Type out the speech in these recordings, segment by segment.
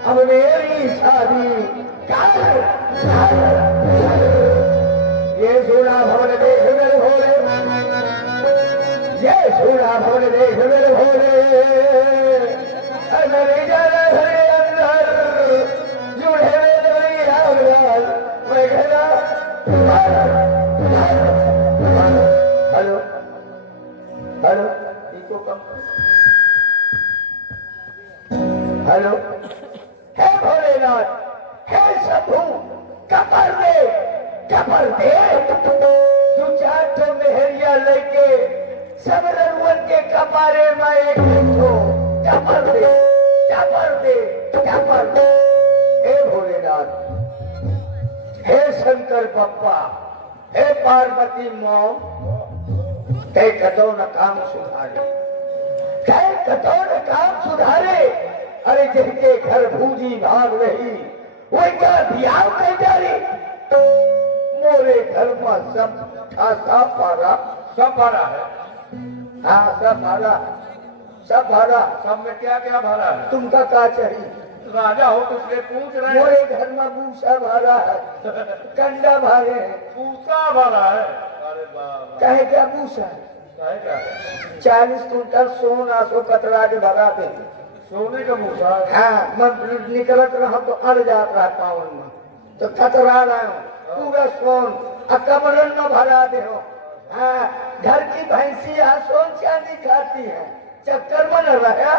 अब मेरी शादी ये सोना भवन देख मेरे भोले, ये सोना भवन देख मेरे भोले, मेरे जाना घरे अंदर जुड़े मेरे आगराल मैं कहना hello hello echo come hello हे भोलेनाथ हे शंभू कपर दे दो चार तो मेहरिया लेके सब रघुवन के कपारे में एक कपर दे हे भोलेनाथ हे शंकर पप्पा हे पार्वती मौम कई कतो न काम सुधारे अरे जिनके घर भूजी भाग रही वही क्या ध्यान नहीं डाली मोरे घर में सब भरा है। हाँ सब भरा सब में क्या क्या भरा है? तुमका क्या चाहिए? राजा हो तो इसलिए पूछ रहे हैं। मोरे घर में भूसा भरा है, कंडा भरे है, पूसा भरा है। अरे बाबा कहे क्या भूसा है? 40 कुंटल सोना सो कतरा के भगा दे। सोने का भूसा? हाँ, मन निकलत रहा तो अड़ जात रहा पावन में तो कतरा रहा हूँ पूरा सोन कमरन में भरा दे हो। हाँ, घर की भैंसिया सोन चांदी खाती है, चक्कर में न रहा।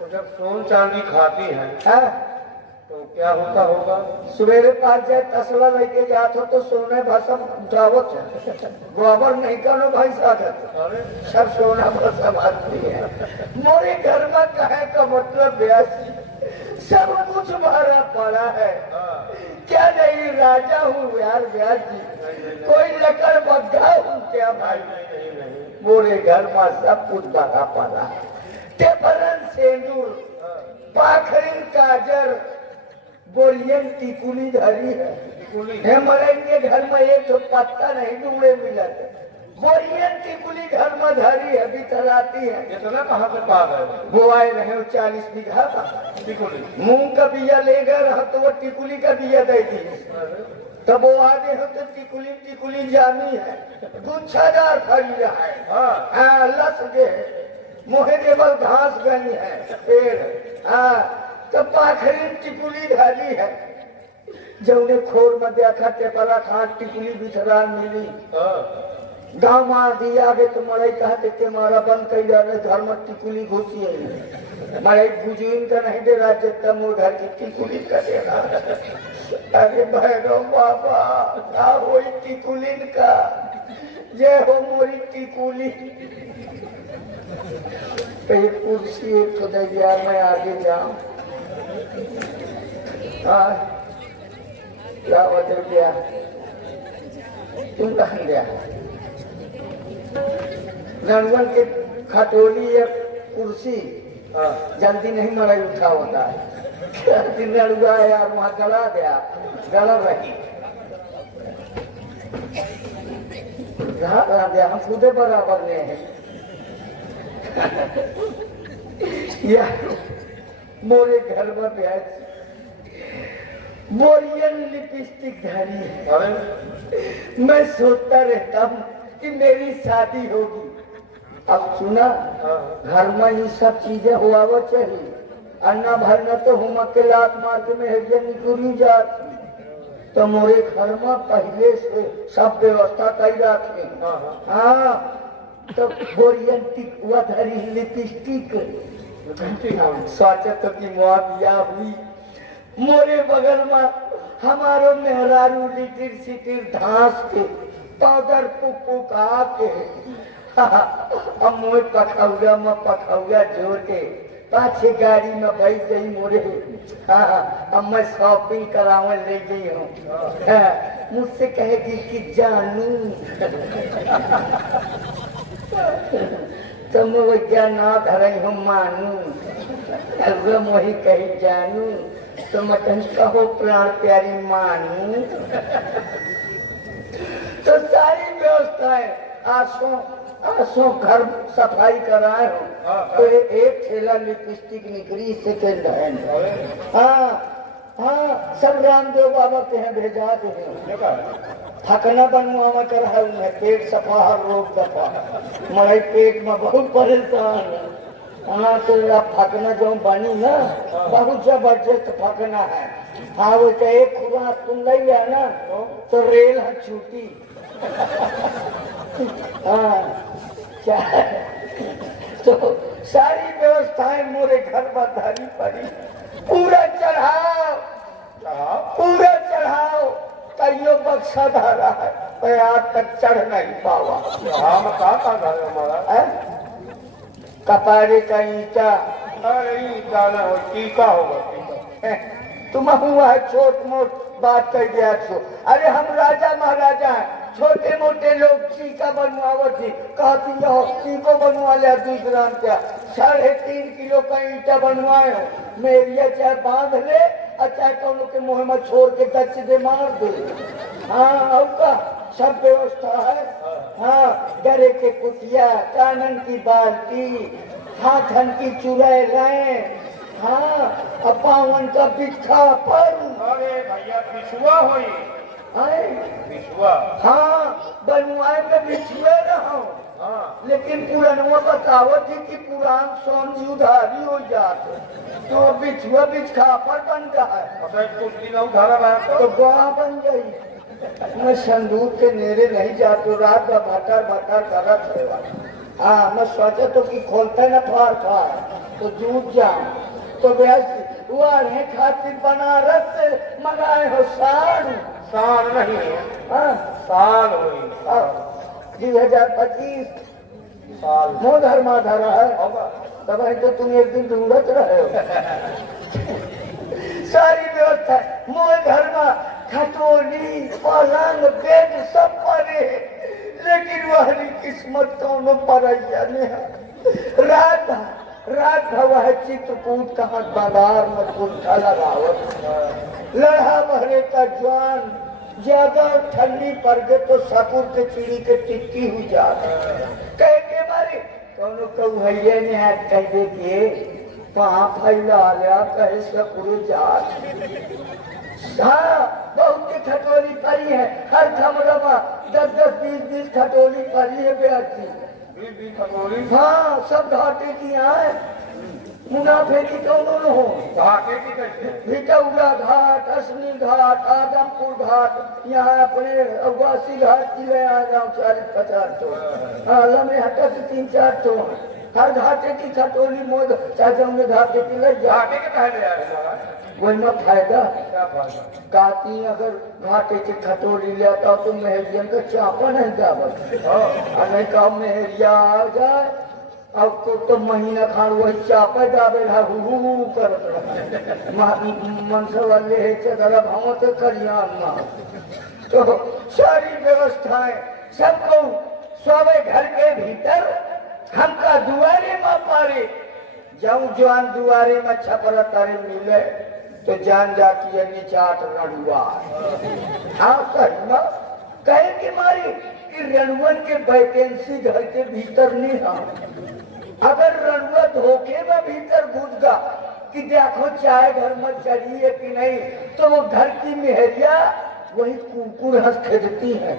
तो जब सोन चांदी खाती है हाँ, तो क्या होता होगा? सवेरे 5 जाए तसला लेके जात हो तो सोने भसम उठावत गोबर नहीं करो भाई साहब सब सोना भसम आती है। मोरे घर में कहे का मतलब ब्यासी सब कुछ भरा पड़ा है। क्या नहीं राजा हूँ यार ब्यास जी, कोई लकड़ बग्गा हूँ क्या भाई? मोरे घर में सब कुछ भरा पड़ा है। टेबरन सेंदूर पाखरिन काजर बोलियन टिकुली धरी है। मरन के घर में एक तो पत्ता नहीं डूबे मिलत, बोलियन टिकुली घर में धरी है बितराती है। इतना कहाँ से पा गए? वो आए रहे 40 बीघा का टिकुली, मूंग का बिया ले गए रहा तो वो टिकुली का बिया दे दी। तब वो आगे हो तो टिकुली जामी है, गुच्छादार फरी रहा है। हाँ, लस गे मोहे केवल घास गनी है पेड़। हाँ, तो पाखरी टिकुली धारी है। जब उन्हें खोर में देखा टेपरा खां टिकुली बिथरा मिली। गाँव में दिया गए तो मड़ई कहते के मारा बंद कर घर में टिकुली घुसी है। मड़ई बुजुर्ग का नहीं दे रहा जितना मोर घर की टिकुली का दे रहा। अरे भैरव बाबा क्या हो टिकुली का, ये हो मोरी टिकुली। एक कुर्सी एक तो दे दिया, मैं आगे जाऊं। क्या बदल गया? तुम कहाँ गया? नरवन के खटोली या कुर्सी जल्दी नहीं मड़ाई उठा होता है। नड़ुआ यार वहां गड़ा गया, गड़ा रही हम खुदे बराबर ने हैं। यार मोरे घर में ब्याज बोरियन लिपस्टिक धरी है। मैं सोचता रहता हूँ कि मेरी शादी होगी। अब सुना, घर में ये सब चीजें हुआ वो चाहिए। अन्ना भरना तो हम के लात मार के मेहरिया निकुरी जाती तो मोरे घर में पहले से सब व्यवस्था कर रखे। हाँ, तो बोरियन टिकुआ धरी लिपस्टिक सोचत की मुआ बिया हुई। मोरे बगल में हमारो मेहरारू लिटिर सिटिर धांस के पाउडर पुका के अब मोए पखौगा जोर के पाछे गाड़ी में बैठ गई मोरे। अब मैं शॉपिंग करावे ले गई हूँ। मुझसे कहेगी कि जानू तो मैं क्या ना धरई हूँ मानू। मोही कही जानू तो मैं कहो प्राण प्यारी मानू। तो सारी व्यवस्था है। आसो घर सफाई कराए हो तो एक थैला लिपस्टिक निकली सेकेंड हैंड। हाँ हाँ, सब रामदेव बाबा के यहाँ भेजा दे। थकना बनवा कर है उन्हें, पेट सफा हर रोग दफा, मरे पेट में बहुत परेशान है। हाँ तो अब थकना जो बनी ना, बहुत जबरदस्त थकना है। हाँ वो तो एक खुराक तुम ले लिया ना तो रेल है छूटी। हाँ तो सारी व्यवस्थाएं मोरे घर बधारी पड़ी, पूरा चढ़ाओ पूरा चढ़ाओ, कईयों बक्सा धारा है, मैं आज तक चढ़ नहीं पावा। हाँ मैं कहा घर है हमारा, कपारे का ईटा, अरे ईटा ना हो, टीका होगा टीका। तुम हुआ छोट मोट बात कर दिया छो। अरे हम राजा महाराजा हैं, छोटे मोटे लोग टीका बनवावत थी, कहती टीको बनवा लिया दूसरा क्या 3.5 किलो का ईटा बनवाए हो, मेरिया चाहे बांध ले और चाहे तो लोग के मुँह में छोड़ के दच दे मार दे। हाँ अब का सब व्यवस्था है। हाँ डरे के कुटिया, कानन की बाल्टी, हाथन की चुराए लाए, हाँ पावन का बिछा पर। अरे भैया बिछुआ होई, बिछुआ हाँ बनवाए में बिछुए रहो। हाँ लेकिन पुरनवा बतावत थी कि पुरान सोन जी उधारी हो जाते, तो बिछुआ बिछा पर बन रहा है, अबे कुछ दिन उधारा रहा तो गवा बन गई। मैं संदूक के नेरे नहीं जातो, रात में भटर भटर करत है। हाँ मैं सोचा तो कि खोलते न फार फार तो जूट जाऊं, तो वारे खातिर बनारस से मंगाए हो साड़। साल नहीं है, हाँ साल हुई 2025 साल मो धर्मा धरा है, होगा। तब तो तुम एक दिन ढूंढत रहे हो। सारी व्यवस्था मोह धर्मा, खटोली पलंग बेड सब पड़े, लेकिन वही किस्मत कौन पर रात रात भवा है चित्रकूट कहाँ बाजार में कुंठा लगावत, लड़ा भरे का जवान, ज्यादा ठंडी पड़ गए तो सकुर के चिड़ी के टिक्की हुई जाती, कह के मारे कौनो कौहैये ने हाथ कह दे के वहां फैला लिया कहे सकुर जात। हाँ बहुत की खटोली पड़ी है, हर कमरा 10-10, 20-20 खटोली पड़ी है बेहती। हाँ सब घाटे की है, मुनाफे की कौन हो, घाटे की कैसे? भिटौरा घाट, असनी घाट, आदमपुर घाट, यहाँ अपने 80 घाट की ले आ जाओ 40-50 तो, हाँ लम्बे हटा से 3-4 तो हर घाटे की खटोली मोद चाचा उन्हें घाटे की ले जा। घाटे के पहले आए वही में फायदा क्या फायदा? काती अगर घाटे की खटोली ले आता तो मेहरियन का चापा नहीं जावत, नहीं का मेहरिया आ जाए अब तो महीना खान वही चापा जावे कर मनसा वाले है चदरा भाव तो करियान ना। तो सारी व्यवस्थाएं सबको सोवे घर के भीतर, हमका दुआरे में पारे जाऊं जवान दुआरे में छपरा तारे मिले तो जान जाती है निचाट रणुआ। हाँ कहना कहे कि मारी कि रणुअन के वैकेंसी घर के भीतर नहीं है, अगर रणुआ धोखे में भीतर घुस गया कि देखो चाय घर में चढ़ी है कि नहीं, तो वो घर की मेहरिया वही कुकुर हंस खेदती है,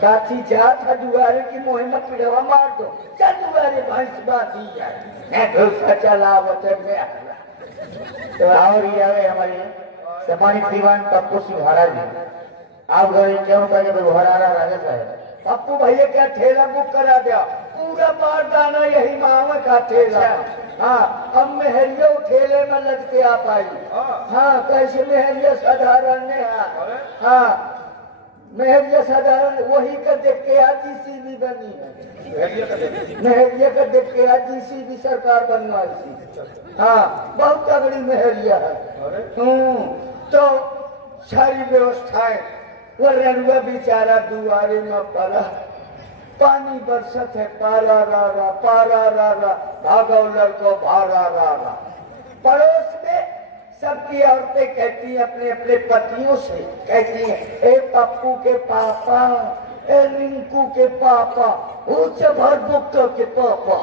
काठी जात है दुआरे की मोह में पिड़वा मार दो, चल दुआरे भैंस बांधी जाए चलावत है। तो और ये आवे हमारे सम्मानित दीवान पप्पू सिंह महाराज जी, आप गए क्यों कहे व्यवहार राजा साहब? पप्पू भैया क्या ठेला बुक करा दिया, पूरा बारदाना यही मामा का ठेला। हाँ अब मेहरिया ठेले में लटके आ पाई। हाँ कैसे मेहरिया साधारण ने, हाँ मेहरिया साधारण वही का देख के आज जीसीबी बनी है, मेहरिया का देख के आज जीसीबी सरकार बनवाई थी। हाँ बहुत तगड़ी मेहरिया है। तो सारी व्यवस्थाएं, वो रणुआ बेचारा दुआरे में पड़ा, पानी बरसत है पारा रा भागो लड़को भारा रा। पड़ोस में सबकी औरतें कहती हैं अपने अपने पतियों से, कहती हैं ए पप्पू के पापा, ए रिंकू के पापा, ऊंचे भर बुक के पापा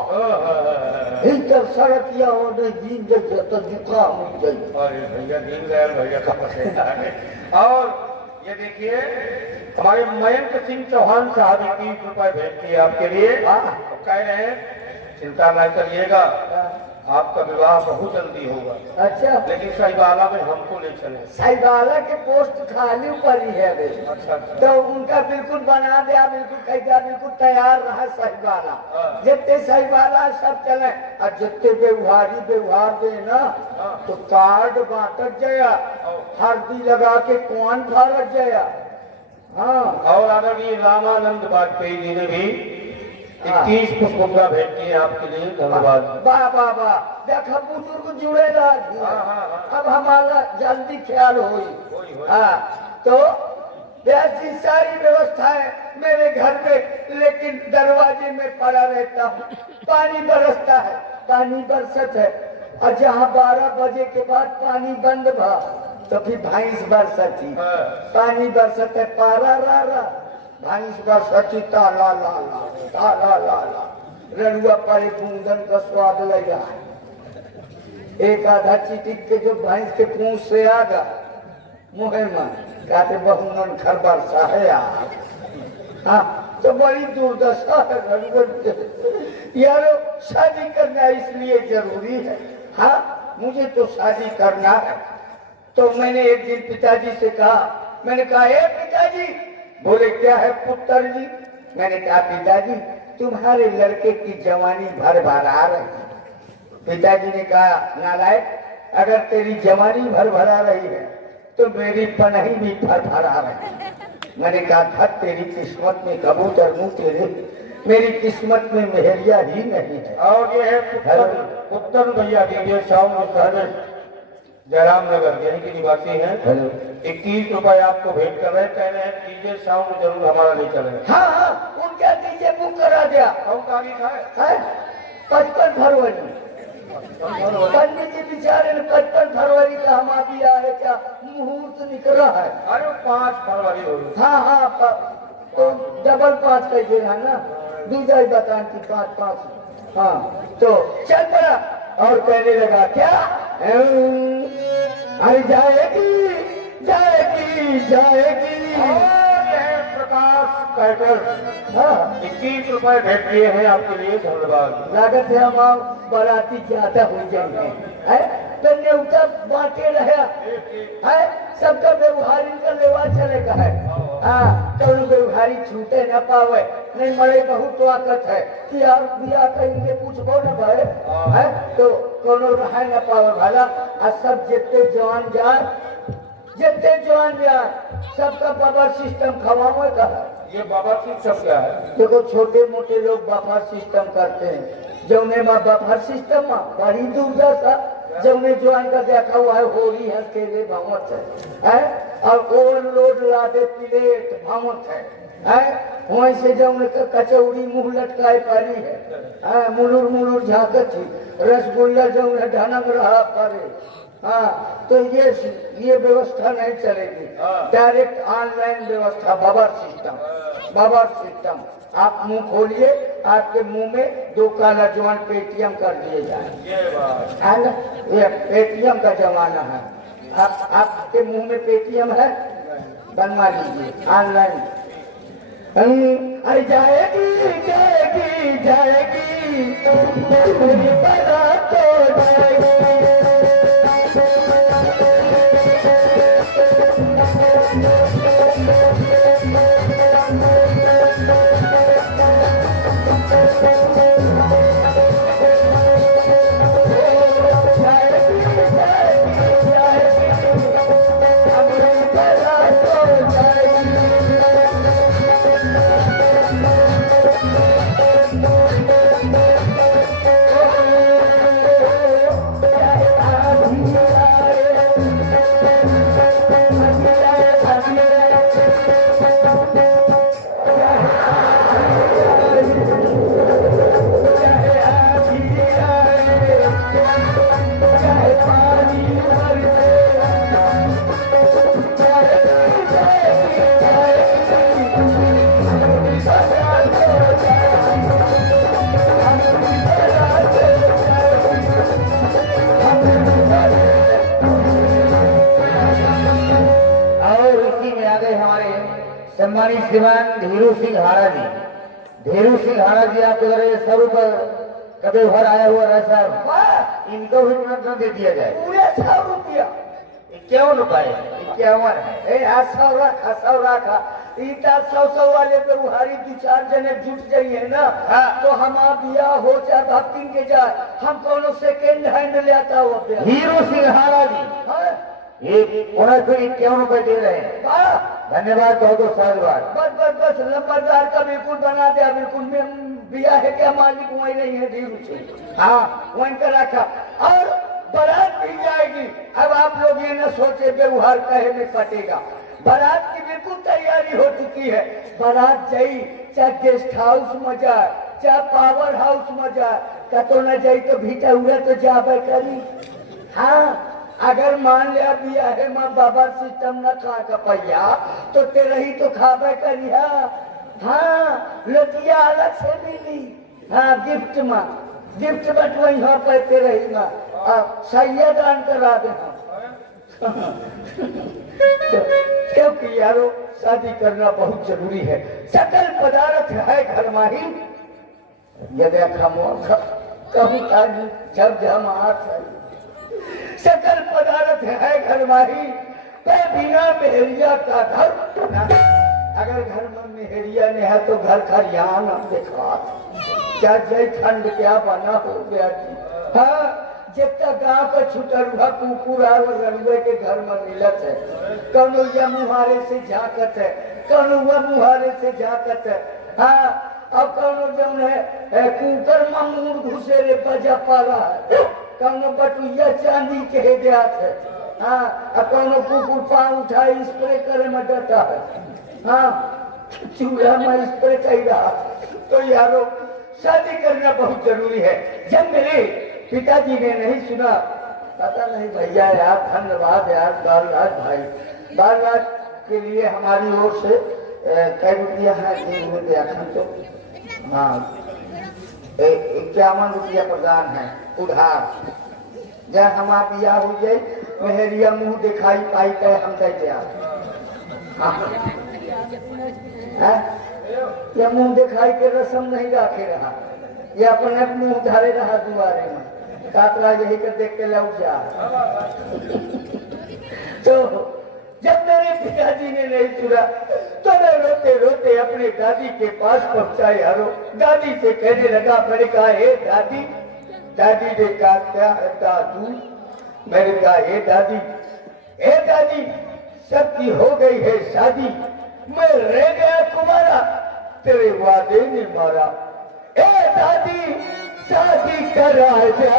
इधर सड़किया होने दिन जैसे तो जुकाम हो जाए। अरे भैया दीन दयाल भैया का पसंदीदा है। और ये देखिए हमारे मयंक सिंह चौहान साहब 21 रुपए भेज दिए आपके लिए। तो कह रहे हैं चिंता न करिएगा, आपका विवाह बहुत जल्दी होगा, अच्छा लेकिन सहीबाला में हमको ले चले। साहिबाला के पोस्ट खाली पड़ी है अभी। अच्छा तो उनका बिल्कुल बना दिया, बिल्कुल कैसा बिल्कुल तैयार रहा साहिबाला। हाँ। जितने साहिबाला सब चले और जितने व्यवहार दे ना तो कार्ड बांटत जाया, हल्दी लगा के कौन फाड़त जाया। हाँ और आदरणीय रामानंद वाजपेयी जी ने भी 21 पुष्पा भेज दिए आपके लिए, धन्यवाद। वाह वाह वाह, देखा बुजुर्ग जुड़े रहा। हाँ। अब हमारा जल्दी ख्याल होई। हाँ तो ऐसी सारी व्यवस्था है मेरे घर में, लेकिन दरवाजे में पड़ा रहता हूँ। पानी बरसता है, पानी बरसत है, और जहाँ 12 बजे के बाद पानी बंद भा तो फिर भैंस बरसती। हाँ। पानी बरसत है पारा रा भैंस बरसती ताला ला रड़ुआ पर बूंदन का स्वाद लगा। एक आधा चिटिक के जो भैंस के पूंछ से आगा मुहे में कहते बहुनन खर बरसा है यार। हाँ तो बड़ी दुर्दशा है यारो। शादी करना इसलिए जरूरी है। हाँ मुझे तो शादी करना है। तो मैंने एक दिन पिताजी से कहा, मैंने कहा हे पिताजी। बोले क्या है पुत्र जी? मैंने कहा पिताजी तुम्हारे लड़के की जवानी भर आ रही है। पिताजी ने कहा नालायक, अगर तेरी जवानी भर आ रही है तो मेरी पनही भी भर आ रही है। मैंने कहा था तेरी किस्मत में कबूतर मुँह तेरे, मेरी किस्मत में मेहरिया ही नहीं है। और ये है उत्तर भैया दीजिए साउंड सर्विस जयराम नगर यही के निवासी हैं। 21 रुपए आपको भेंट कर रहे, कह रहे हैं डीजे साउंड जरूर हमारा ले चले। हाँ उनका डीजे बुक करा दिया। कौन तारीख है? 55 फरवरी। पंडित जी बेचारे ने 55 फरवरी का हम अभी आए, क्या मुहूर्त निकला है। अरे 5 फरवरी हो गई। हाँ तो डबल 5 कैसे है ना, दूसरा ही बतान की 5। हाँ तो चल पड़ा और कहने लगा क्या अरे जाएगी। और यह प्रकाश कैटर हाँ 21 रुपए भेज दिए हैं आपके लिए, धन्यवाद। लागत है हम बाराती ज्यादा हो जाएंगे तो न्योता बांटे रहे है, सबका व्यवहारी का लेवा चलेगा है। हाँ तो व्यवहारी छूटे न पावे, नहीं मरे बहुत ताकत है कि यार बिया कहेंगे पूछबो न भाई है तो कोनो रह न पावे भला। और सब जितने जवान जाए सबका बफर सिस्टम खवावे का है। ये बाबा सिस्टम क्या है? देखो छोटे मोटे लोग बफर सिस्टम करते हैं, जौने में बफर सिस्टम में बड़ी दुर्दशा। जौने ज्वाइन का देखा हुआ है होली है केले भवत है और ओवरलोड लादे प्लेट भवत है वहीं से जौने का कचौड़ी मुंह लटकाए पारी है मुलुर झाकत थी रसगुल्ला जौने ढनक रहा करे। हाँ तो ये व्यवस्था नहीं चलेगी। डायरेक्ट ऑनलाइन व्यवस्था बबर सिस्टम। आप मुंह खोलिए, आपके मुंह में 2 काला जवान पेटीएम कर दिए जाए। ये पेटीएम का जमाना है। आपके मुंह में पेटीएम है, बनवा लीजिए ऑनलाइन। अरे जाएगी मेरी बारात तो जाएगी। सम्मानित श्रीमान धीरू सिंह हाड़ा जी। धीरू सिंह हाड़ा जी आपके घर 100 रुपये का व्यवहार आया हुआ है साहब, वाह, इनको भी निमंत्रण दे दिया जाए। पूरे 100 रुपया 51 रुपए 51 है। ए 100 रखा इतना 100 वाले पे उहारी 2-4 जने जुट जाइए ना। हाँ। तो हम बिया हो चाहे भक्ति के जाए, हम कोनो सेकेंड हैंड लेता हो बिया। धीरू सिंह हाड़ा जी हाँ? ये उन्हें फिर 51 रुपए दे रहे हैं। वाह, धन्यवाद, बहुत बहुत साधुवाद। बस नंबरदार का बिल्कुल बना दिया, बिल्कुल में बिया है क्या मालिक वही नहीं है धीरू से। हाँ, वहीं का रखा और बारात भी जाएगी। अब आप लोग ये न सोचे व्यवहार कहे में कटेगा, बारात की बिल्कुल तैयारी हो चुकी है। बारात जाई चाहे गेस्ट हाउस में जाए चाहे पावर हाउस में जाए, कतो न जाई तो भीटा हुआ तो जाबे करी। हाँ, अगर मान लिया बिया है माँ बाबा सिस्टम न खा का पैया तो तेरा ही तो खाबे करिया। हाँ, लतिया अलग से मिली। हाँ, गिफ्ट बट वही यहाँ पे तेरा ही माँ सैया दान करा दे। क्योंकि यारो शादी करना बहुत जरूरी है। सकल पदार्थ है घर माही, यदि कहूँ जब जम आठ है। सकल पदार्थ है घर माही, पे बिना मेहरिया का घर। अगर घर में मेहरिया नहीं है तो घर खरियान देखा क्या जय खंड क्या बना हो गया जी। हाँ, जितना गांव का छुटर हुआ कुकुर और रंगवे के घर में मिलत है, कौनो या मुहारे से झाकत है, कौनो हुआ मुहारे से झाकत है। हाँ, अब कौनो जो है कुकर मामूर घुसे रे बजा पाला है, कौनो बटुया चांदी के गया है। हाँ, अब कौनो कुकुर पाँव उठाई स्प्रे करे में डटा है। हाँ, चूल्हा में स्प्रे कर रहा। तो यारो शादी करना बहुत जरूरी है। जब मेरे पिताजी ने नहीं सुना, पता नहीं भैया यार, धन्यवाद यार बालराज भाई, बालराज के लिए हमारी ओर से कई रुपया है 3 रुपया तो हाँ 51 रुपया प्रदान है उधार। जब हमारा बिया हो जाए मेहरिया मुंह दिखाई पाई कहे हम कहते या मुंह दिखाई के रस्म नहीं रखे रहा, ये अपने मुंह धारे रहा दुआरे में कातरा यही कर देख के लौट जा। तो जब मेरे पिताजी ने नहीं सुना तो मैं रोते रोते अपने दादी के पास पहुंचाए। हरो दादी से कहने लगा, मैंने कहा हे दादी। दादी ने कहा क्या है दादू? मैंने कहा हे दादी सबकी हो गई है शादी, मैं रह गया तुम्हारा, तेरे वादे ने मारा। ए दादी शादी करा जा,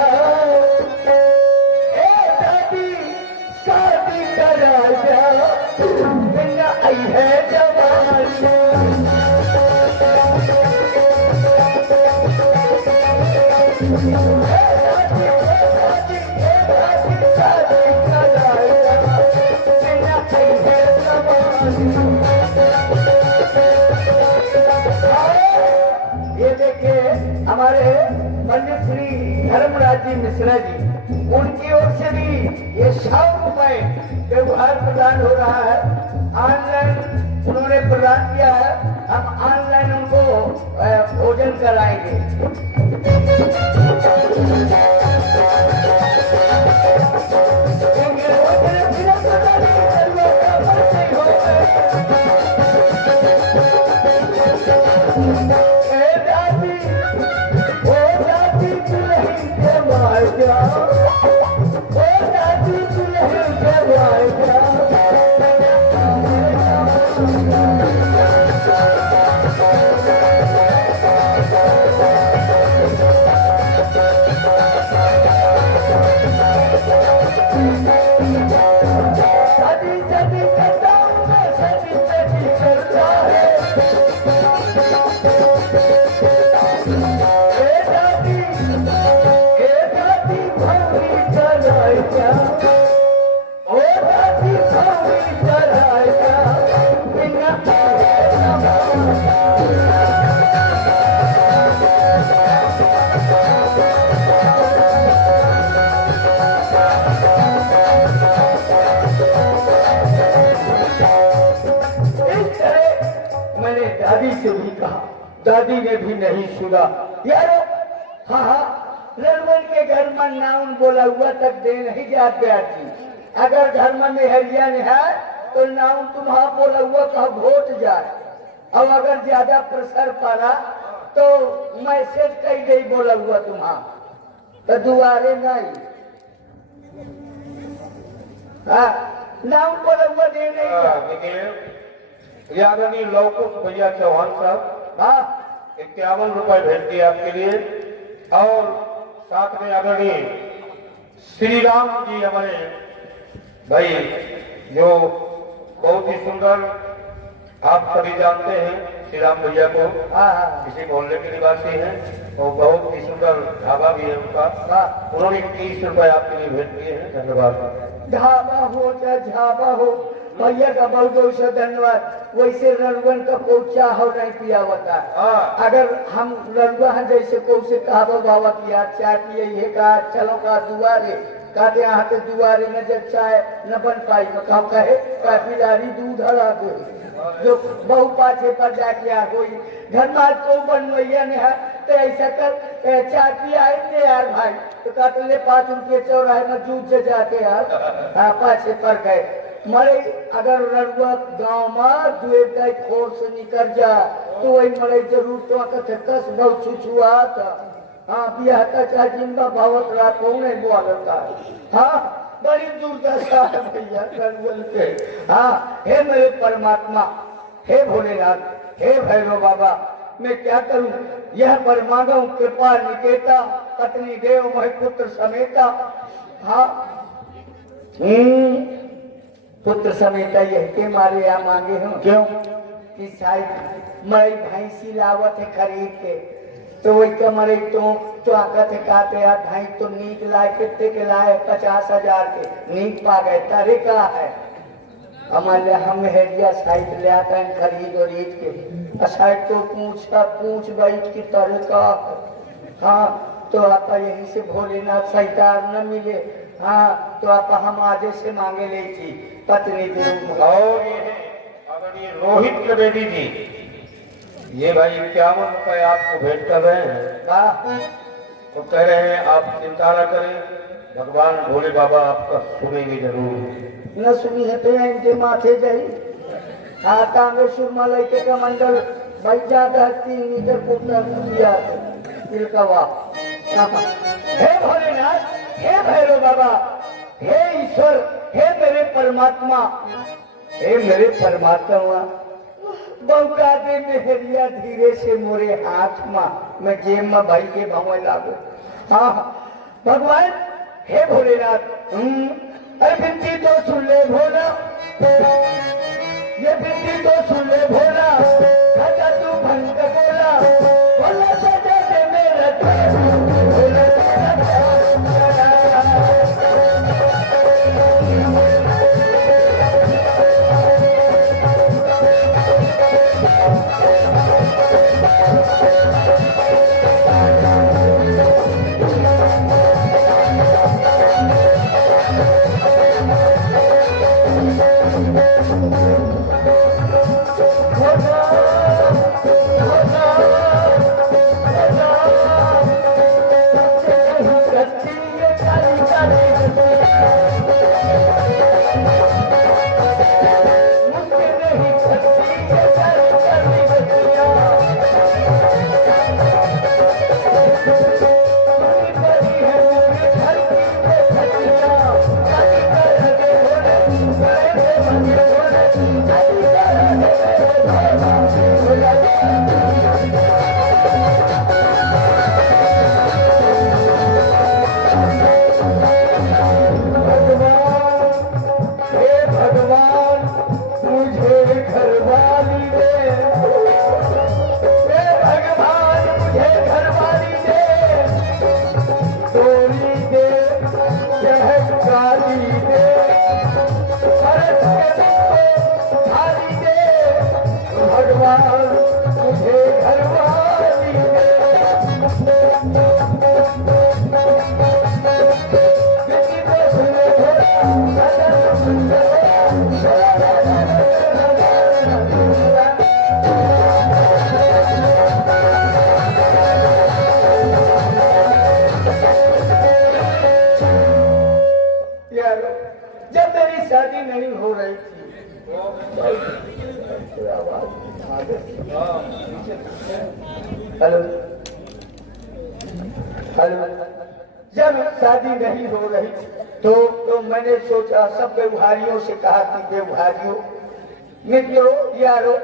ए दादी शादी करा जा, बिना आई है जवानी। ये देखिए हमारे पंडित श्री धर्मराज जी मिश्रा जी, उनकी ओर से भी ये 100 रुपए व्यवहार प्रदान हो रहा है। ऑनलाइन उन्होंने प्रदान किया है, हम ऑनलाइन उनको भोजन कराएंगे। से भी कहा, दादी ने भी नहीं सुना। यारो हाँ, लड़वन के घर में नाम बोला हुआ तक दे नहीं जाते आती। अगर घर में मेहरिया ने है तो नाम तुम्हारा बोला हुआ कहा घोट जाए, और अगर ज्यादा प्रेशर पड़ा तो मैसेज कही गई बोला हुआ तुम्हारा, तो दुआरे नहीं। हाँ, नाम बोला हुआ दे नहीं जाए। देखिए आदरणीय लवकुश भैया चौहान साहब, हाँ 51 रुपए भेज दिए आपके लिए, और साथ में आदरणीय श्री राम जी हमारे भाई, जो बहुत ही सुंदर, आप सभी जानते हैं श्री राम भैया को, हाँ इसी मोहल्ले के निवासी हैं, और बहुत ही सुंदर ढाबा भी है उनका। हाँ, उन्होंने 30 रुपए आपके लिए भेज दिए हैं, धन्यवाद। ढाबा हो चाहे झाबा हो, भैया का बहुत बहुत से धन्यवाद। वैसे रणवन का पोचा हो नहीं पिया होता। हाँ। अगर हम रणवा हैं जैसे को से कहा बाबा की यार चाय पिए, ये कहा चलो का दुआरे, कहते यहाँ के दुआरे में जब चाय न बन पाई तो कहा कहे काफीदारी दूध हरा दो, जो बहु पाछे पर जाके आ गई घर में आज को बनवैया ने है तो ऐसा कर चाय पिया है यार भाई, तो कहते ले 5 रुपये चौराहे में जूझ से जाके यार, हाँ पाछे पर गए मरे। अगर रड़ुआ गाँव में दुए खोर से निकल जा तो वही मरे जरूर तो कहते कस बहुत छुछुआ था। हाँ बिया चाहे जिंदा भावत रहा कौन नहीं बोलता। हाँ बड़ी दुर्दशा है भैया रड़ुअल के। हाँ हे मेरे परमात्मा, हे भोलेनाथ, हे भैरव बाबा, मैं क्या करूं, यह पर मांगा हूं कृपा निकेता, पत्नी देव मह पुत्र समेता। हाँ पुत्र समेता यह के मारे या मांगे हूँ, क्यों कि शायद मई भैंसी लावत है खरीद के, तो वही कमरे तो आकर थे कहते यार भाई तो नीक लाए, कितने के लाए 50,000 के, नीक पा गए तारे का है। हमारे हम हेरिया साइड ले आते हैं खरीद और ईद के, साइड तो पूछ बैठ की तरह का। हाँ तो आप यहीं से भोलेनाथ सहितार न मिले, हाँ तो आप हम आजे से मांगे ले थी पत्नी देव। और ये अगर ये रोहित त्रिवेदी जी, ये भाई 51 रुपए आपको भेंट कर रहे हैं, तो कह रहे हैं आप चिंता न करें, भगवान भोले बाबा आपका सुनेंगे जरूर। न सुनी है तो इनके माथे जाई। हाँ कांग्रेस सुरमा लेके का मंडल भाई ज्यादा 3 मीटर पुटना दिया तिलकवा। हे भोलेनाथ, हे भैरव बाबा, हे ईश्वर, हे मेरे परमात्मा, हे मेरे परमात्मा, बौका दे मेहरिया धीरे से मोरे हाथ में, मैं जेब में भाई के भाव लागू। हाँ भगवान, हे भोलेनाथ, अरे बिनती तो सुन ले भोला, ये बिनती तो सुन ले भोला, खाजा तू भंग बोला, भोला सजा दे मेरा भोला Thank you. हो रही थी। हेलो हेलो, जब शादी नहीं हो रही तो मैंने सोचा सब व्यवहारियों से कहा कि व्यवहारियों मित्रों यारो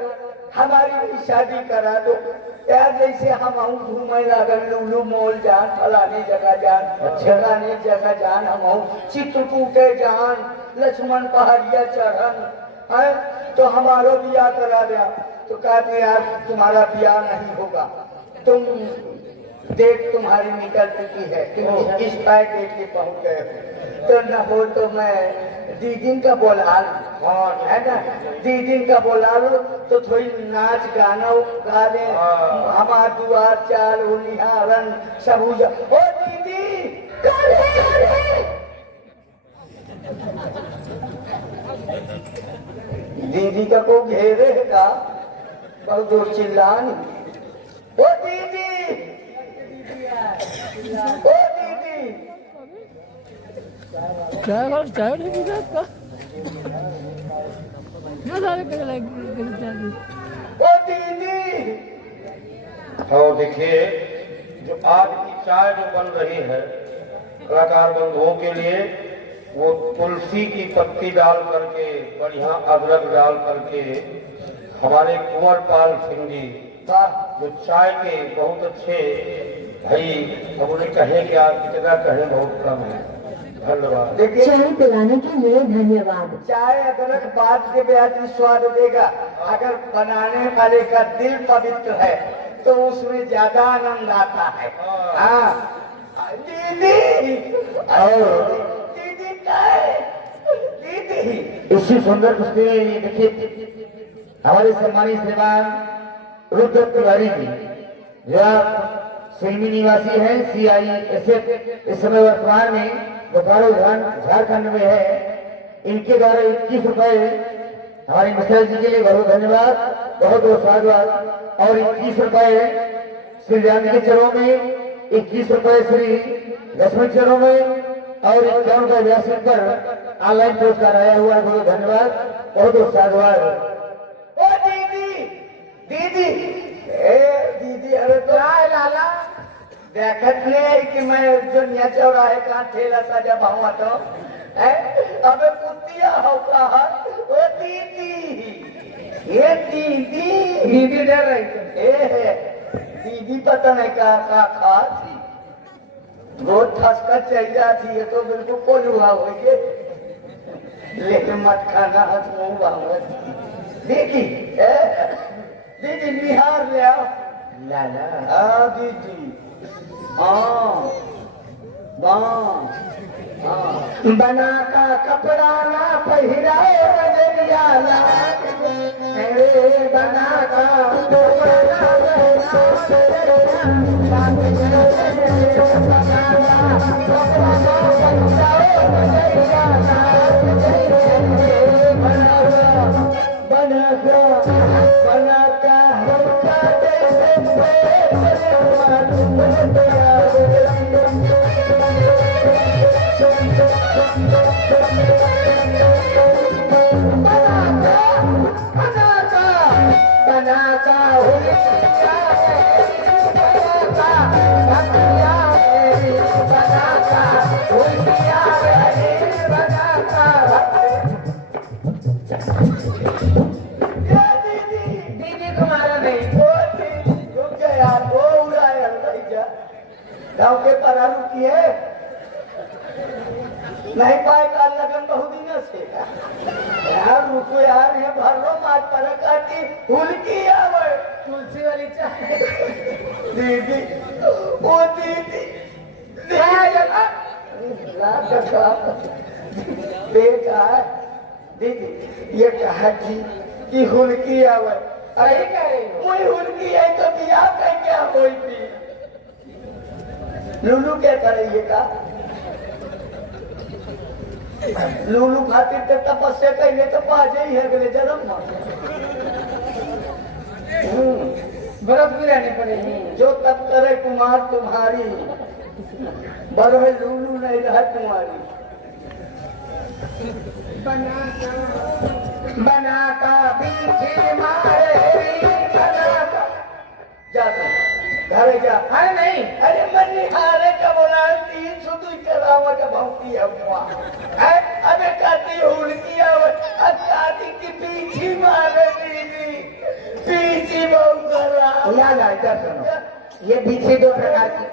हमारी भी शादी करा दो यार, जैसे हम घूमे लगल लुलू मॉल जान, फलानी जगह जान, फलानी जगह जान, हम चित्रकूटे जान, लक्ष्मण पहाड़िया चढ़न है, तो हमारा ब्याह करा दिया। तो कहते यार तुम्हारा ब्याह नहीं होगा, तुम डेट तुम्हारी निकल चुकी है, तुम इस पाए डेट के पहुंच गए हो, तो न हो तो मैं दीदी का बोला लूं, है ना, दीदी का बोला लो तो थोड़ी नाच गाना गा दे, हमारा दुआर चाल निहारन सब ओ दीदी दीदी का को घेरे का बहुत दूर चिल्लान, ओ दीदी ओ दीदी चाय नहीं पीता इसका क्या सारे कर लगे ओ दीदी। और देखिए जो आज की चाय जो बन रही है कलाकार बंधुओं के लिए, वो तुलसी की पत्ती डाल करके बढ़िया अदरक डाल करके हमारे कुंवर पाल सिंह जी जो चाय के बहुत अच्छे भाई, अब उन्हें कहे कि आप कितना कहें बहुत कम है। धन्यवाद। देखिए चाय पिलाने के लिए धन्यवाद। चाय अदरक बाद के बेहद स्वाद देगा, अगर बनाने वाले का दिल पवित्र है तो उसमें ज्यादा आनंद आता है। हाँ दीदी दीदी चाय दीदी। इसी सुंदर कुश्ती में देखिए हमारे सम्मानित श्रीमान रुद्र तिवारी जी जो आप सिलमी निवासी हैं, CISF इस समय वर्तमान में बोकारो झारखंड में है, इनके द्वारा 21 रुपए हमारे मिश्रा जी के लिए बहुत धन्यवाद, बहुत बहुत स्वागत। और 21 रुपए श्री राम के चरणों में, 21 रुपए श्री लक्ष्मण चरणों में और 51 रुपए व्यास पर ऑनलाइन पुरस्कार आया हुआ है, बहुत धन्यवाद, बहुत बहुत स्वागत। ओ दीदी दीदी दीदी, अरे तो आए लाला देखत ले कि मैं दुनिया चौराहे का ठेला सजा भावा तो अबे कुतिया हो कहा ओ दीदी, ये दीदी डर रही दीदी पता नहीं का खा थी, रोज ठसका चल जाती है तो बिल्कुल कोलुआ हो गए, लेकिन मत खाना हथ मुंह बांगत दीदी दीदी निहार ले आओ लाला हाँ दीदी बना का कपड़ा ना पहिराओ रजनिया बना का गाँव के परारू की है नहीं पाएगा लगन बहुत दिन से यार रुको यार, ये भर लो माच पर काटी फूल की आवे तुलसी वाली चाय दीदी ओ दीदी बेटा दीदी ये कहा कि हुलकी आवे, अरे कोई हुलकी है तो बिया कह क्या होई थी लूलू क्या करेंगे का लूलू खातिर तो तपस्या करेंगे तो पाजे ही है अगले जन्म बर्फ भी रहनी पड़ेगी। जो तब करे कुमार तुम्हारी बरहे लूलू नहीं रहा तुम्हारी। बना का पीछे मारे बना का जा तू घरे जा। अरे नहीं अरे मन निहारे का बोला 300 करावट भौती है मुआ है। अबे काती हुड़की आवत काती की पीछे मारे दीदी पीछे बहुत करा। याद आ इधर सुनो ये पीछे दो प्रकार की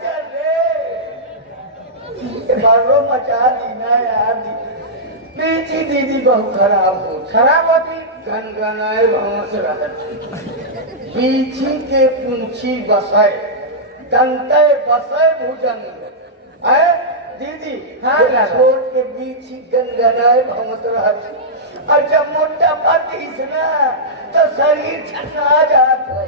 बड़ो मचा दी ना यार पीछे दीदी बहुत खराब होती गनगनाए भौंस रहती पीछी के पूंछी बसाए दंते बसाए भुजंग है दीदी। हाँ, ये छोड़ के बीची गनगनाए भौंस रहती और जब मोटा पतीस ना तो शरीर छना जाता है।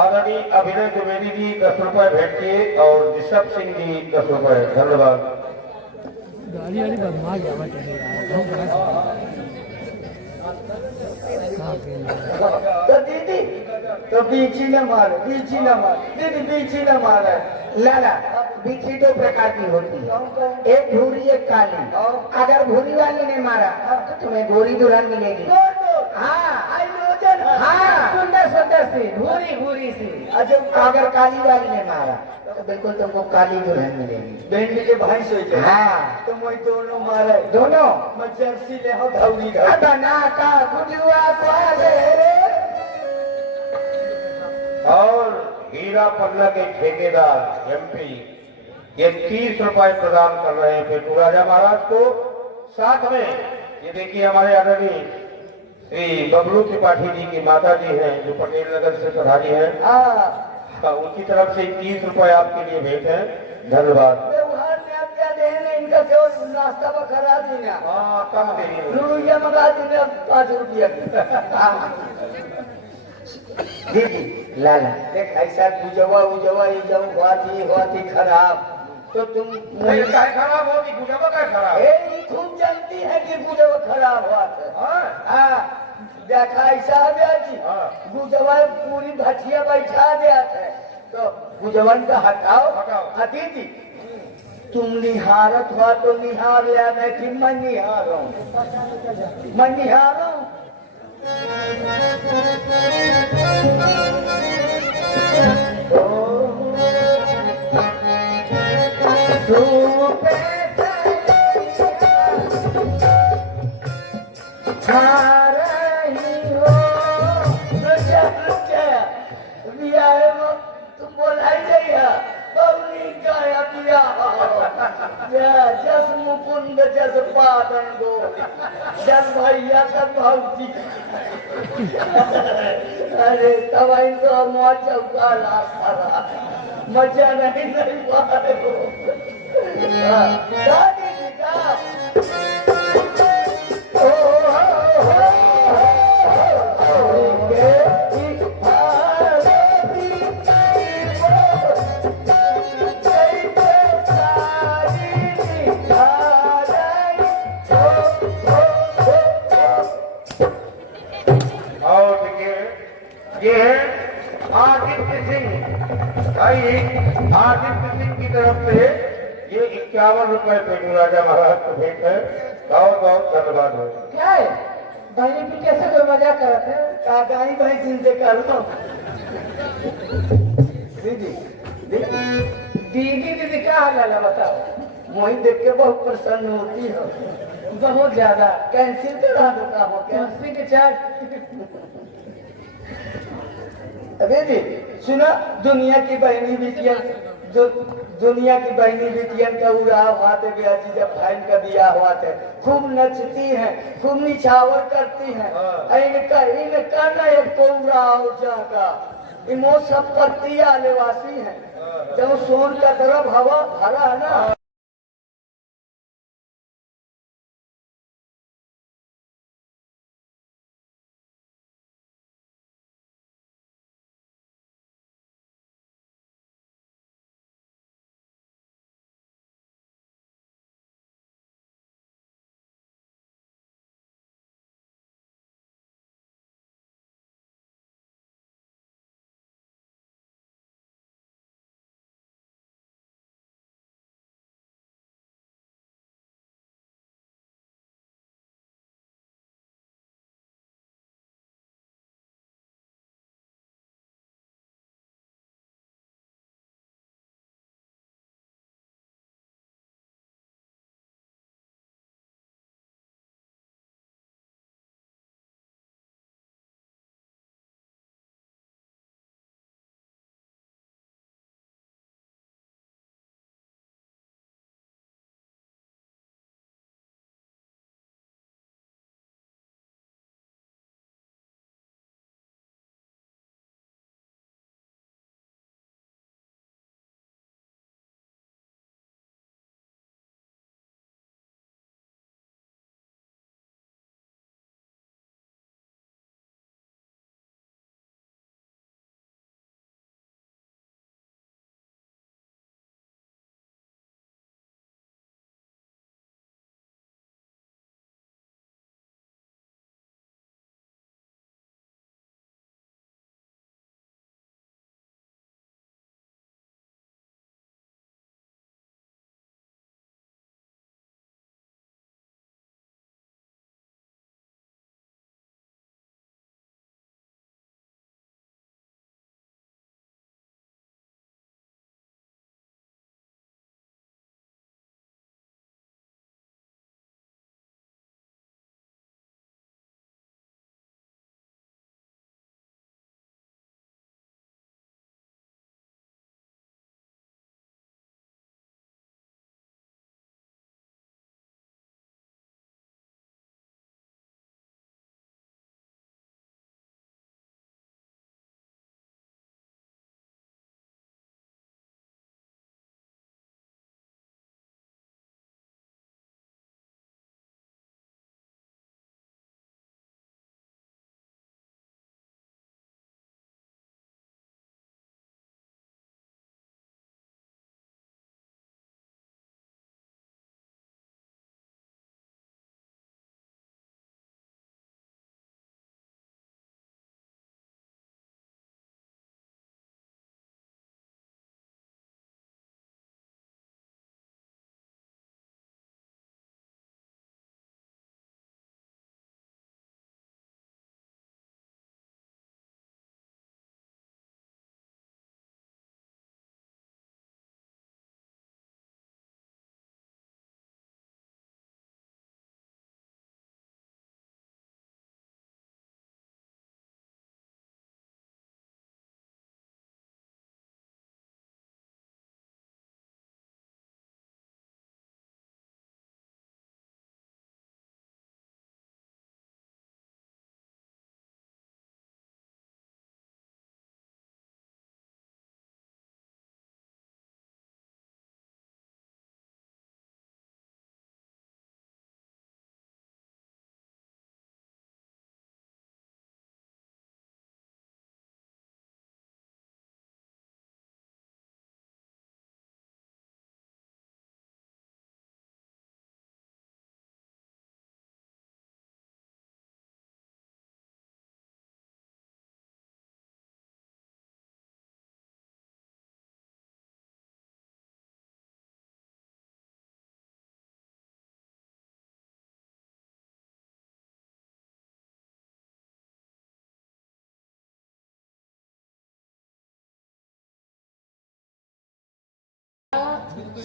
ऑलरेडी अभिनय द्विवेदी जी 10 रुपए भेंट किए और ऋषभ सिंह जी 10 रुपए। धन्यवाद। गाड़ी वाली बदमाश है बेटे यार। तो दीदी तो बीची न मारे दीदी बीची न मारे। लाला पीछे दो प्रकार की होती है एक भूरी एक काली। अगर भूरी वाली ने मारा तो तुम्हें गोरी दुल्हन मिलेगी। हाँ हाँ सुंदर सुंदर सी भूरी भूरी सी। अगर काली वाली ने मारा तो बिल्कुल तुमको काली दुल्हन मिलेगी। भेंडी के भाई सोचे हाँ तो मैं दोनों मारे दोनों मैं जर्सी ले हो धौली बना का गुजुआ पाले और हीरा पन्ना के ठेकेदार एमपी ये 30 रुपए प्रदान कर रहे हैं पेटू राजा महाराज को। साथ में ये देखिए हमारे आदरणीय श्री बबलू त्रिपाठी जी की माता जी हैं जो पटेल नगर से प्रधानी है। उनकी तरफ से 30 रुपए आपके लिए भेंट है। धन्यवाद। व्यवहार में आप क्या देंगे इनका केवल नाश्ता में करा देना। हाँ कम देंगे। रुपया मंगा देना 5 रुपया दीदी लाला देख ऐसा गुजवा ये जब हुआ थी खराब तो तुम नहीं काय खराब होगी गुजबा काय खराब। ये खूब जानती है कि गुजवा खराब हुआ था। हाँ देखा ऐसा है भैया जी गुजवा पूरी भटिया बैठा दिया था तो गुजवन का हटाओ। हाँ दीदी तुम निहारत हुआ तो निहार लिया मैं कि मैं निहारूं तुम बोलाई जाइए जस मुकुंद जस पादन गो जस भैया तब भौजी। अरे तब इनको मौज चौका मजा नहीं पाए हो। दादी जी का ये है आदित्य सिंह भाई। आदित्य सिंह की तरफ से ये 51 रुपए पेटू राजा महाराज को भेंट है। बहुत बहुत धन्यवाद है। क्या है भाई की कैसे कोई मजाक करते हैं। काकाई भाई जिनसे कर लो दीदी दीदी क्या हाल है बताओ। वही देख के बहुत प्रसन्न होती है बहुत ज्यादा कैंसिल करा दो काम हो क्या। कुर्सी के चार दीदी सुना दुनिया की बहनी बिटियन का उड़ा हुआ थे ब्याह जी जब भाई का दिया हुआ थे खूब नचती हैं खूब निछावर करती हैं। इनका ना एक को उड़ा हो जाएगा इमो सब पत्ती आलेवासी हैं जब सोन का तरफ हवा भरा है ना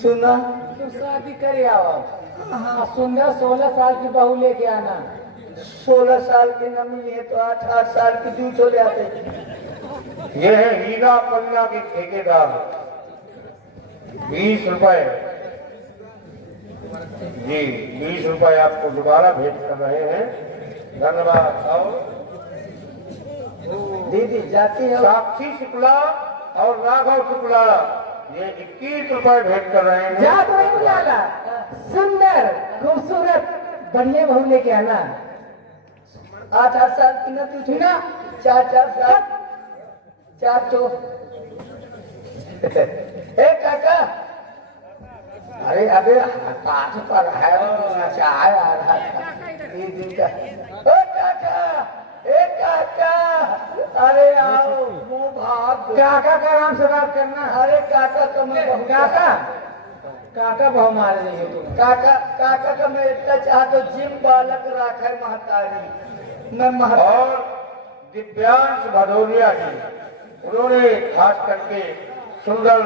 सुना तो शादी करे आओ सुंदर 16 साल की बहू लेके आना 16 साल की न मिली है तो 8 साल की दूध हो जाते। ये है हीरा पन्ना के ठेकेदार 20 रुपए जी 20 रुपए आपको दोबारा भेंट कर रहे हैं। धन्यवाद। और दीदी जाती है साक्षी शुक्ला और राघव शुक्ला ये 21 रुपए भेंट कर रहे हैं। जा तो नहीं बुलाना सुंदर खूबसूरत बढ़िया बहू लेके आना 8 साल की न तू थी ना 4 साल 4 तो ए काका अरे अबे पाठ पर है चाय आ रहा था 3 दिन का। ओ काका ए काका अरे आओ मुंह भाग काका का आराम से बात करना अरे काका तो मैं काका काका भाव मार रही है तुम काका का मैं इतना चाह तो जिम बालक राखे महतारी मैं और दिव्यांश भदौरिया जी उन्होंने खास करके सुंदर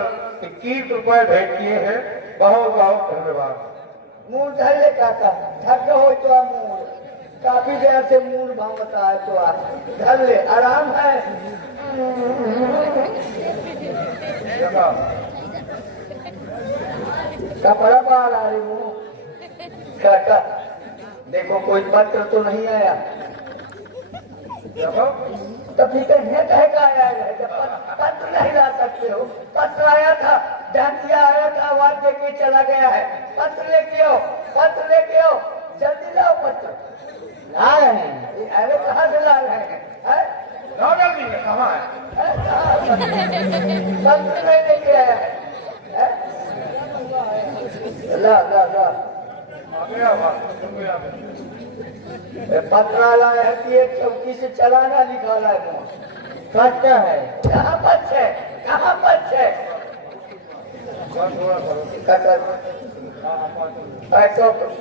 21 रुपए भेंट किए हैं। बहुत बहुत धन्यवाद। मूड धर ले काका थक हो तो आ मूड काफी देर से मूड भावता है तो आ धर ले आराम है। देखा? कपड़ा बाहर आ रही हूँ काका देखो कोई पत्र तो नहीं आया देखो? तो फिक्र है का आया है जब पत्र नहीं ला सकते हो। पत्र आया था डांटिया आया था आवाज देके चला गया है। पत्र लेके आओ जल्दी लाओ पत्र ला रहे हैं। अरे कहाँ से ला रहे हैं लो जल्दी में कहाँ है? पत्र नहीं लेके आया है ला आ गया पत्र लाया है कि एक चौकी से चलाना निकाला है पक्का है कहाँ पक्ष है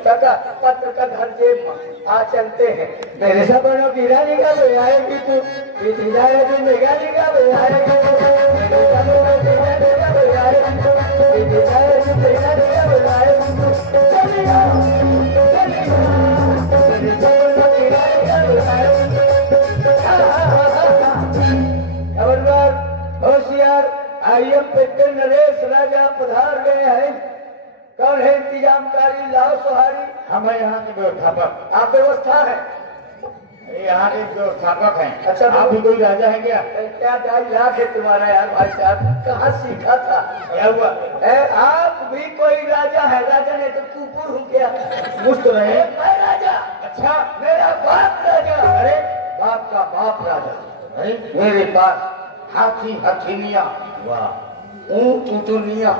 काका पत्र का घर जेब में आ चलते हैं मेरे सब बिरानी का भी आएगी तू जाएगी मेघानी का भी आएगी मेरे सब बिरानी का भी आएगी तू जाएगी मेघानी का भी आएगी तू चलिए खबरदार होशियार आईएम पेट्रोल नरेश राजा पधार गए हैं। कौन है इंतजामकारी लाओ सुहारी हम यहाँ के व्यवस्थापक आप व्यवस्था है यहाँ के व्यवस्थापक हैं। अच्छा, आप भी कोई राजा है क्या? क्या डायलॉग है तुम्हारा यार भाई साहब कहाँ सीखा था क्या हुआ? आप भी कोई राजा है राजा नहीं तो कुकुर हूँ क्या कुछ तो नहीं। मैं राजा अच्छा मेरा बाप राजा अरे बाप का बाप राजा अरे मेरे पास हाथी हथीनिया वाह ऊंट ऊँटनिया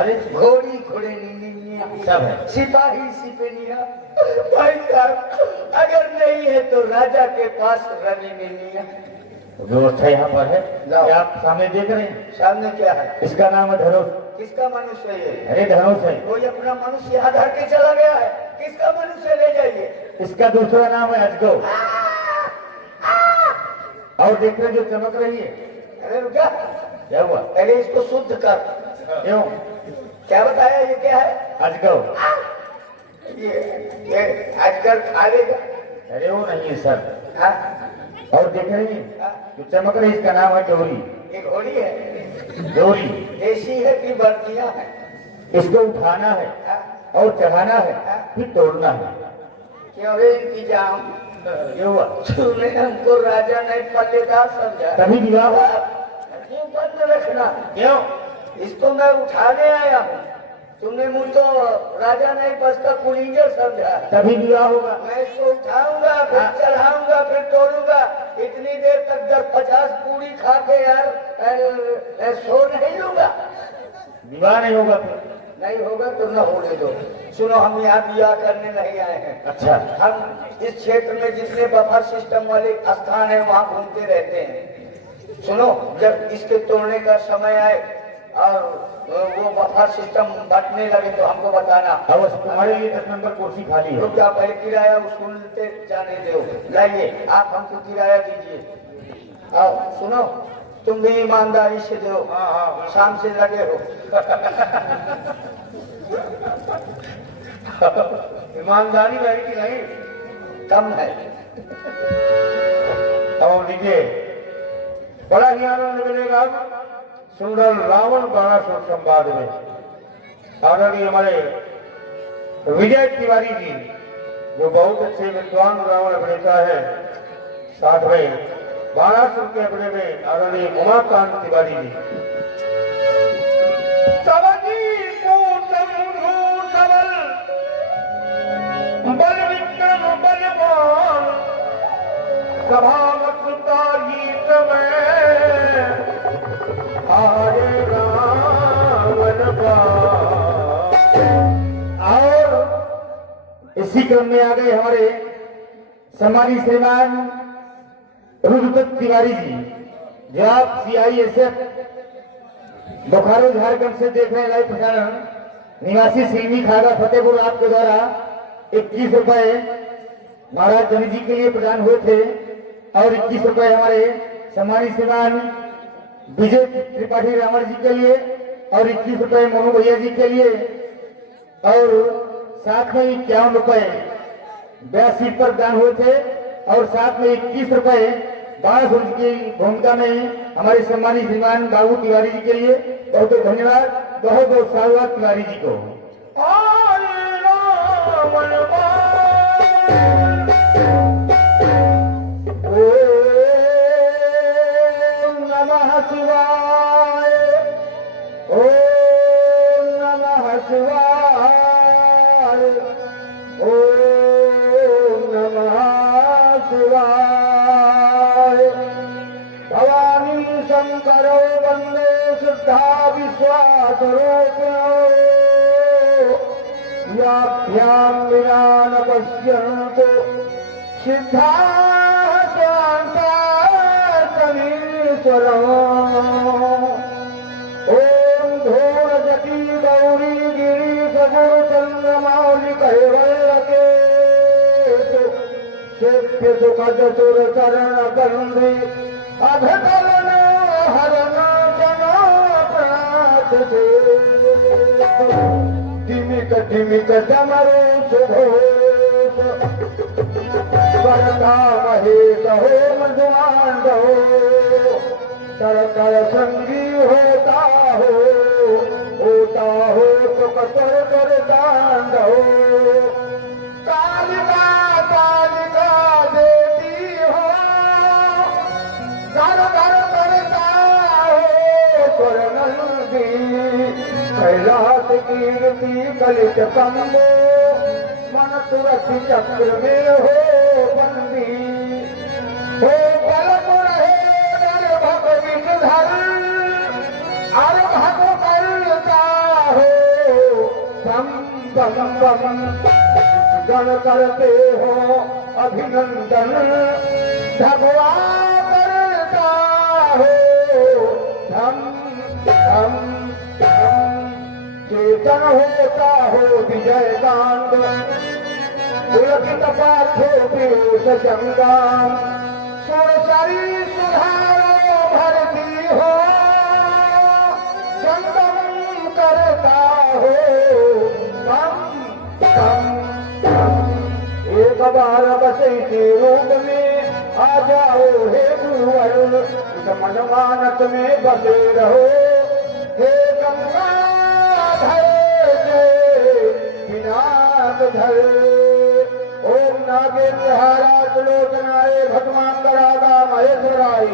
अरे घोड़ी घोड़ेनिया सब है। सिपाही सिपेनिया भाई साहब अगर नहीं है तो राजा के पास रणनिया व्यवस्था यहाँ पर है। लाओ। क्या आप सामने देख रहे हैं? सामने क्या है इसका नाम है धनुष। किसका मनुष्य है अरे धनुष है। कोई अपना मनुष्य यहाँ धर के चला गया है किसका मनुष्य ले जाइए इसका दूसरा नाम है अजगौ। और देख रहे जो चमक रही है अरे रुका क्या हुआ? पहले इसको शुद्ध कर क्यों? क्या बताया ये क्या है अजगौ। ये आजकल खा लेगा अरे वो नहीं है सर। हाँ? और देख रहे हैं जो चमक रही इसका नाम है डोरी। ये घोड़ी है डोरी देसी है कि वर्दियां है इसको उठाना है हाँ? और चढ़ाना है फिर तोड़ना है। क्यों रे इंतजाम ये हुआ तूने हमको राजा नहीं पल्लेदार समझा तभी विवाह हुआ। मुंह बंद रखना क्यों? इसको मैं उठाने आया हूँ तुमने मुझको राजा नहीं बसता कुलीजर समझा तभी विवाह होगा। मैं इसको उठाऊंगा फिर चढ़ाऊंगा फिर तोड़ूंगा इतनी देर तक 10-50 पूरी खा के यार सो नहीं लूंगा विवाह नहीं होगा फिर। नहीं होगा तो न होने दो। सुनो हम यहाँ बिया करने नहीं आए हैं अच्छा हम इस क्षेत्र में जितने बफर सिस्टम वाले स्थान है वहाँ घूमते रहते हैं। सुनो जब इसके तोड़ने का समय आए और वो बफर सिस्टम बटने लगे तो हमको बताना। अवश्य तुम्हारे लिए 10 नंबर कुर्सी खाली है। रुक जा पहले किराया वसूलते जाने दो लाइए आप हमको किराया दीजिए। आओ सुनो तुम भी ईमानदारी से दो हाँ हाँ शाम से लगे हो ईमानदारी रही कि नहीं? कम है। और लीजिए, बड़ा ही आनंद मिलेगा सुंदर रावण बाणासुर संवाद में। आदरणीय हमारे विजय तिवारी जी, जो बहुत अच्छे विद्वान रावण अभिनेता है, साथ में बाणासुर के अपने में आदरणीय उमाकांत तिवारी जी। सबजी को शंभु सबल, बल विक्रम बलवान, सभावक्ता गीत में आए रावण पार। और इसी क्रम में आ गए हमारे सम्मानित श्रीमान रुद्रदत्त तिवारी जी, जो आप CISF बोकारो झारखंड से देख रहे हैं लाइव प्रसारण। निवासी सिलमी खागा फतेहपुर आपके द्वारा 21 रुपए महाराज जनी जी के लिए प्रदान हुए थे, और 21 रुपए हमारे सम्मानित श्रीमान विजय त्रिपाठी रावण जी के लिए, और 21 रुपए मोनू भैया जी के लिए, और साथ में 51 रुपए 82 पर दान हुए थे, और साथ में 21 रुपए बाणासुर जी की भूमिका में हमारे सम्मानित श्रीमान बाबू तिवारी जी के लिए बहुत बहुत धन्यवाद, बहुत बहुत साधुवाद तिवारी जी को। ओम नमः शिवाय, ओम नमः शिवाय, ओम नमः शिवाय। भवानी शंकरो वंदे शुद्धा विश्वास रूपिणो, याभ्यां विना न पश्यन्तु सिद्धाः शान्तास्तमीश्वरः। ओम धूलजटी गौरी गिरीश गुरु चंद्रमौलि कैवल्यकेतु सेभ्य सुखद सुर चरण बंदे अधकलन हरण जन प्रार्थते। धिमिक धिमिक डमरू सुघोष, करता महेश हो मधुमान हो, कर कर संगी होता हो तो कर कर दान हो। कालिका कालिका देती हो, घर घर करता हो स्वर्णनदी। कैलाश कीर्ति कलित कंबो, मन तुरसी चक्र में हो बंदी। हो बलम रहे नर भग विषधर, अर्घ करता हो बम बम बम। गण करते हो अभिनंदन, भगवा करता हो धम धम धम। चेतन होता हो विजय कांड, पुलकित पार्थो पीयूष जंगाम। सुरसरी सुधारो भरती हो, संगम करता हो बम बम बम। एक बार बसे के रूप में आ जाओ हे गुरुवर, मन मानस में बसे रहो हे गंगा ओम नागेन्द्रहारा त्रिलोचनाय भगवांगरागा महेश्वराय,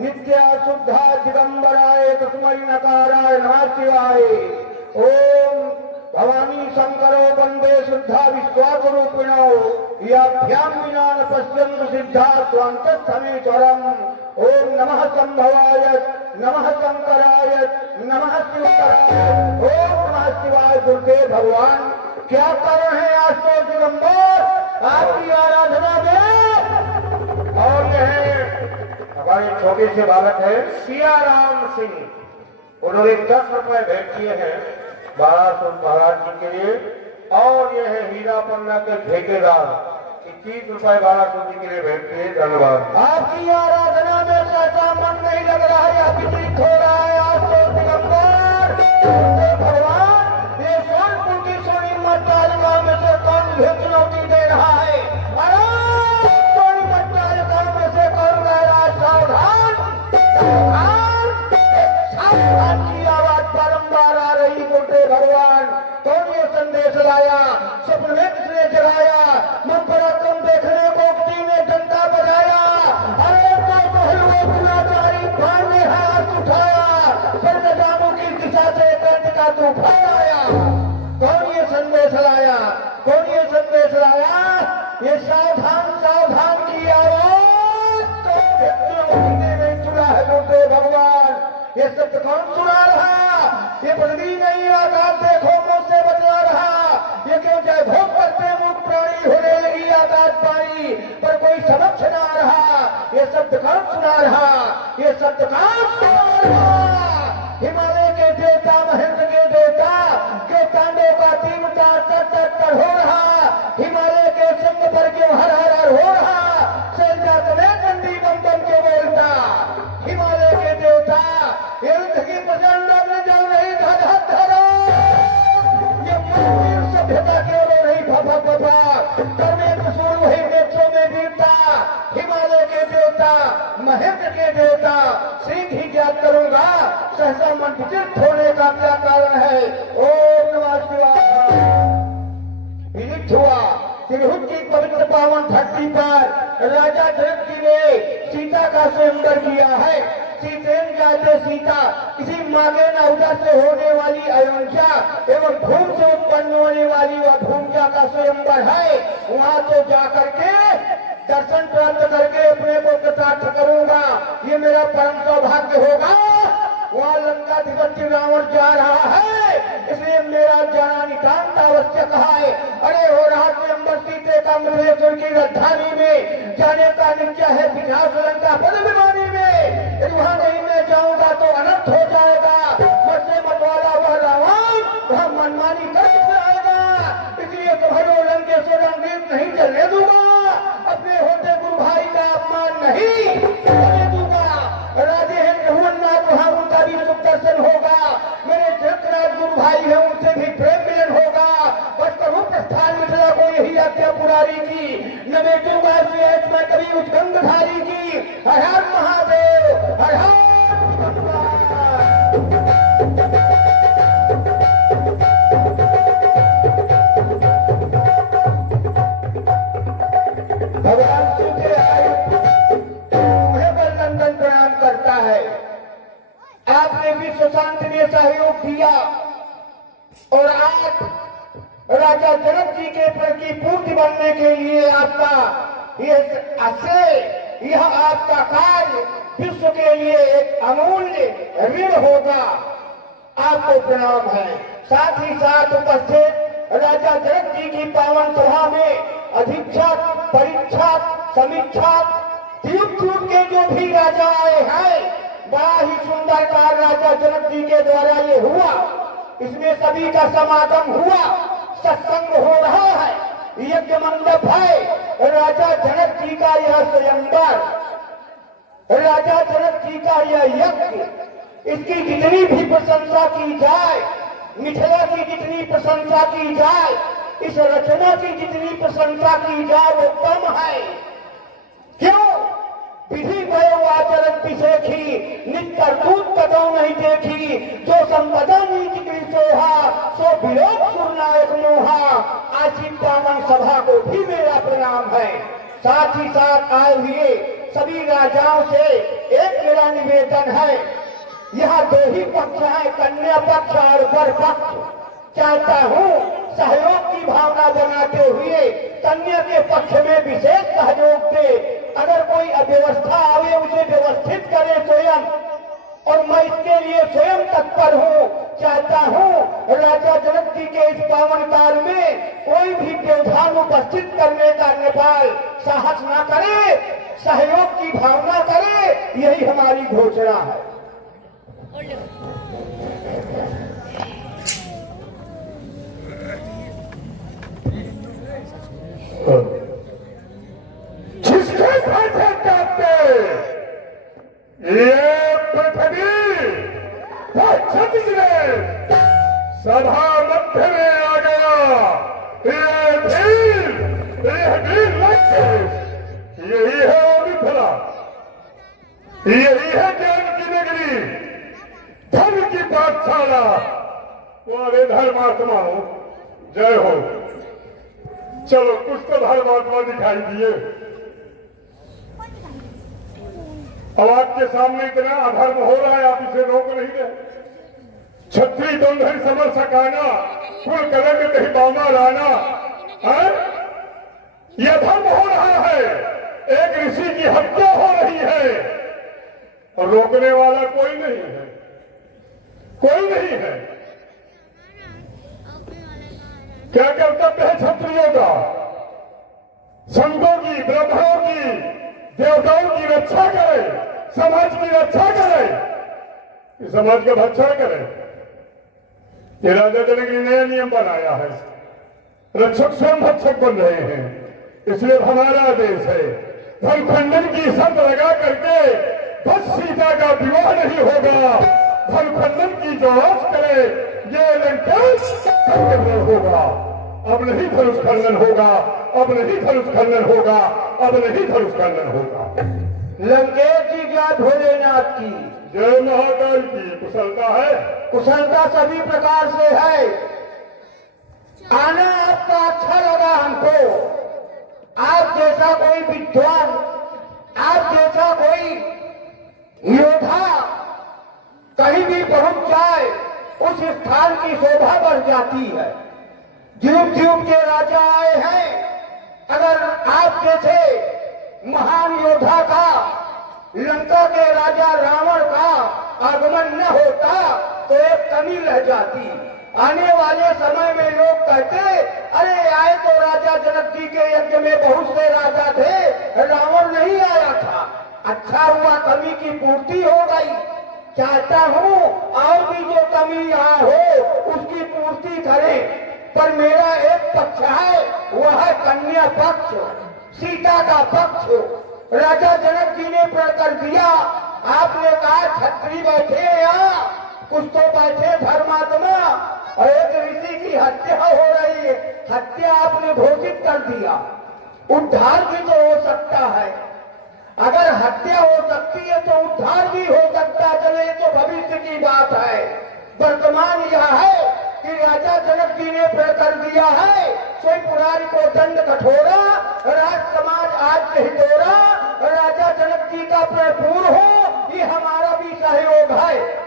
नित्या शुद्धा दिगंबराय तस्मै नकाराय नमः शिवाय। ओम भवानी शंकरो वंदे शुद्धा विश्वास रूपिणो, याभ्यां विना न पश्यन्तु सिद्धा स्वान्तस्थमेश्वरम्। ओम नमः संभवाय, नमः शंकराय, नमः शिवकराय। ओम नमः शिवाय। गुरुदेव भगवान क्या कर रहे हैं आज तो दिगंबर आपकी आराधना में। और यह हमारे छोटे से बालक है सियाराम सिंह, उन्होंने 10 रुपए भेंट किए हैं बाणासुर महाराज जी के लिए। और यह है हीरा पन्ना के ठेकेदार, 21 रुपए बाणासुर जी के लिए भेंट किए। धन्यवाद। आपकी आराधना में सहसा मन नहीं लग रहा है, अभिजीत हो रहा है आज तो दिगंबर। भगवान ये सोनपुर की सोनी मत तालिका में भी चुनौती दे रहा है। अरे कोई बच्चा में से कौन गया? सावधान सावधान। सावधान की आवाज बारंबार आ रही। बोलते भगवान कौन ये संदेश लाया? स्वप्न में किसने जगाया? मन पराक्रम देखने को उक्ति में डंका बजाया। अरे तो पहलुओं दुराचारी प्राण ने हाथ उठाया, पर न जानो की दिशा से दर्द का तूफान आया। कौन ये संदेश लाया? कौन ये संदेश लाया? ये सावधान सावधान की आवाज तो नहीं सुना है। बोलते भगवान ये सत्य कौन सुना रहा? ये बदली नहीं आकाश देखो मुझसे बचला रहा। ये क्यों जय भोग करते मुख प्राणी होने लगी आकाश पानी, पर कोई समक्ष ना रहा। ये सत्य कौन सुना रहा? ये सत्य कौन सुना रहा? हिमालय के देवता महेंद्र के देवता के तांडव का तीव्रता तर हो रहा। हिमालय के संग पर क्यों हर हर हो रहा? सैलजा तुम्हें चंडी बम बम क्यों बोलता? हिमालय के देवता युद्ध की प्रचंड में जल रही धरा। ये मंदिर सभ्यता क्यों रो रही फफा फफा? करने कसूर वही नेत्रों में गिरता। हिमालय के देवता महेंद्र के देवता शीघ्र ही ज्ञात करूंगा सहसा मन विचित्र होने का क्या कारण है। ओम नमः शिवाय। विदित हुआ तिरहुत की पवित्र पावन धरती पर राजा जनक जी ने सीता का स्वयंवर किया है। सीतेन जाते सीता किसी मांगे न उदर से होने वाली अयोध्या एवं धूम से उत्पन्न होने वाली वह भूमिका का स्वयंवर है। वहाँ तो जाकर के दर्शन प्राप्त करके अपने को कृतार्थ करूंगा, ये मेरा परम सौभाग्य होगा। वहाँ लंकाधिपति रावण जा रहा है, इसलिए मेरा जाना नितांत आवश्यक है। अरे हो रहा स्वयंवर सीते का मृदेश्वर की राजधानी में जाने का निश्चय है। विनाश लंका पद विमानी में यदि वहाँ नहीं मैं जाऊंगा तो अनर्थ हो जाएगा। मुझसे मतवाला वह रावण वह मनमानी कर आएगा, इसलिए तुम्हारे लंकेश्वर रंगीत नहीं चलने दूंगा। अपने होते गुरु भाई का अपमान नहीं करने दूंगा। राजे हैं रघुवंशनाथ वहाँ उनका भी सुख दर्शन होगा। मेरे जनकराज गुरु भाई है उनसे भी प्रेम मिलन होगा। बस करूँ प्रस्थान मिथिला को यही आज्ञा पुरारी की। न बेचूंगा मैं कभी उस गंगधारी की। हर हर महादेव हर हर भगवान तुझे तुम्हें नंदन प्रणाम करता है। आपने विश्व शांति में सहयोग दिया और आप राजा जनक जी के प्रति पूर्ति बनने के लिए आपका यह आपका कार्य विश्व के लिए एक अमूल्य ऋण होगा। आपको प्रणाम है। साथ ही साथ उपस्थित राजा जनक जी की पावन सभा में अधीक्षक परीक्षक समीक्षक तीर्थ के जो भी राजा आए हैं, बड़ा ही सुंदर कार्य राजा जनक जी के द्वारा ये हुआ। इसमें सभी का समागम हुआ, सत्संग हो रहा है, यज्ञ मंडप है। राजा जनक जी का यह स्वयंवर, राजा जनक जी का यह यज्ञ, इसकी जितनी भी प्रशंसा की जाए, मिथिला की जितनी प्रशंसा की जाए, इस रचना की जितनी प्रशंसा की जाए वो कम है। क्यों? विधि भयो आचरण पिछेखी, नित करतूत कदम नहीं देखी। जो संपदा नीच की सोहा, सो विलोक सुरनायक मोहा। आजी पावन सभा को भी मेरा प्रणाम है। साथ ही साथ आए हुए सभी राजाओं से एक मेरा निवेदन है। यहाँ दो ही पक्ष है, कन्या पक्ष और वर पक्ष। चाहता हूँ सहयोग की भावना बनाते हुए कन्या के पक्ष में विशेष सहयोग दे। अगर कोई अव्यवस्था आवे उसे व्यवस्थित करे स्वयं, और मैं इसके लिए स्वयं तत्पर हूँ। चाहता हूँ राजा जनक जी के इस पावन काल में कोई भी व्यवधान उपस्थित करने का नेपाल साहस न करे, सहयोग की भावना करे, यही हमारी घोषणा है। जिसके पासे जाते ये पृथ्वी सभा मध्य में आ गया। ये भी यही है वो मिथिला, यही है ज्ञान की नगरी, धर्म की पाठशाला। तुम्हारे धर्मात्माओं जय हो। चलो कुछ तो धर्मात्मा दिखाई दिए। अब आपके सामने इतना अधर्म हो रहा है, आप इसे रोक नहीं रहे। छत्री दोंधन समर सकाना, कुल कलंक कहीं बामा लाना, यह धर्म हो रहा है। एक ऋषि की हत्या हो रही है और रोकने वाला कोई नहीं है, कोई नहीं है। क्या कर्तव्य है क्षत्रियों का? संतों की, ब्राह्मणों की, देवताओं की रक्षा करे, समाज की रक्षा करे, समाज का भक्षण करे। ये राजा जनक ने नया नियम बनाया है, रक्षक स्वयं भक्षक बन रहे हैं। इसलिए हमारा आदेश है धर्मखंडन की शर्त लगा करके बस सीता का विवाह नहीं होगा। धर्मखंडन की जो आस करे ये लंकेश होगा। अब नहीं धनुष खंडन होगा, अब नहीं धनुष खंडन होगा, अब नहीं धनुष खंडन होगा। लंकेश जी क्या भोलेनाथ की जय महाकाल की। कुशलता है? कुशलता सभी प्रकार से है। आना आपका अच्छा लगा हमको। आप जैसा कोई विद्वान, आप जैसा कोई योद्धा कहीं भी पहुंच जाए उस स्थान की शोभा बढ़ जाती है। द्वीप द्वीप के राजा आए हैं, अगर आप जैसे महान योद्धा का, लंका के राजा रावण का आगमन न होता तो एक कमी रह जाती। आने वाले समय में लोग कहते अरे आए तो राजा जनक जी के यज्ञ में बहुत से राजा थे, रावण नहीं आया था। अच्छा हुआ कमी की पूर्ति हो गई। चाहता हूँ और भी जो कमी यहाँ हो उसकी पूर्ति करें। पर मेरा एक पक्ष है, वह है कन्या पक्ष, सीता का पक्ष। राजा जनक जी ने प्रण कर दिया। आपने कहा छत्री बैठे यहाँ, कुछ तो बैठे धर्मात्मा, और एक ऋषि की हत्या हो रही है। हत्या आपने घोषित कर दिया। उद्धार भी तो हो सकता है। अगर हत्या हो सकती है तो उद्धार भी हो सकता है। चले तो भविष्य की बात है। वर्तमान यह है कि राजा जनक जी ने प्रण कर दिया है, स्वयं पुरारी को दंड कठोरा, राज समाज आज से हितोरा। राजा जनक जी का प्रण पूर्ण हो, ये हमारा भी सहयोग है।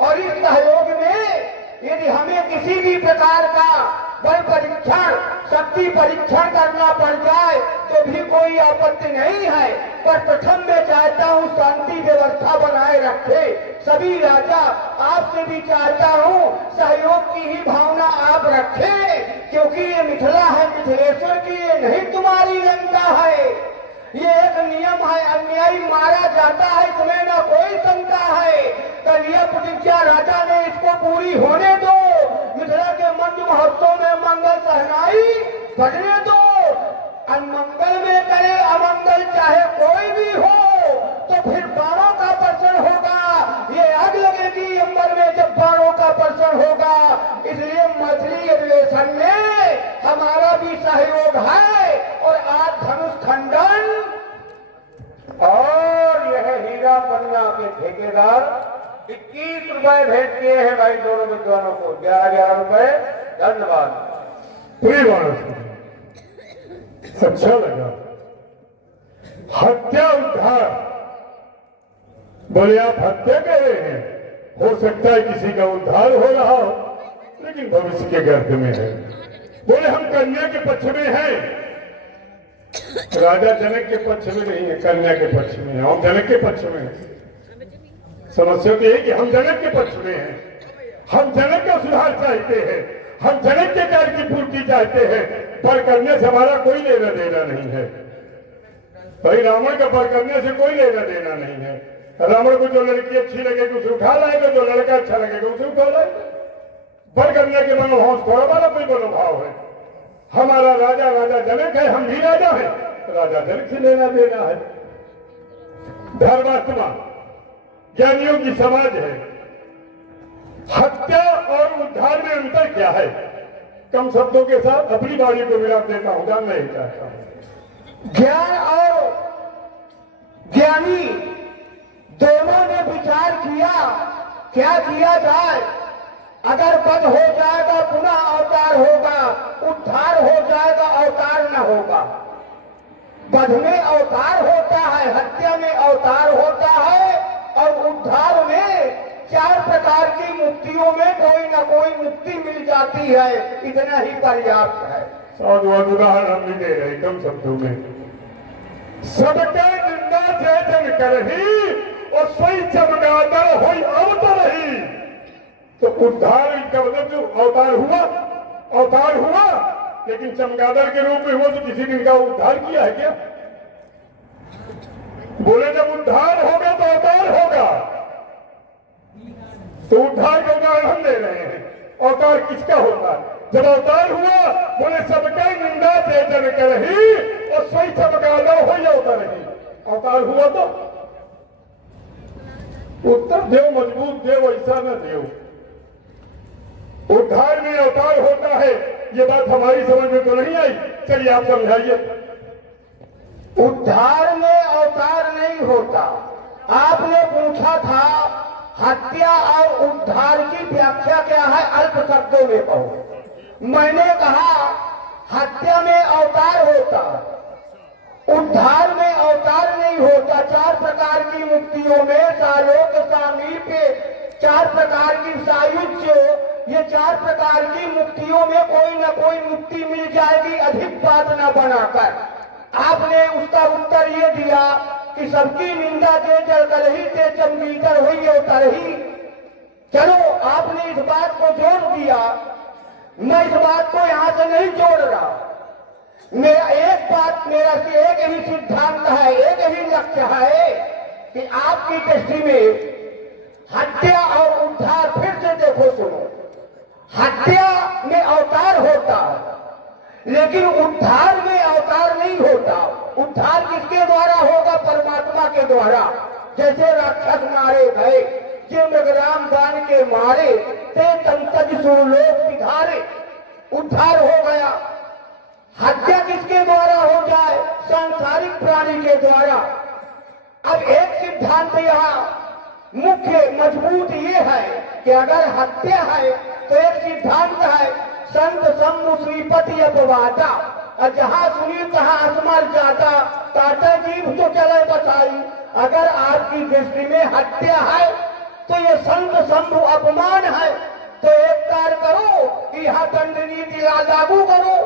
और इस सहयोग में यदि हमें किसी भी प्रकार का बल परीक्षण, शक्ति परीक्षण करना पड़ जाए तो भी कोई आपत्ति नहीं है। पर प्रथम मैं चाहता हूँ शांति व्यवस्था बनाए रखे सभी राजा। आपसे भी चाहता हूँ सहयोग की ही भावना आप रखें, क्योंकि ये मिथिला है मिथिलेश्वर की, ये नहीं तुम्हारी लंका है। ये एक नियम है, अन्यायी मारा जाता है, इसमें ना कोई शंका है। कलिया प्रतिज्ञा राजा ने इसको पूरी होने दो। मिथिला के मंच महोत्सव में मंगल सहनाई बजने दो। अनमंगल में करे अमंगल चाहे कोई भी हो तो फिर बाणों का वर्षण होगा। ये आग लगेगी अंबर में जब बाणों का वर्षण होगा। इसलिए मैथिली अधिवेशन में हमारा भी सहयोग है। और आज धनुष खंडन और यह हीरा पन्ना के ठेकेदार 21 रुपए भेंट किए हैं भाई दोनों विद्वानों को। 11-11 रुपए। धन्यवाद। प्रिय मानस, अच्छा लगा। हत्या उद्धार बोले आप हत्या कर रहे हैं, हो सकता है किसी का उद्धार हो रहा हो, लेकिन भविष्य के गर्भ में है। बोले हम कन्या के पक्ष में हैं, राजा जनक के पक्ष में नहीं है, कन्या के पक्ष में है। हम जनक के पक्ष में हैं। समस्या तो है कि हम जनक के पक्ष में हैं, हम जनक का सुधार चाहते हैं, हम जनक के कार्य की पूर्ति चाहते हैं। पर करने से हमारा कोई लेना देना नहीं है भाई। रावण का पर करने से कोई लेना देना नहीं है। रावण को जो लड़की अच्छी लगेगी उसे उठा लाएगा, जो लड़का अच्छा लगेगा उसे उठा लाएगा। पर करने के मनोभाव थोड़ा हमारा कोई मनोभाव है। हमारा राजा राजा जनक है, हम भी राजा हैं, राजा जनक से लेना देना है। धर्मात्मा ज्ञानियों की समाज है। हत्या और उद्धार में अंतर क्या है? कम शब्दों के साथ अपनी बाणी को विराम देता हूं, जानना ही चाहता हूं। ज्ञान और ज्ञानी दोनों ने विचार किया क्या किया जाए। अगर वध हो जाएगा पुनः अवतार होगा, उद्धार हो जाएगा अवतार न होगा। वध में अवतार होता है, हत्या में अवतार होता है, और उद्धार में 4 प्रकार की मुक्तियों में कोई न कोई मुक्ति मिल जाती है। इतना ही पर्याप्त है। साधु उदाहरण हम भी दे रहे कम शब्दों में। सबके निंदा जय जन करही और सोई चमगादड़ होई अवतरही। तो उद्धार का मतलब जो अवतार हुआ लेकिन चमगादड़ के रूप में हुआ, तो किसी दिन का उद्धार किया है क्या? बोले जब उद्धार होगा तो अवतार होगा। तो उद्धार का उदाहरण हम दे रहे हैं। अवतार किसका होगा? जब अवतार हुआ बोले सबका निंदा जय जन करही और सोई चमगादड़ होई अवतरही। अवतार हुआ तो उत्तर देव मजबूत देव ऐसा न देव। उद्धार में अवतार होता है, ये बात हमारी समझ में तो नहीं आई। चलिए आप समझाइए। उद्धार में अवतार नहीं होता। आपने पूछा था हत्या और उद्धार की व्याख्या क्या है, अल्प शब्दों में कहो। मैंने कहा हत्या में अवतार होता, उद्धार में अवतार नहीं होता। 4 प्रकार की मुक्तियों में सालोक सामीप्य, 4 प्रकार की सायुज्य, ये 4 प्रकार की मुक्तियों में कोई न कोई मुक्ति मिल जाएगी। अधिक बात न बनाकर आपने उसका उत्तर ये दिया कि सबकी निंदा जे जल कर ही ते चमगीकर हुई अवतर ही। चलो आपने इस बात को जोड़ दिया, मैं इस बात को यहां से नहीं जोड़ रहा। मेरा एक बात, मेरा एक ही सिद्धांत है, एक ही लक्ष्य है कि आपकी दृष्टि में हत्या और उद्धार फिर से देखो सुनो। हत्या में अवतार होता है लेकिन उद्धार में अवतार नहीं होता। उद्धार किसके द्वारा होगा? परमात्मा के द्वारा। जैसे राक्षस मारे गए, जे मृगराम दान के मारे ते तंतज सुरलोक सिधारे, उद्धार हो गया। हत्या किसके द्वारा हो जाए? सांसारिक प्राणी के द्वारा। अब एक सिद्धांत यहाँ मुख्य मजबूत ये है कि अगर हत्या है तो एक सिद्धांत है संत सम्मु श्रीपति अपवादा, और जहां सुनी तहां असमर जाता, काटा जीव तो चले बचाई। अगर आपकी दृष्टि में हत्या है तो ये संत सम्मु अपमान है। तो एक कार्य करो कि यहाँ दंड नीति लागू करो,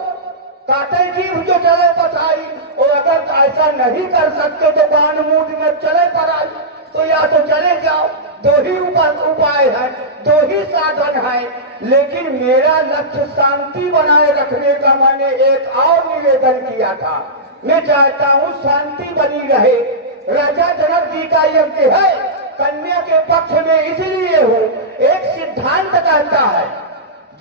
काटे जीव जो चले बचाई। और अगर ऐसा नहीं कर सकते तो कानून में चले पड़ाई। तो या तो चले जाओ, 2 ही उपाय है, 2 ही साधन है। लेकिन मेरा लक्ष्य शांति बनाए रखने का मैंने एक और निवेदन किया था। मैं चाहता हूँ शांति बनी रहे। राजा जनक जी का यज्ञ है, कन्या के पक्ष में इसलिए हो। एक सिद्धांत कहता है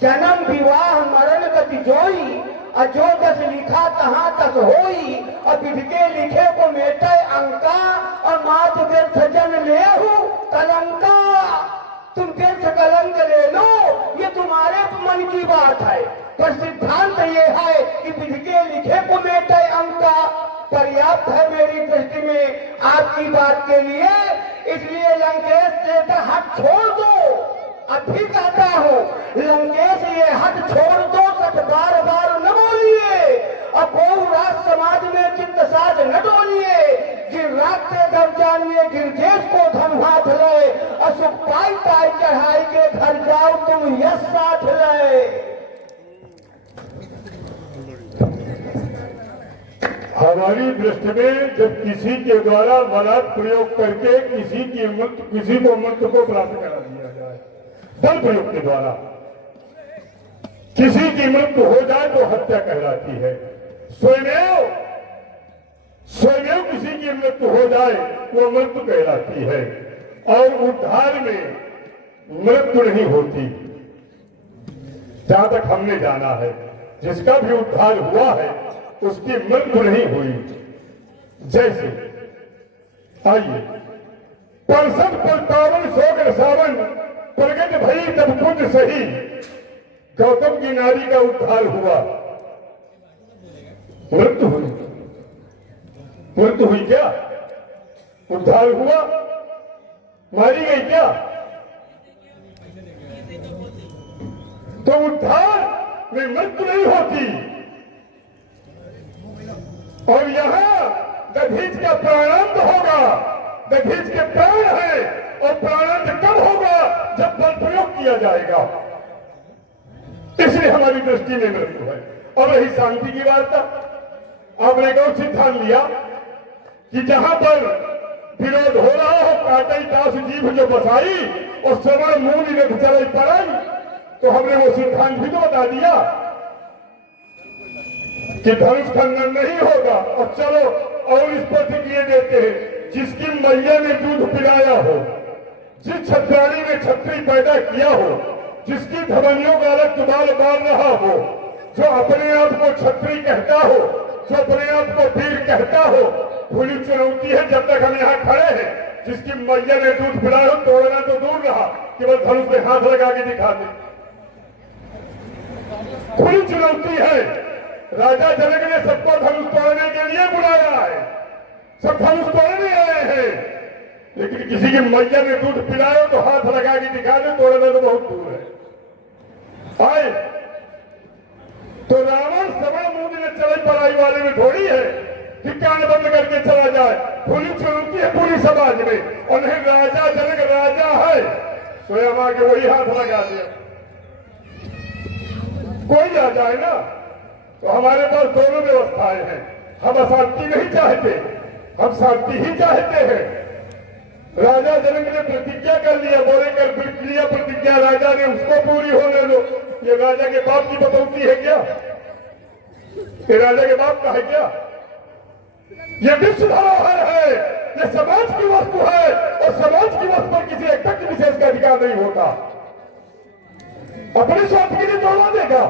जन्म विवाह मरण गति जोई, और जो दस लिखा तहां तस होई, और विधि के लिखे को मेटे अंका, और मात व्यर्थ जन लेहु कलंका। तुम व्यर्थ कलंक ले लो, ये तुम्हारे मन की बात है। पर सिद्धांत ये है कि विधि के लिखे को मेटे अंका। पर्याप्त है मेरी दृष्टि में आपकी बात के लिए। इसलिए लंकेश से हट छोड़ दो। अभी कहता हूँ लंकेश ये हट छोड़ दो, सच बार बार न बोलिए। और बहुराज समाज में चित्त साज न डोलिए। गिर रात से घर जानिए, गिरजेश को धम हाथ ले, और सुख पाई ताई चढ़ाई के घर जाओ तुम यश साथ ले। हमारी दृष्टि में जब किसी के द्वारा बलात् प्रयोग करके किसी को मृत्यु को प्राप्त करा दिया जाए, बल प्रयोग के द्वारा किसी की मृत्यु हो जाए तो हत्या कहलाती है। स्वयं किसी की मृत्यु हो जाए वो मृत्यु कहलाती है। और उद्धार में मृत्यु नहीं होती, जहां तक हमने जाना है। जिसका भी उद्धार हुआ है उसकी मृत्यु नहीं हुई। जैसे आइए परसत पर पावन सोगर सावन प्रगट भई तब कुंज सही, गौतम की नारी का उद्धार हुआ, मृत्यु हुई। मृत्यु हुई क्या? उद्धार हुआ? मारी गई क्या? तो उद्धार में मृत्यु नहीं होती। और यहां दधीच का प्राणांत होगा। दधीच के प्राण है और प्राणांत कब होगा? जब बल प्रयोग किया जाएगा। इसलिए हमारी दृष्टि में मृत्यु है। और रही शांति की वार्ता, आपने कौन सिद्धांत लिया कि जहां पर विरोध हो रहा हो, काटई दास जीभ जो बसाई और श्रवण मूल रथ चलाई पड़ाई, तो हमने वो सिद्धांत भी तो बता दिया कि धनुष खंडन नहीं होगा। और चलो और स्पष्ट किए देते हैं, जिसकी मैया ने दूध पिलाया हो, जिस छत्राणी ने छत्री पैदा किया हो, जिसकी धमनियों का रक्त बाल बाल रहा हो, जो अपने आप को छत्री कहता हो, जो अपने आप को वीर कहता हो, खुली चुनौती है जब तक हम यहाँ खड़े हैं। जिसकी मैया ने दूध पिलाया हो, तोड़ना तो दूर रहा, केवल धनुष में हाथ लगा के दिखा दे। खुली चुनौती है। राजा जनक ने सबको धनुष तोड़ने के लिए बुलाया है, सब धनुष तोड़ने आए हैं, लेकिन किसी की मैया ने दूध पिलाया तो हाथ लगा के दिखा दे, तोड़ना तो बहुत दूर है। आए तो रावण समय मूवी ने चलाई पढ़ाई वाले में थोड़ी है कि कान बंद करके चला जाए। खुली चुनौती है पूरी समाज में। और नहीं, राजा जनक राजा है, स्वयं आके वही हाथ लगा दिया। कोई आ जाए ना, तो हमारे पास दोनों व्यवस्थाएं हैं। हम अशांति नहीं चाहते, हम शांति ही चाहते हैं। राजा जनक ने प्रतिज्ञा कर लिया, बोले कर लिया प्रतिज्ञा, राजा ने उसको पूरी होने दो। ये राजा के बाप की बतौती है क्या? ये राजा के बाप का है क्या? ये विश्व धरोहर है, ये समाज की वस्तु है, और समाज की वस्तु पर किसी एक व्यक्ति विशेष का अधिकार नहीं होता। अपने स्वार्थ के लिए तोड़वा देगा,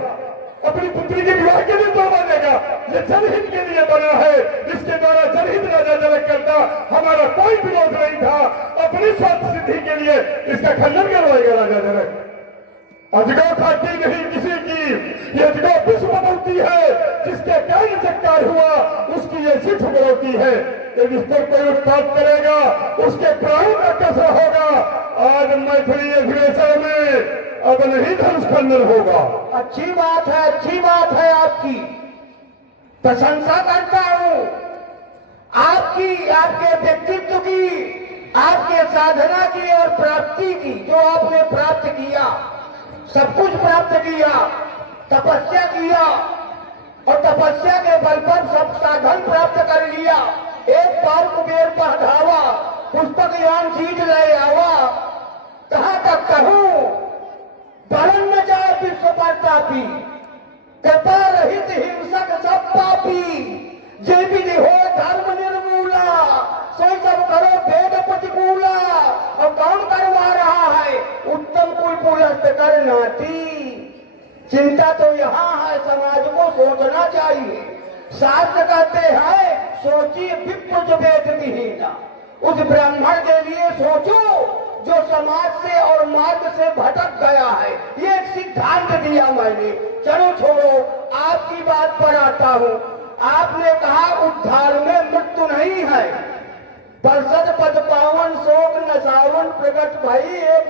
अपनी पुत्री के विवाह के लिए तोड़वा देगा। ये जनहित के लिए बना है, इसके द्वारा जनहित राजा जनक करता, हमारा कोई विरोध नहीं था। अपनी स्वार्थ सिद्धि के लिए इसका खंडन करवाएगा राजा जनक। अजगौ खाती नहीं किसी की, ये अजगौ विश्व बनौती है। जिसके कारण चक्कार हुआ उसकी ये सिद्ध बनौती है। यदि इस पर कोई उत्पाद करेगा उसके प्राणों का कसर होगा। आज मैथिली अधिवेशन में अब नहीं धनुष खंडन होगा। अच्छी बात है, अच्छी बात है, आपकी प्रशंसा करता हूं। आपकी, आपके व्यक्तित्व की, आपके साधना की और प्राप्ति की, जो आपने प्राप्त किया, सब कुछ प्राप्त किया, तपस्या किया और तपस्या के बल पर सब साधन प्राप्त कर लिया। एक बार कुबेर पढ़ावा, पुस्तक ज्ञान जीत ले आवा। कहां तक कहूं, बरन न जाए विश्व प्रतापी, कृपा रहित हिंसक सब पापी। जे विधि हो धर्म निर्मूला, सोई सब करो भेद प्रतिकूला। और कौन करवा रहा है उत्तम कुल पुलस्त करनाती। चिंता तो यहाँ है, समाज को सोचना चाहिए। शास्त्र कहते हैं सोचिए विप्र वेद विहीना। उस ब्राह्मण के लिए सोचो जो समाज से और मार्ग से भटक गया है। ये एक सिद्धांत दिया मैंने। चलो छोड़ो, आपकी बात पर आता हूँ। आपने कहा उद्धार में मृत्यु नहीं है, परसद पद पावन शोक नसावन प्रगट भाई। एक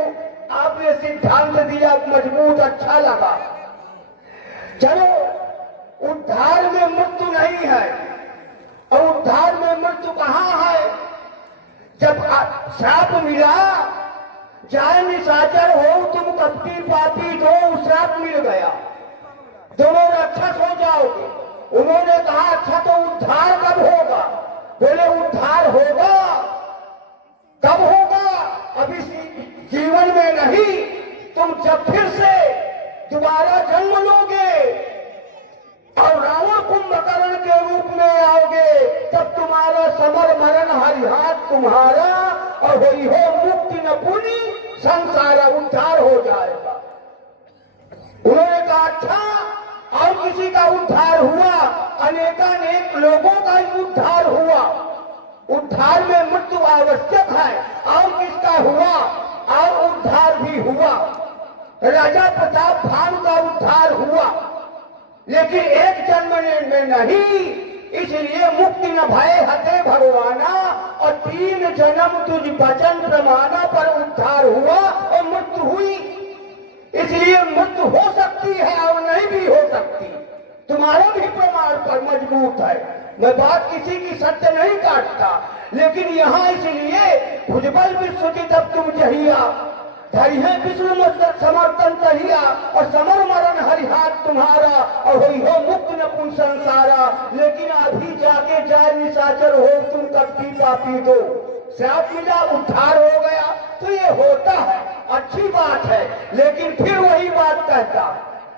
आपने सिद्धांत दिया मजबूत, अच्छा लगा। चलो, उद्धार में मृत्यु नहीं है। और उद्धार में मृत्यु कहाँ है? जब श्राप मिला, जाए निशाचर हो तुम कपटी पापी, दो श्राप मिल गया। दोनों ने अच्छा सो जाओगे। उन्होंने कहा अच्छा तो उद्धार कब होगा? बोले उद्धार होगा, कब होगा? अभी जीवन में नहीं, तुम जब फिर से दोबारा जन्म लोगे और रावण कुंभकर्ण के रूप में आओगे, तब तुम्हारा समर मरण हरिहाथ तुम्हारा, और वही हो मुक्ति न पुनी संसार, उद्धार हो जाएगा। उन्होंने कहा अच्छा, और किसी का उद्धार हुआ? अनेकानेक लोगों का उद्धार हुआ। उद्धार में मृत्यु आवश्यक है। और किसका हुआ? और उद्धार भी हुआ। राजा प्रताप भानु का उद्धार हुआ, लेकिन एक जन्म में नहीं, इसलिए मुक्ति न भय हते भगवाना, और 3 जन्म तुझ वचन प्रमाणा पर उद्धार हुआ और मृत्यु हुई। इसलिए मृत्यु हो सकती है और नहीं भी हो सकती, तुम्हारा भी प्रमाण पर मजबूत है। मैं बात किसी की सत्य नहीं काटता, लेकिन यहाँ इसलिए भुजबल विश्वजित अब तुम जहिया धरि है विष्णु समर्थन कहिया, और समर मरण हरिहाथ तुम्हारा, और हुई हो मुक्त नपुन संसारा। लेकिन अभी जाके जाय निशाचर हो तुम कपटी पापी दो, श्राप मिला उद्धार हो गया, तो ये होता है, अच्छी बात है। लेकिन फिर वही बात कहता,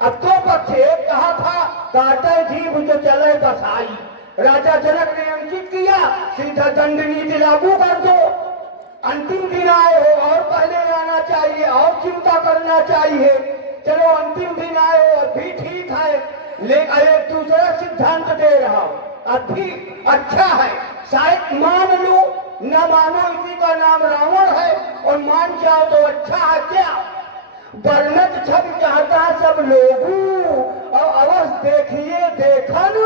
अब तो पक्ष एक कहा था काटे जीव जो चले बसाई, राजा जनक ने अंकित किया सीधा दंड नीति लागू कर दो। अंतिम दिन आए हो और पहले आना चाहिए और चिंता करना चाहिए। चलो अंतिम दिन आए हो अभी ठीक है, लेकिन एक दूसरा सिद्धांत दे रहा हूं, अभी अच्छा है, शायद मान लो, न मानो, इसी का नाम रावण है, और मान जाओ तो अच्छा है। क्या वर्णत छवि चाहता सब लोगों, और अवश्य देखिए देखन,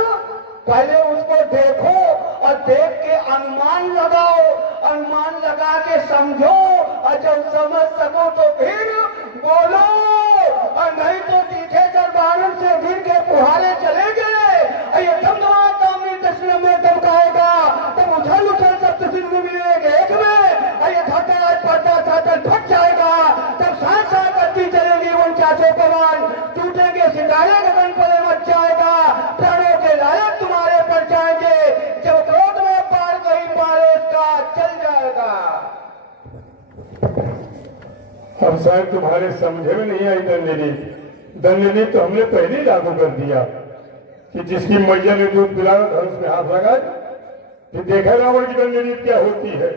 पहले उसको देखो और देख के अनुमान लगाओ, अनुमान लगा के समझो, और जब समझ सको तो फिर बोलो, और नहीं तो तीखे दरबारन से फिर के पुहारे चले गए। ये दमदमाता दशरथ में दमकाएगा, तब उछल उछल सप्तसिंह में मिलेंगे एक में, ये धक्का पड़ता था फट जाएगा, तब साथ साथ करती चलेगी उन चाचों पवन, टूटेंगे सितारे गगन पर मच जाएगा, प्राणों के लायक तुम्हारे पर जाएंगे, जब क्रोध में पार कहीं पारे का चल जाएगा। अब शायद तुम्हारे समझे में नहीं आई दंडनी तो हमने पहले ही लागू कर दिया कि जिसकी मैया ने दूध पिलाया धनुष में हाथ लगाए, फिर देखा रावण की दंडनी क्या होती है।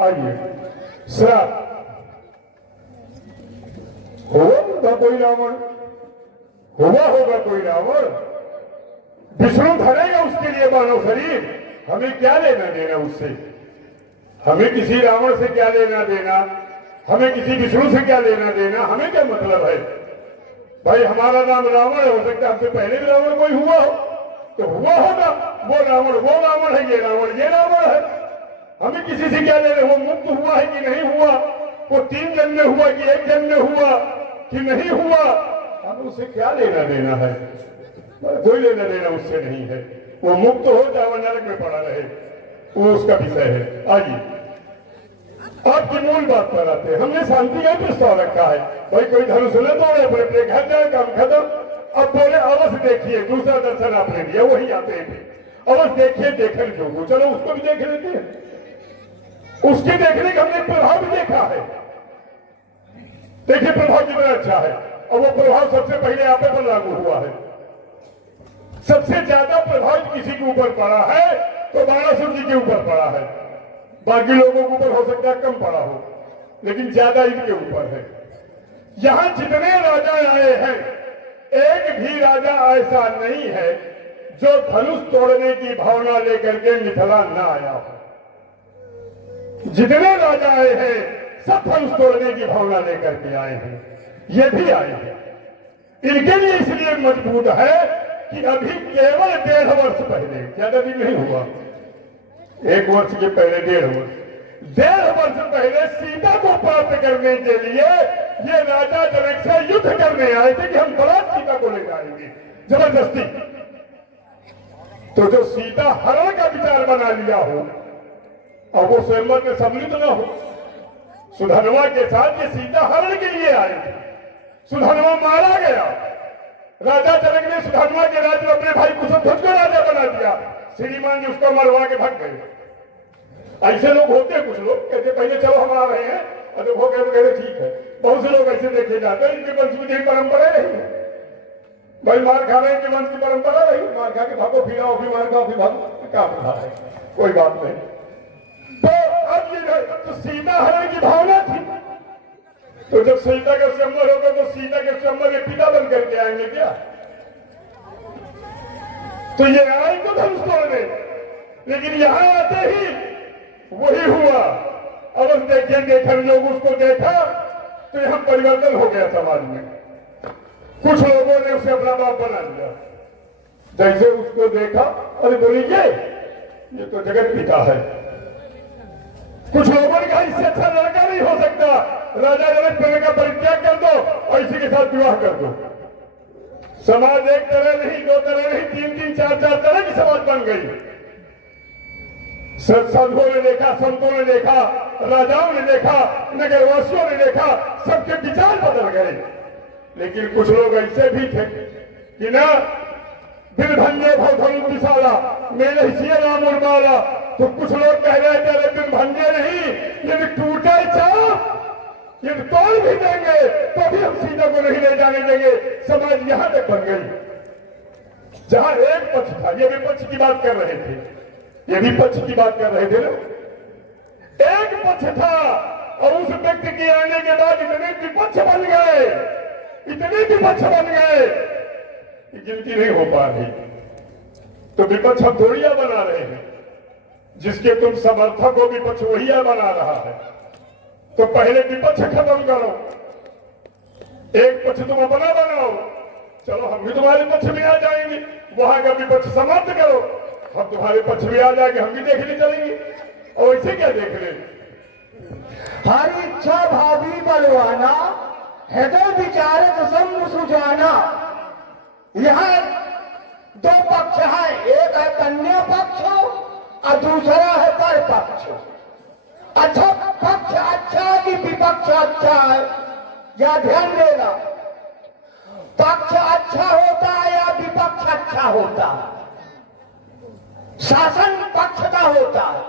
आइए, श्राप होगा कोई रावण, होगा कोई रावण, विष्णु धरेगा उसके लिए मानव शरीर, हमें क्या लेना देना उससे, हमें किसी रावण से क्या लेना देना, हमें किसी विष्णु से क्या लेना देना, हमें क्या मतलब है। भाई हमारा नाम रावण है, हो सकता है हमसे पहले भी रावण कोई हुआ हो, तो हुआ होगा, वो रावण है, ये रावण है, हमें किसी से क्या लेना, वो मुक्त हुआ है कि नहीं हुआ, वो 3 जन्म में हुआ कि 1 जन्म में हुआ कि नहीं हुआ, हमें उससे क्या लेना देना है, कोई लेना देना उससे नहीं है। वो मुक्त हो चाहे नरक में पड़ा रहे, वो उसका विषय है। आइए आपकी मूल बात पर आते हैं। हमने शांति का प्रस्ताव रखा है, भाई कोई धनुष न तोड़े, अपने अपने घर जाए, काम खत्म। अब बोले अवश्य देखिए, दूसरा दर्शन आपने दिया, वही आते हैं, अवश्य देखिए देखने जो, चलो उसको भी देख लेते हैं, उसके देखने का हमने प्रभाव भी देखा है। देखिए प्रभाव कितना अच्छा है, और वो प्रभाव सबसे पहले आप पर लागू हुआ है। सबसे ज्यादा प्रभाव किसी के ऊपर पड़ा है तो बाणासुर जी के ऊपर पड़ा है, बाकी लोगों के ऊपर हो सकता है कम पड़ा हो, लेकिन ज्यादा इनके ऊपर है। यहां जितने राजा आए हैं, एक भी राजा ऐसा नहीं है जो धनुष तोड़ने की भावना लेकर के मिथिला न आया हो। जितने राजा आए हैं सब धनुष तोड़ने की भावना लेकर के आए हैं, ये भी आए हैं। इनके लिए इसलिए मजबूत है कि अभी केवल 1.5 वर्ष पहले, ज्यादा दिन नहीं हुआ, 1 वर्ष के पहले 1.5 वर्ष पहले सीता को प्राप्त करने के लिए ये राजा जनक से युद्ध करने आए थे कि हम बरात सीता को ले जाएंगे जबरदस्ती। तो जो सीता हरण का विचार बना लिया हो और वो स्वयंवर में सम्मिलित न हो, सुधनवा के साथ ये सीता हरण के लिए आए थे। सुधनवा मारा गया, राजा जनक ने सुधनवा के राज्य में अपने भाई कुशध्वज को राजा बना दिया, श्रीमान जी उसको मरवा के भाग गए। ऐसे लोग होते हैं, कुछ लोग कहते पहले चलो हम आ रहे हैं, और हो गए कहते ठीक है। बहुत से लोग ऐसे देखे जाते हैं, इनके वंश में परंपरा रही है, भाई मार खा रहे हैं, इनके वंश की परंपरा रही, मार खा के भागो, फिर आओ, फिर मार खाओ, फिर भागो, क्या प्रथा है, कोई बात नहीं। तो अब ये तो सीता हरण की भावना थी, तो जब सीता का स्वयंवर होगा तो सीता के स्वयंवर में पिता बन करके आएंगे क्या? तो ये आए तो धनुष तोड़ने, लेकिन यहां आते ही वही हुआ। अब देखिए, देखकर लोग उसको देखा तो यहां परिवर्तन हो गया समाज में। कुछ लोगों ने उसे अपना बाप बना लिया। जैसे उसको देखा, अरे बोली ये तो जगत पिता है। कुछ लोगों ने कहा इससे अच्छा लड़का नहीं हो सकता, राजा जनक पेड़ का परित्याग कर दो और इसी के साथ विवाह कर दो। समाज एक तरह नहीं, दो तरह नहीं, तीन तीन चार चार तरह की समाज बन गई। साधुओं ने देखा, संतों ने देखा, राजाओं ने देखा, नगरवासियों ने देखा, सबके विचार बदल गए। लेकिन कुछ लोग ऐसे भी थे कि ना बिरभंगे भवधनु विशाला मेरे हिस्से राम उर्माला। तो कुछ लोग कह रहे थे अरे बिरभंगे नहीं, यदि टूटे चाप यदि तोड़ भी देंगे तो भी हम सीता को नहीं ले जाने देंगे। समाज यहां तक बन गई जहां एक पक्ष था, ये विपक्ष की बात कर रहे थे, ये विपक्ष की बात कर रहे थे ना, एक पक्ष था और उस व्यक्ति के आने के बाद इतने विपक्ष बन गए, इतने विपक्ष बन गए कि गिनती नहीं हो पा रही। तो विपक्ष हम थोड़िया बना रहे हैं, जिसके तुम समर्थक हो विपक्ष वही बना रहा है। तो पहले विपक्ष खत्म करो, एक पक्ष तुम अपना बनाओ, चलो हम भी तुम्हारे पक्ष में आ जाएंगे, वहां का विपक्ष समाप्त करो, हम तुम्हारे पक्ष में आ जाएंगे, हम भी देखने चलेंगे। और ऐसे क्या देख रहे, हर इच्छा भावी बलवाना हृदय विचारक सम सुजाना। यहाँ दो पक्ष है, एक है कन्या पक्ष और दूसरा है पर पक्ष। अच्छा पक्ष अच्छा कि विपक्ष अच्छा है, या ध्यान देना, पक्ष अच्छा होता है या विपक्ष अच्छा होता है? शासन पक्ष का होता है,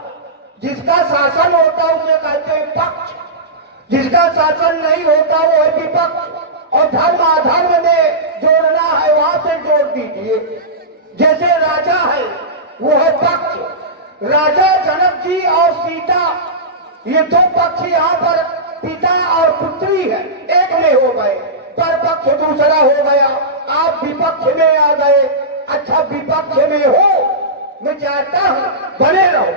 जिसका शासन होता है उसे कहते हैं पक्ष, जिसका शासन नहीं होता वो है विपक्ष। और धर्म अधर्म में जोड़ना है वहां से जोड़ दीजिए। जैसे राजा है वो है पक्ष, राजा जनक जी और सीता ये दो पक्ष यहाँ पर पिता और पुत्री है, एक में हो गए, पर पक्ष दूसरा हो गया, आप विपक्ष में आ गए। अच्छा विपक्ष में हो, मैं चाहता हूं बने रहो,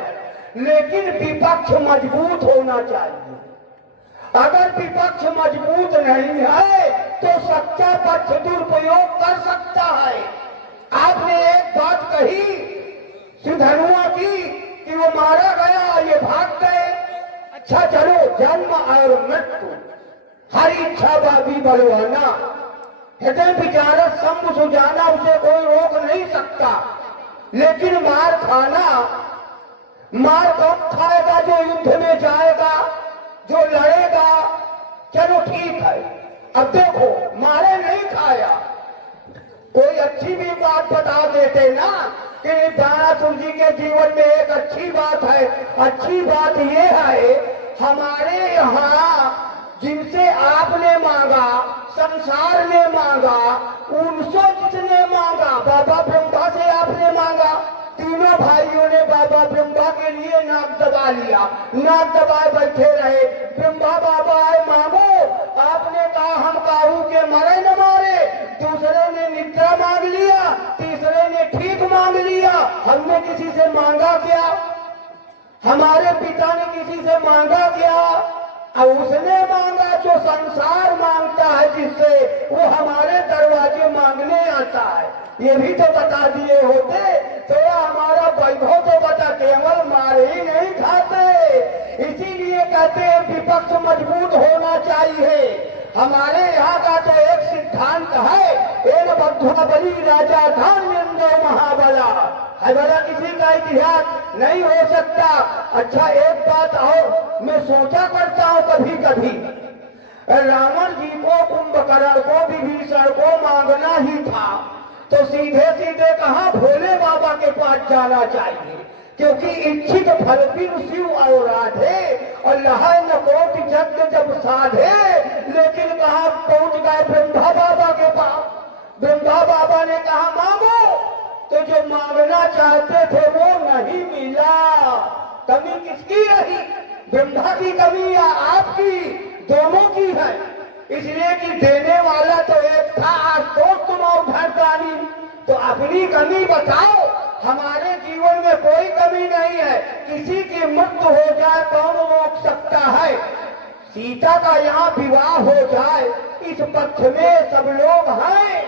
लेकिन विपक्ष मजबूत होना चाहिए। अगर विपक्ष मजबूत नहीं है तो सच्चा पक्ष दुरुपयोग कर सकता है। आपने एक बात कही सिंधनुआ की कि वो मारा गया, ये भाग गए। अच्छा चलो, जन्म और मृत्यु हर इच्छा भावी बलवाना, हृदय विचारक सम सुजाना, उसे कोई रोक नहीं सकता। लेकिन मार खाना, मार कौन खाएगा? जो युद्ध में जाएगा, जो लड़ेगा। चलो ठीक है, अब देखो मारे नहीं खाया, कोई अच्छी भी बात बता देते ना कि दानासुर जी के जीवन में एक अच्छी बात है। अच्छी बात ये है, हमारे यहाँ जिनसे आपने मांगा, संसार ने मांगा, उनसे जिसने मांगा, बाबा ब्रह्मा से आपने मांगा, तीनों भाइयों ने बाबा ब्रह्मा के लिए नाक दबा लिया, नाक दबाए बैठे रहे। ब्रह्मा बाबा आए मांगो, आपने कहा हम काहू के मरे न मारे, दूसरे ने निद्रा मांग लिया, तीसरे ने ठीक मांग लिया। हमने किसी से मांगा क्या? हमारे पिता ने किसी से मांगा क्या? और उसने मांगा जो संसार मांगता है जिससे, वो हमारे दरवाजे मांगने आता है। ये भी तो बता दिए होते तो हमारा वैभव तो बता, केवल मारे ही नहीं खाते। इसीलिए कहते हैं विपक्ष मजबूत होना चाहिए। हमारे यहाँ का तो एक सिद्धांत है, एक बद्धा बली राजा धान्यंदो महाबला है, बड़ा किसी का इतिहास नहीं हो सकता। अच्छा एक बात और मैं सोचा करता हूँ कभी कभी, रावण जी को कुंभकर्ण को विभीषण को मांगना ही था तो सीधे सीधे कहा भोले बाबा के पास जाना चाहिए, क्योंकि इच्छित फल बिन शिव और राधे, और लहाय न कोट यज्ञ जब साधे। लेकिन कहा पहुंच गए ब्रह्मा बाबा के पास। ब्रह्मा बाबा ने कहा मांगो, तो जो मांगना चाहते थे वो नहीं मिला। कमी किसकी रही? ब्रह्मा की कमी या आपकी? दोनों की है। इसलिए कि देने वाला तो एक था, आज तो तुम और धरतानी। तो अपनी कमी बताओ। हमारे जीवन में कोई कमी नहीं है, किसी की मृत्यु हो जाए कौन रोक सकता है? सीता का यहाँ विवाह हो जाए इस पक्ष में सब लोग हैं।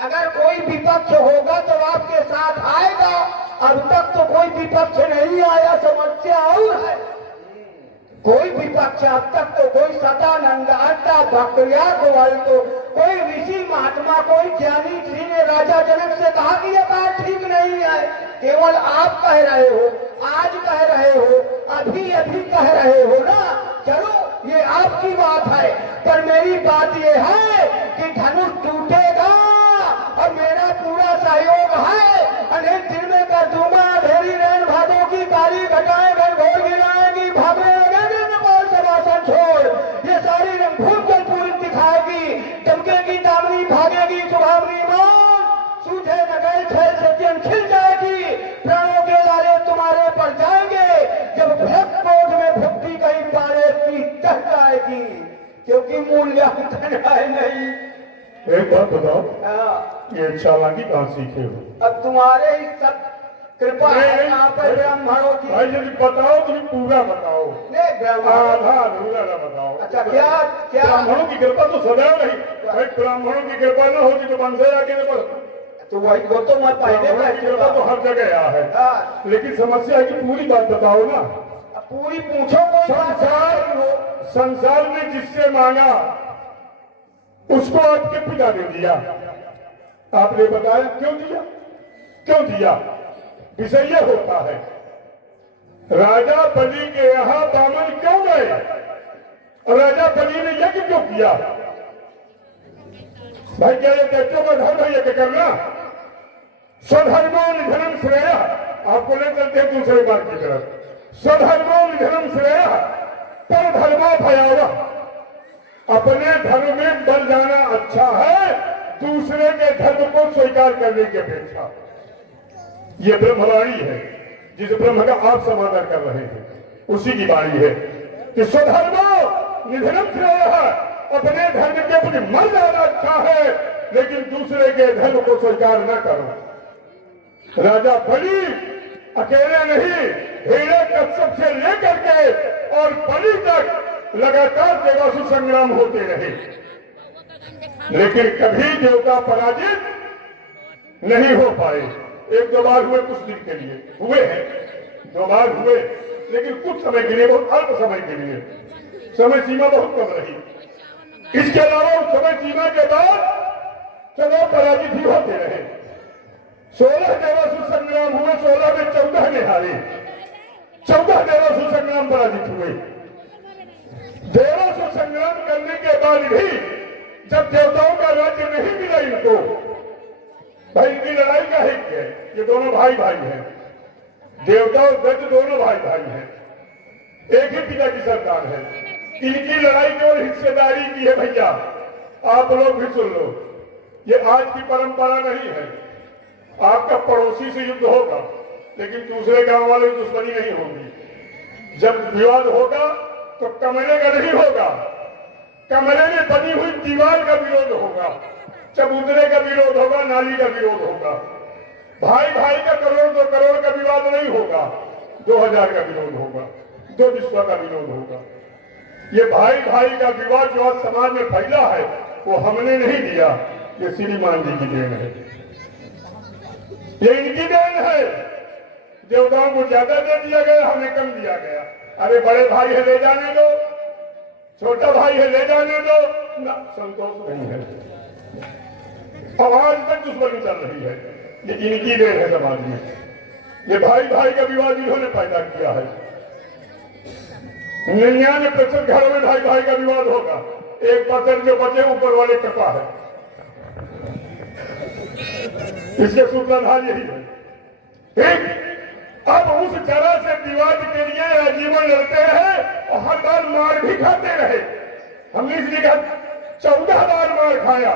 अगर कोई विपक्ष होगा तो आपके साथ आएगा। अब तक तो कोई विपक्ष नहीं आया, समस्या और है। कोई विपक्ष अब तक तो कोई सदानंद अड्डा भक्तिया गोवाल को कोई ऋषि महात्मा कोई ज्ञानी जी ने राजा जनक से कहा कि ये बात ठीक नहीं है। केवल आप कह रहे हो, आज कह रहे हो, अभी अभी कह रहे हो ना। चलो ये आपकी बात है, पर मेरी बात ये है कि धनुष टूटेगा और मेरा पूरा सहयोग है। अनेक दिन में कर दूंगा भेरी रैन भादों की काली घटाएं घर घोर गिराएगी भागने छोड़ ये सारी रंगभूम कल पूरी दिखाएगी। चमकेगी दामनी भागेगी सुहावनी मान सूझे नगल खेल सत्यन खिल जाएगी। प्राणों के लाले तुम्हारे पर जाएंगे जब भक्त क्रोध में भक्ति कहीं पारे की चढ़ जाएगी, क्योंकि मूल्यांकन है नहीं। एक बात बताओ, ये चालाकी कहाँ सीखे हो? अब तुम्हारे ही सब कृपा है यहाँ पर ब्राह्मणों की। भाई यदि बताओ तो पूरा बताओ, नहीं ब्राह्मण आधा अधूरा ना बताओ। अच्छा क्या क्या ब्राह्मणों की कृपा तो सदैव रही। भाई ब्राह्मणों की कृपा न होती तो वंश आगे न बढ़। तो वही वो तो मैं पहले ब्राह्मणों की कृपा तो हर जगह है, हाँ। लेकिन समस्या है कि पूरी बात बताओ ना। पूरी पूछो कोई संसार में जिससे मांगा उसको आपके पिता ने दिया। आपने बताया क्यों दिया? क्यों दिया? विषय यह होता है, राजा बलि के यहां बामन क्यों गए? राजा बलि ने यज्ञ क्यों किया? भाई क्या ये दैत्यों का धर्म है यज्ञ करना? स्वधर्मो निधनम श्रेय। आपको ले चलते हैं दूसरे बार की तरफ। स्वधर्मो निधनम श्रेय पर धर्मो भयावह। अपने धर्म में बल जाना अच्छा है दूसरे के धर्म को स्वीकार करने की अपेक्षा। ये ब्रह्मवाणी है, जिस ब्रह्म का आप समाधान कर रहे हैं उसी की वाणी है कि स्वधर्मो निधनम श्रेयः। अपने धर्म के प्रति मर जाना अच्छा है, लेकिन दूसरे के धर्म को स्वीकार न करो। राजा बलि अकेले नहीं, हिरण्यकश्यप से लेकर के और बलि तक लगातार देवासुर संग्राम होते रहे, लेकिन कभी देवता पराजित नहीं हो पाए। एक दो बार हुए, कुछ दिन के लिए हुए हैं, 2 बार हुए, लेकिन कुछ समय के लिए, बहुत अल्प समय के लिए, समय सीमा बहुत कम रही। इसके अलावा उस समय सीमा के बाद चलो पराजित ही होते रहे। 16 देवासुर संग्राम हुए, 16 में 14 ने हारे, 14 देवासुर संग्राम पराजित हुए। देवासुर संग्राम करने के बाद भी जब देवताओं का राज्य नहीं मिला इनको, भाई इनकी लड़ाई का हित है। ये दोनों भाई भाई हैं, देवता और दैत्य दोनों भाई भाई हैं, एक ही पिता की संतान है। इनकी लड़ाई केवल हिस्सेदारी की है। भैया आप लोग भी सुन लो, ये आज की परंपरा नहीं है। आपका पड़ोसी से युद्ध होगा, लेकिन दूसरे गांव वाले की दुश्मनी नहीं होगी। जब विवाद होगा तो कमरे का नहीं होगा, कमरे में बनी हुई दीवार का विरोध होगा, चबूतरे का विरोध होगा, नाली का विरोध होगा। भाई भाई का करोड़ 2 करोड़ का विवाद नहीं होगा, 2000 का विरोध होगा, 2 विश्व का विरोध होगा। ये भाई भाई का विवाद जो आज समाज में फैला है वो हमने नहीं दिया, ये श्रीमान जी की देन है, ये इनकी देन है। देवताओं को ज्यादा दे दिया गया, हमें कम दिया गया। अरे बड़े भाई है ले जाने दो, छोटा भाई है ले जाने दो, ना संतोष नहीं है। आज तक दुश्मनी चल रही है, ये इनकी देन है समाज में। ये भाई भाई का विवाद इन्होंने पैदा किया है। 99% घरों में भाई भाई का विवाद होगा, 1% जो बचे ऊपर वाले कृपा है। इसके सूत्रधार यही है। ठीक, अब उस जरा से विवाद के लिए आजीवन लड़ते हैं और हर बार मार भी खाते रहे। हमने इसलिए कहा 14 बार मार खाया,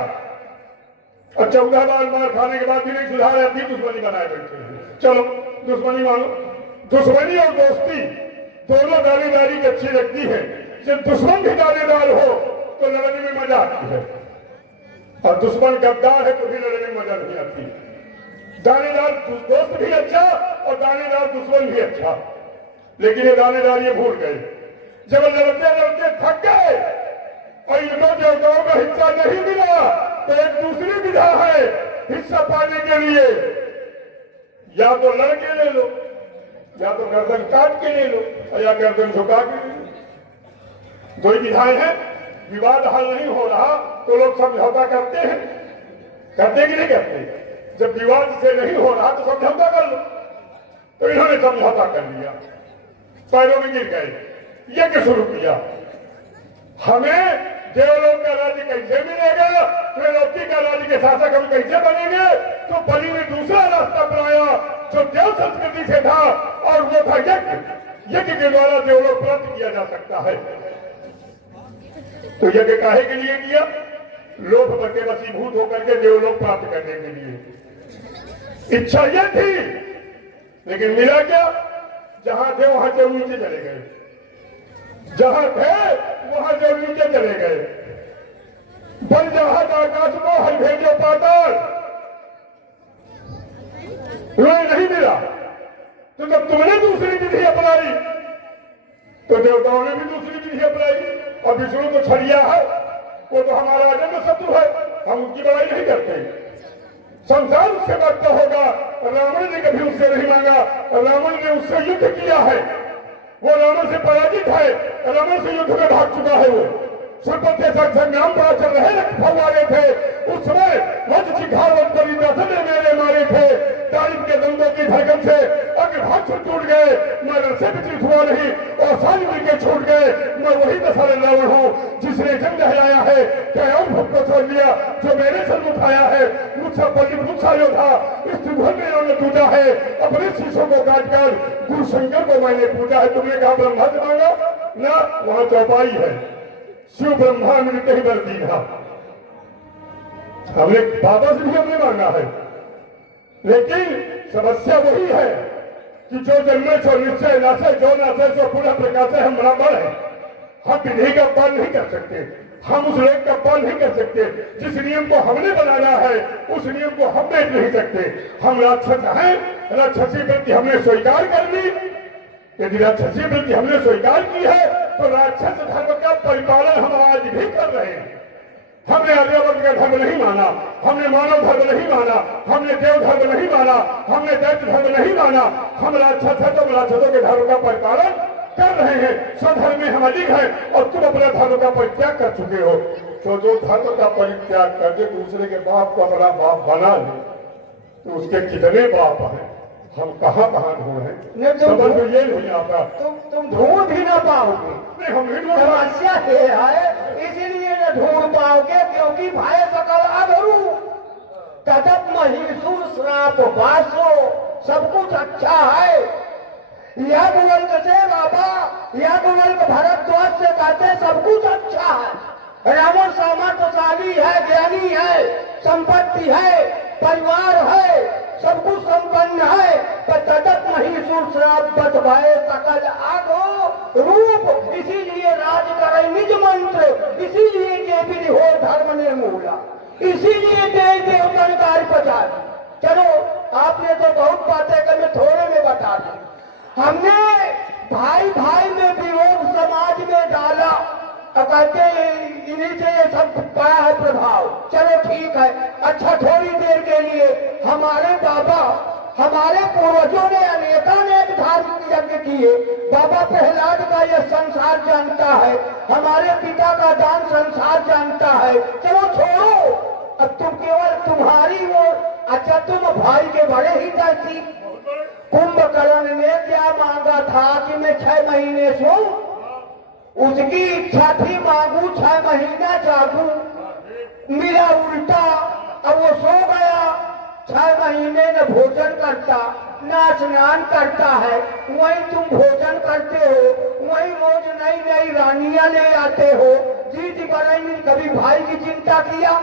और 14 बार मार खाने के बाद भी नहीं सुधार, अभी दुश्मनी बनाए बैठे हैं। चलो दुश्मनी मानो, दुश्मनी और दोस्ती दोनों दानेदारी की अच्छी लगती है। जब दुश्मन भी दानेदार हो तो लड़ने में मजा आती है, और दुश्मन गद्दार है तो भी लड़ने में मजा नहीं आती। दानेदार दोस्त भी अच्छा और दानेदार दुश्मन भी अच्छा, लेकिन ये दानेदार ये भूल गए। जब लड़ते लड़ते थक गए और इनको देवताओं का हिस्सा नहीं मिला तो एक दूसरी विधा है हिस्सा पाने के लिए, या तो लड़के ले लो, या तो गर्दन काट के ले लो, या गर्दन झुका के ले लो। दो ही विधाएं हैं। विवाद हल नहीं हो रहा तो लोग समझौता करते हैं, करते कि नहीं करते? जब विवाद से नहीं हो रहा तो समझौता कर लो। तो इन्होंने समझौता कर लिया, पैरों में गिर गए, यज्ञ शुरू किया। हमें देवलोक का राज्य कैसे मिलेगा, त्रिलोकी का राज्य के शासक हम कैसे बनेंगे? तो बलि ने दूसरा रास्ता अपनाया जो देव संस्कृति से था, और वो था यज्ञ। यज्ञ के द्वारा देवलोक प्राप्त किया जा सकता है। तो यज्ञ काहे के लिए किया? लोभ के वशीभूत होकर के देवलोक प्राप्त करने के लिए। इच्छा यह थी, लेकिन मिला क्या? जहां थे वहां से नीचे चले गए, जहां थे वहां से नीचे चले गए। बल जहाज आकाश को हल भेजो पाताल, तुम्हें नहीं मिला। तो जब तुमने दूसरी विधि अपनाई तो देवताओं ने भी दूसरी विधि अपनाई। और विष्णु तो छड़िया है, वो तो हमारा अजन्म शत्रु है, हम उसकी बड़ाई नहीं करते। संसार उससे बढ़ता होगा। रावण ने कभी उससे नहीं मांगा, रावण ने उससे युद्ध किया है, वो रावण से पराजित है, रावण से युद्ध में भाग चुका है। वो सुरपत के साथ संग्राम पर चल रहे फवारे थे, उस समय वज्र चिखावत करी दर्शन मेरे मारे थे। तारीफ के दंगों की धड़कन से अग्रभाग से टूट गए, मैं रस्से विचलित हुआ नहीं और सारी मिलके छूट गए। मैं वही दशहरा रावण हूँ जिसने जंग दहलाया है, कयाम को छोड़ दिया जो मेरे सन्मुख आया है। मुझसे बलि मुझसा योद्धा इस त्रिभुवन में उन्होंने टूटा है, अपने शीशों को काटकर गुरु शंकर को मैंने पूजा है। तुमने कहा ब्रह्मा से मांगा ना, वहां चौपाई है, शिव ब्रह्मा मिलते ही बर दीघा। हमने बाबा से भी हमने मांगा है, लेकिन समस्या वही है कि जो जन्मे सो निश्चय नाशे, जो नाशे सो पुनः प्रकाशे। हम बराबर है, हम विधि का पालन नहीं कर सकते, हम उस लोक का पालन नहीं कर सकते। जिस नियम को हमने बनाना है उस नियम को हम देख नहीं सकते। हम राक्षस हैं, राक्षसी वृत्ति हमने स्वीकार कर ली। यदि राक्षसी वृत्ति हमने स्वीकार की है तो राक्षस धर्म का परिपालन हम आज भी कर रहे हैं। हमने आर्यवर्त का धर्म नहीं माना, हमने मानव धर्म नहीं माना, हमने देव धर्म नहीं माना, हमने दैत्य धर्म नहीं माना। हम राक्षस है तो राक्षसों के धर्म का परिपालन कर रहे हैं। स्वधर्म में हम अधिक है और तुम अपना धर्म का परित्याग कर चुके हो। तो जो धर्म का परित्याग कर दे, दूसरे के बाप को अपना बाप बना ले, तो उसके कितने बाप हैं, हम कहाँ ढूंढे? समझ में ये नहीं आता। तुम ढूंढ भी ना पाओगे। नहीं, हम नहीं ढूंढ समस्या ये है, इसीलिए न ढूंढ पाओगे क्योंकि भाई सकल अधरू कदम महिषुर श्राप वासो, सब कुछ अच्छा है। याज्ञवल्क से बाबा, याज्ञवल्क भरद्वाज से कहते सब कुछ अच्छा है। रावण सामर्थ्यशाली है, ज्ञानी है, संपत्ति है, परिवार है, सब कुछ संपन्न है। तदत महिषुर श्राप भय सकल आगो रूप, इसीलिए राज करे निज मंत्र, इसीलिए के विधि हो धर्म निर्मूला, इसीलिए देव देवतन कार्य पचार। चलो आपने तो बहुत बातें कर, मैं थोड़े में बता दी। हमने भाई भाई में विरोध समाज में डाला, अब कहते इन्हीं से ये सब पड़ा है प्रभाव। चलो ठीक है, अच्छा थोड़ी देर के लिए हमारे बाबा, हमारे पूर्वजों ने अनेकानेक धार्मिक यज्ञ किए। बाबा प्रहलाद का यह संसार जानता है, हमारे पिता का दान संसार जानता है। चलो छोड़ो, अब तुम केवल तुम्हारी वो, अच्छा तुम भाई के बड़े ही दर्शी। कुंभकर्ण ने क्या मांगा था कि मैं 6 महीने सोऊं? उसकी इच्छा थी मांगू 6 महीना जागू, मिला उल्टा। अब वो सो गया, 6 महीने न भोजन करता, न स्नान करता है। वहीं तुम भोजन करते हो, वहीं रोज नई नई रानियां ले आते हो। जीत बड़ाई कभी भाई की चिंता किया?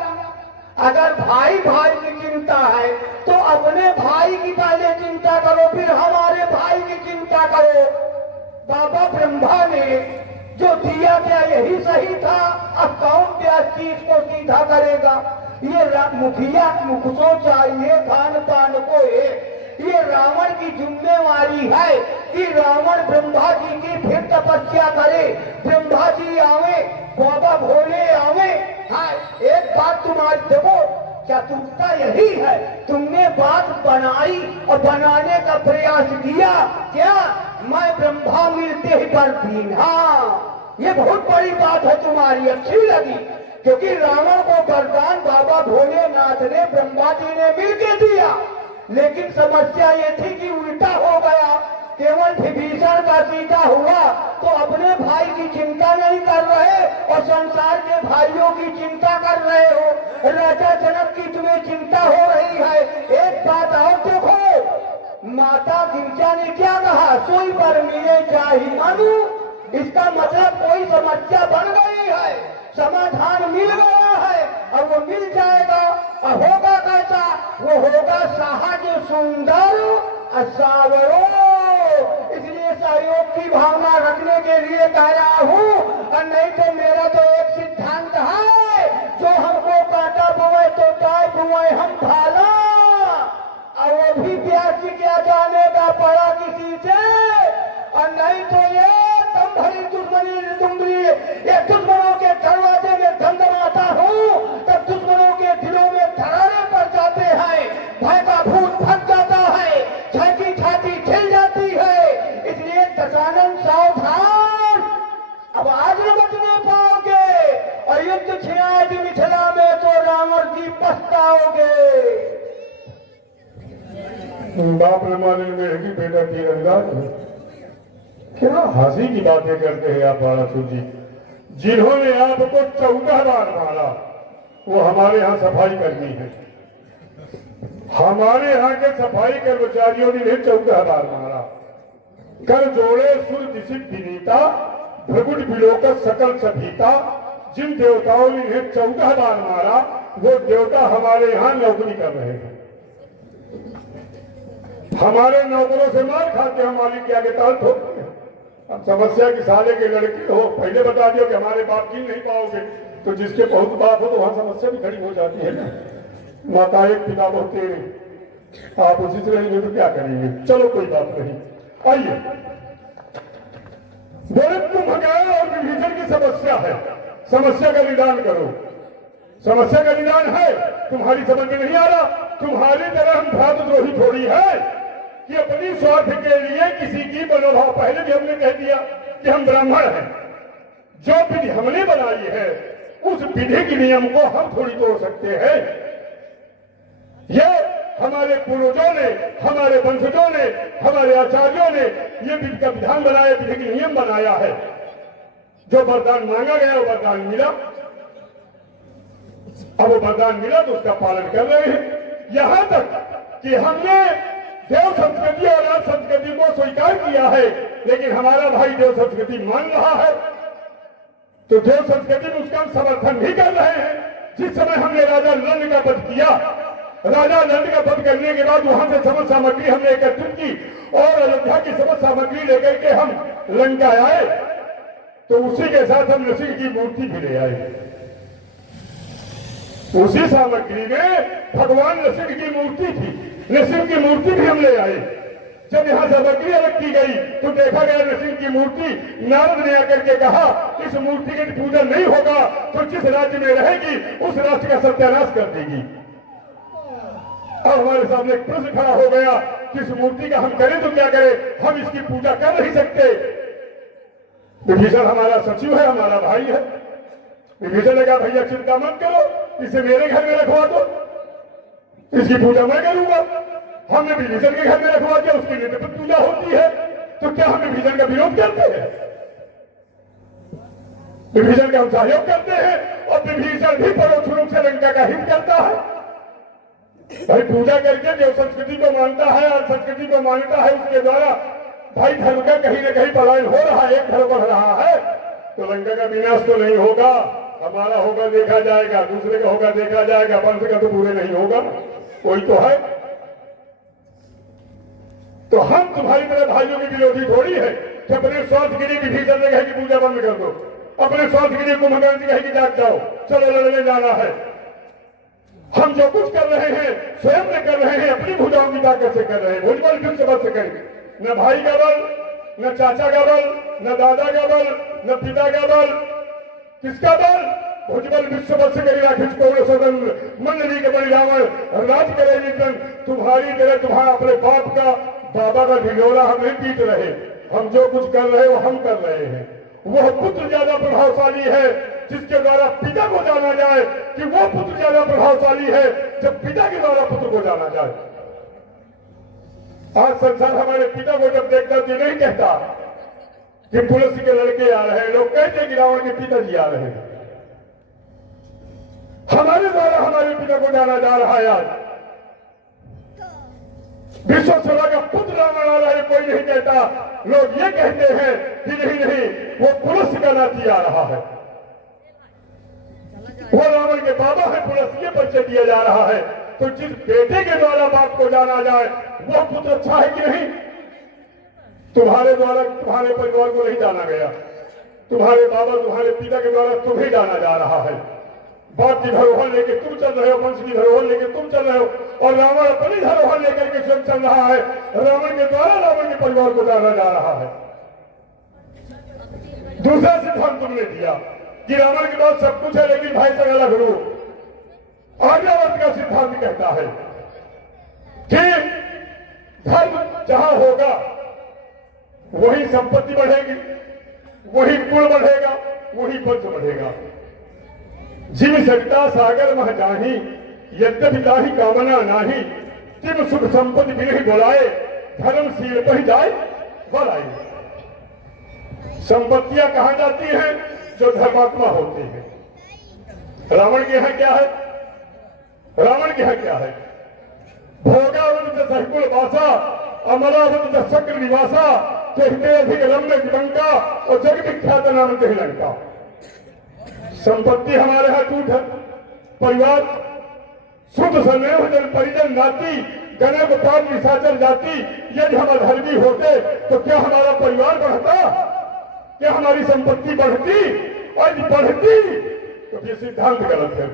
अगर भाई भाई की चिंता है तो अपने भाई की पहले चिंता करो, फिर हमारे भाई की चिंता करो। बाबा ब्रह्मा ने जो दिया क्या यही सही था? अब कौन क्या चीज को सीधा करेगा? ये मुखिया मुख सो चाहिए खान पान को ये रावण की जिम्मेवारी है कि रावण ब्रह्मा जी की फिर तपस्या करे। ब्रह्मा जी आवे, बाबा भोले हाँ, एक बात तुम्हारी देखो, चतुरता यही है, तुमने बात बनाई और बनाने का प्रयास किया। क्या मैं ब्रह्मा मिलते ही पर दीन, हाँ ये बहुत बड़ी बात है तुम्हारी, अच्छी लगी। क्योंकि रावण को वरदान बाबा भोलेनाथ ने ब्रह्मा जी ने मिलके दिया, लेकिन समस्या ये थी कि उल्टा हो गया। केवल विभीषण का सीधा हुआ तो अपने भाई की चिंता नहीं कर रहे और संसार के भाइयों की चिंता कर रहे हो। राजा जनक की तुम्हें चिंता हो रही है। एक बात और देखो, माता गिरजा ने क्या कहा, सोई पर मिले चाहे मनु। इसका मतलब कोई समस्या बन गई है, समाधान मिल गया है और वो मिल जाएगा। और होगा कैसा, वो होगा सहज सुंदर असावरो। इसलिए सहयोग की भावना रखने के लिए कह रहा हूँ, और नहीं तो मेरा तो एक सिद्धांत है, जो हमको कांटा बुए तो काय बुए हम भाला। और वो भी प्यास की क्या जाने का पड़ा किसी से, और नहीं तो ये दम भरी दुश्मनी दुम्बरी, ये दुश्मनों के दरवाजे में धमधमाता हूँ तब दुश्मनों के दिलों में धरारे पड़ जाते हैं, भय का भूत फट जाता है, छाती छाती छिल जाती है। इसलिए दशानन सावधान, अब आज न बचने पाओगे और युद्ध छियाज मिथिला में तो रावण जी पछताओगे। बाप ने माने मेरे की बेटा तीरंदाज है। क्या हंसी की बातें करते हैं आप बालासुर जी। जिन्होंने आपको 14 बार मारा वो हमारे यहाँ सफाई कर्मी है। हमारे यहाँ के सफाई कर्मचारियों ने 14 बार मारा। कर जोड़े सुर दिशित विनीता, भ्रगुट बिलोक सकल सभीता। जिन देवताओं ने 14 बार मारा वो देवता हमारे यहाँ नौकरी कर रहे हैं। हमारे नौकरों से मार खाते हम मालिक के आगे ताल ठोकते हैं। अब समस्या की साले के लड़की हो, पहले बता दियो कि हमारे बाप की नहीं पाओगे, तो जिसके बहुत बाप हो तो वहां समस्या भी खड़ी हो जाती है ना। माता एक पिता बहुत तेरे, आप उसी से रहेंगे तो क्या करेंगे। चलो कोई बात नहीं, आइए। बोले तुम गए और विभीषण की समस्या है, समस्या का निदान करो। समस्या का निदान है, तुम्हारी समझ में नहीं आ रहा। तुम्हारी तरह हम भ्रातृद्रोही थोड़ी है कि अपनी स्वार्थ के लिए किसी की मनोभाव, पहले भी हमने कह दिया कि हम ब्राह्मण हैं। जो विधि हमने बनाई है उस विधि के नियम को हम थोड़ी तोड़ सकते हैं। यह हमारे पूर्वजों ने, हमारे वंशजों ने, हमारे आचार्यों ने ये विधि का विधान बनाया, विधि का नियम बनाया है। जो वरदान मांगा गया वो वरदान मिला, अब वो वरदान मिला तो उसका पालन कर रहे हैं। यहां तक कि हमने देव संस्कृति और राज संस्कृति को स्वीकार किया है, लेकिन हमारा भाई देव संस्कृति मान रहा है तो देव संस्कृति में उसका हम समर्थन भी कर रहे हैं। जिस समय हमने राजा नंद का वध किया, राजा नंद का वध करने के बाद वहां से समस्त सामग्री हमने एकत्रित की और अयोध्या की समस्त सामग्री लेकर के हम लंका आए, तो उसी के साथ हम नृसिंह की मूर्ति भी ले आए। उसी सामग्री में भगवान नृसिंह की मूर्ति थी, नृसिंह की मूर्ति भी हम ले आए। जब यहाँ सामग्री अलग की गई तो देखा गया नृसिंह की मूर्ति, नारद ने आकर के कहा इस मूर्ति की पूजा नहीं होगा तो जिस राज्य में रहेगी उस राष्ट्र का सत्यानाश कर देगी। अब हमारे सामने एक प्रश्न खड़ा हो गया कि इस मूर्ति का हम करें तो क्या करें, हम इसकी पूजा कर नहीं सकते। विभीषण हमारा सचिव है, हमारा भाई है। विभीषण ने कहा भैया चिंता मत करो, इसे मेरे घर में रखवा दो, इसकी पूजा मैं करूंगा। हमने विभीषण के घर में रखवा दिया, उसकी नित्य पूजा होती है, तो क्या हम विभीषण का विरोध करते हैं? विभीषण का हम सहयोग करते हैं और विभीषण भी परोक्ष रूप से लंका का हित करता है। भाई पूजा करके जो संस्कृति को मानता है और संस्कृति को मानता है उसके द्वारा भाई धर्म का कहीं न कहीं पलायन हो रहा है, एक धर्म बढ़ रहा है, तो लंका का विनाश तो नहीं होगा। हमारा होगा देखा जाएगा, दूसरे का होगा देखा जाएगा, वंश का तो पूरे नहीं होगा, कोई तो है। तो हम तुम्हारी तरह भाइयों की विरोधी थोड़ी है कि अपने स्वार्थ के लिए विभीषण ने कहे कि पूजा बंद कर दो, अपने स्वार्थ के लिए कुंभकर्ण जी कहे कि जाग जाओ, चलो लड़ने जाना है। हम जो कुछ कर रहे हैं स्वयं ने कर रहे हैं, अपनी भुजाओं की ताकत से कर रहे हैं, भुजबल फिर से बल से करेंगे। न भाई का बल, न चाचा का बल, न दादा का बल, न पिता का बल, किसका बल? भुजबल विश्व वर्ष करी राखिस कौन सदन मंडली के बड़ी रावण राज करे नितन तुम्हारी करे तुम्हारा अपने बाप का बाबा का ढिढोरा हम नहीं पीट रहे, हम जो कुछ कर रहे वो हम कर रहे हैं। वह पुत्र ज्यादा प्रभावशाली है जिसके द्वारा पिता को जाना जाए कि वो पुत्र ज्यादा प्रभावशाली है जब पिता के द्वारा पुत्र को जाना जाए। आज संसार हमारे पिता को जब देखता तो नहीं कहता कि पुलिस के लड़के आ रहे हैं, लोग कहते हैं कि रावण के पिताजी आ रहे हैं। हमारे द्वारा हमारे पिता को जाना जा रहा है। आज विश्व सभा का पुत्र रावण आ रहा है, कोई नहीं कहता। लोग ये कहते हैं कि नहीं वो पुलिस का नाती आ रहा है, वो रावण के बाबा है, पुलिस ये परिचय दिया जा रहा है। तो जिस बेटे के द्वारा बाप को जाना जाए वो पुत्र अच्छा है कि नहीं? तुम्हारे द्वारा तुम्हारे परिवार को नहीं जाना गया, तुम्हारे बाबा तुम्हारे पिता के द्वारा तुम्हें जाना जा रहा है। बाप की धरोहर लेके तुम चल रहे हो, वंश की धरोहर लेके तुम चल रहे हो, और रावण अपनी धरोहर लेकर के स्वयं चल रहा है। रावण के द्वारा रावण के परिवार को जाना जा रहा है। दूसरा सिद्धांत तुमने दिया कि रावण के पास सब कुछ है लेकिन भाई से अलग रूप। आर्यावर्त का सिद्धांत कहता है कि धर्म जहां होगा वही संपत्ति बढ़ेगी, वही कुल बढ़ेगा, वही वंश बढ़ेगा। जिम सरिता सागर मह जाही यद्यपि ताही कामना नाही, तिम सुख संपत्ति भी नहीं बोलाए, धर्मशील पर जाए बोलाए। संपत्तियां कहां जाती हैं? जो धर्मात्मा होते हैं। रावण के यहाँ क्या है? रावण के यहाँ क्या है? भोगावंत सहकुल वासा, अमरावंत शक्र निवासा, कहते अधिक लंबे लंका और जग विख्यात नाम कही लंका। संपत्ति हमारे यहाँ टूट है, परिवार शुद्ध स्नेह जन परिजन नाती गणे गोपाल निशाचर जाति। यदि हम अधर्मी होते तो क्या हमारा परिवार बढ़ता? क्या हमारी संपत्ति बढ़ती? और बढ़ती तो ये सिद्धांत गलत है,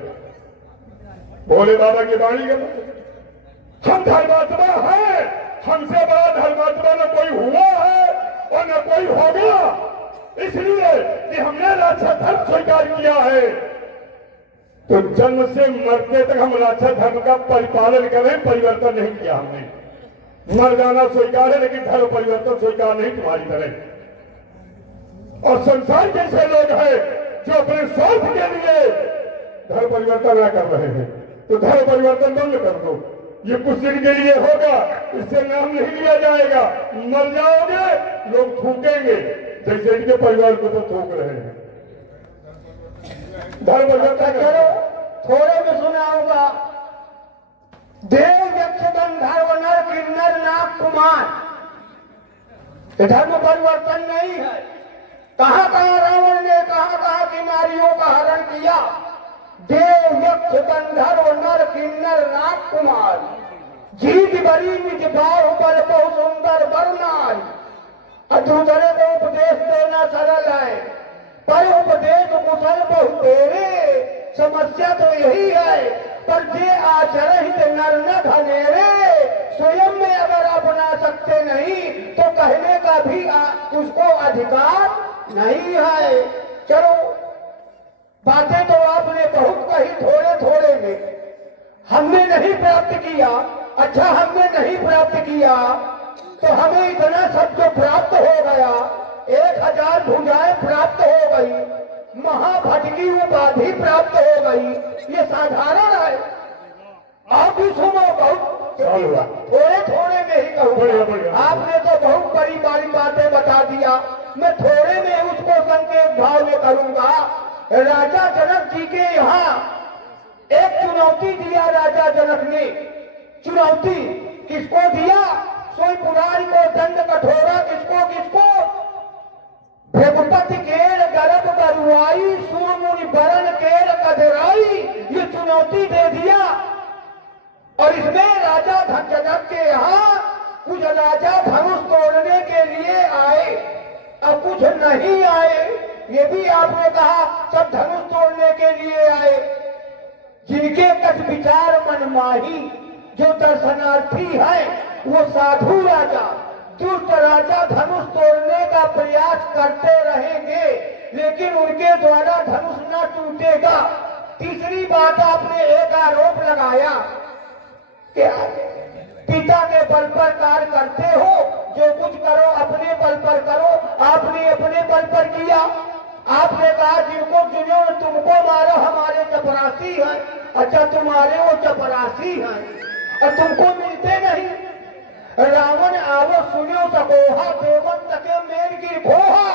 भोले बाबा की वाणी गलत है। हम धर्मात्मा है, हमसे बड़ा धर्मात्मा न कोई हुआ है और न कोई होगा, इसलिए कि हमने राजा धर्म स्वीकार किया है। तो जन्म से मरते तक हम राजा धर्म का परिपालन करें, परिवर्तन नहीं किया हमने। मर जाना स्वीकार है लेकिन धर्म परिवर्तन स्वीकार नहीं तुम्हारी तरह। और संसार के ऐसे लोग हैं जो अपने स्वार्थ के लिए धर्म परिवर्तन न कर रहे हैं, तो धर्म परिवर्तन बंद कर दो। ये कुछ दिन के लिए होगा, इससे नाम नहीं लिया जाएगा। मर जाओगे लोग थूकेंगे, जैसे इनके परिवार को तो थूक रहे हैं। धर्म परिवर्तन करो। थोड़े में सुनाऊंगा। देव यक्ष गंधर्व नर किन्नर नाग कुमार, धर्म परिवर्तन नहीं है। कहां कहां रावण ने कहां कहां की नारियों का हरण किया। देव यक्ष गंधर्व नर किन्नर नाग कुमार, जीत बड़ी निज भाव पर बहु सुंदर बरनार। दूसरे को उपदेश देना सरल है, पर उपदेश कुशल बहु तेरे। समस्या तो यही है, पर जे आचरित नर न धनेरे। स्वयं में अगर अपना सकते नहीं तो कहने का भी उसको अधिकार नहीं है। चलो बातें तो आपने बहुत कही थोड़े थोड़े में, हमने नहीं प्राप्त किया। अच्छा हमने नहीं प्राप्त किया तो हमें इतना सब जो प्राप्त हो गया, 1000 भुजाएं प्राप्त हो गई, महाभटकी उपाधि प्राप्त हो गई, ये साधारण है। आप भी सुनो, बहुत थोड़े थोड़े में ही कहूँगा। आपने तो बहुत बड़ी बड़ी बातें बता दिया, मैं थोड़े में उसको संकेत भाव में करूंगा। राजा जनक जी के यहाँ एक चुनौती दिया राजा जनक ने। चुनौती किसको दिया? सोई पुराण को दंड कठोरा किसको किसको? भृगुपति केर गर्भ करुआई, सूरमुनि बरन केर कदराई, ये चुनौती दे दिया। और इसमें राजा जनक के यहाँ कुछ राजा धनुष तोड़ने के लिए आए और कुछ नहीं आए। ये भी आपने कहा सब धनुष तोड़ने के लिए आए। जिनके कछ विचार मनमाही, जो दर्शनार्थी है वो साधु राजा, दुष्ट राजा धनुष तोड़ने का प्रयास करते रहेंगे। लेकिन उनके द्वारा धनुष न टूटेगा। तीसरी बात आपने एक आरोप लगाया कि पिता के बल पर कार्य करते हो, जो कुछ करो अपने बल पर करो। आपने अपने बल पर किया। आपने कहा जिनको जिन्होंने तुमको मारा हमारे चपरासी हैं। अच्छा, तुम्हारे वो चपरासी हैं और तुमको मिलते नहीं। रावण आवो सुनो सकोहा देवन तके मेर की घोहा।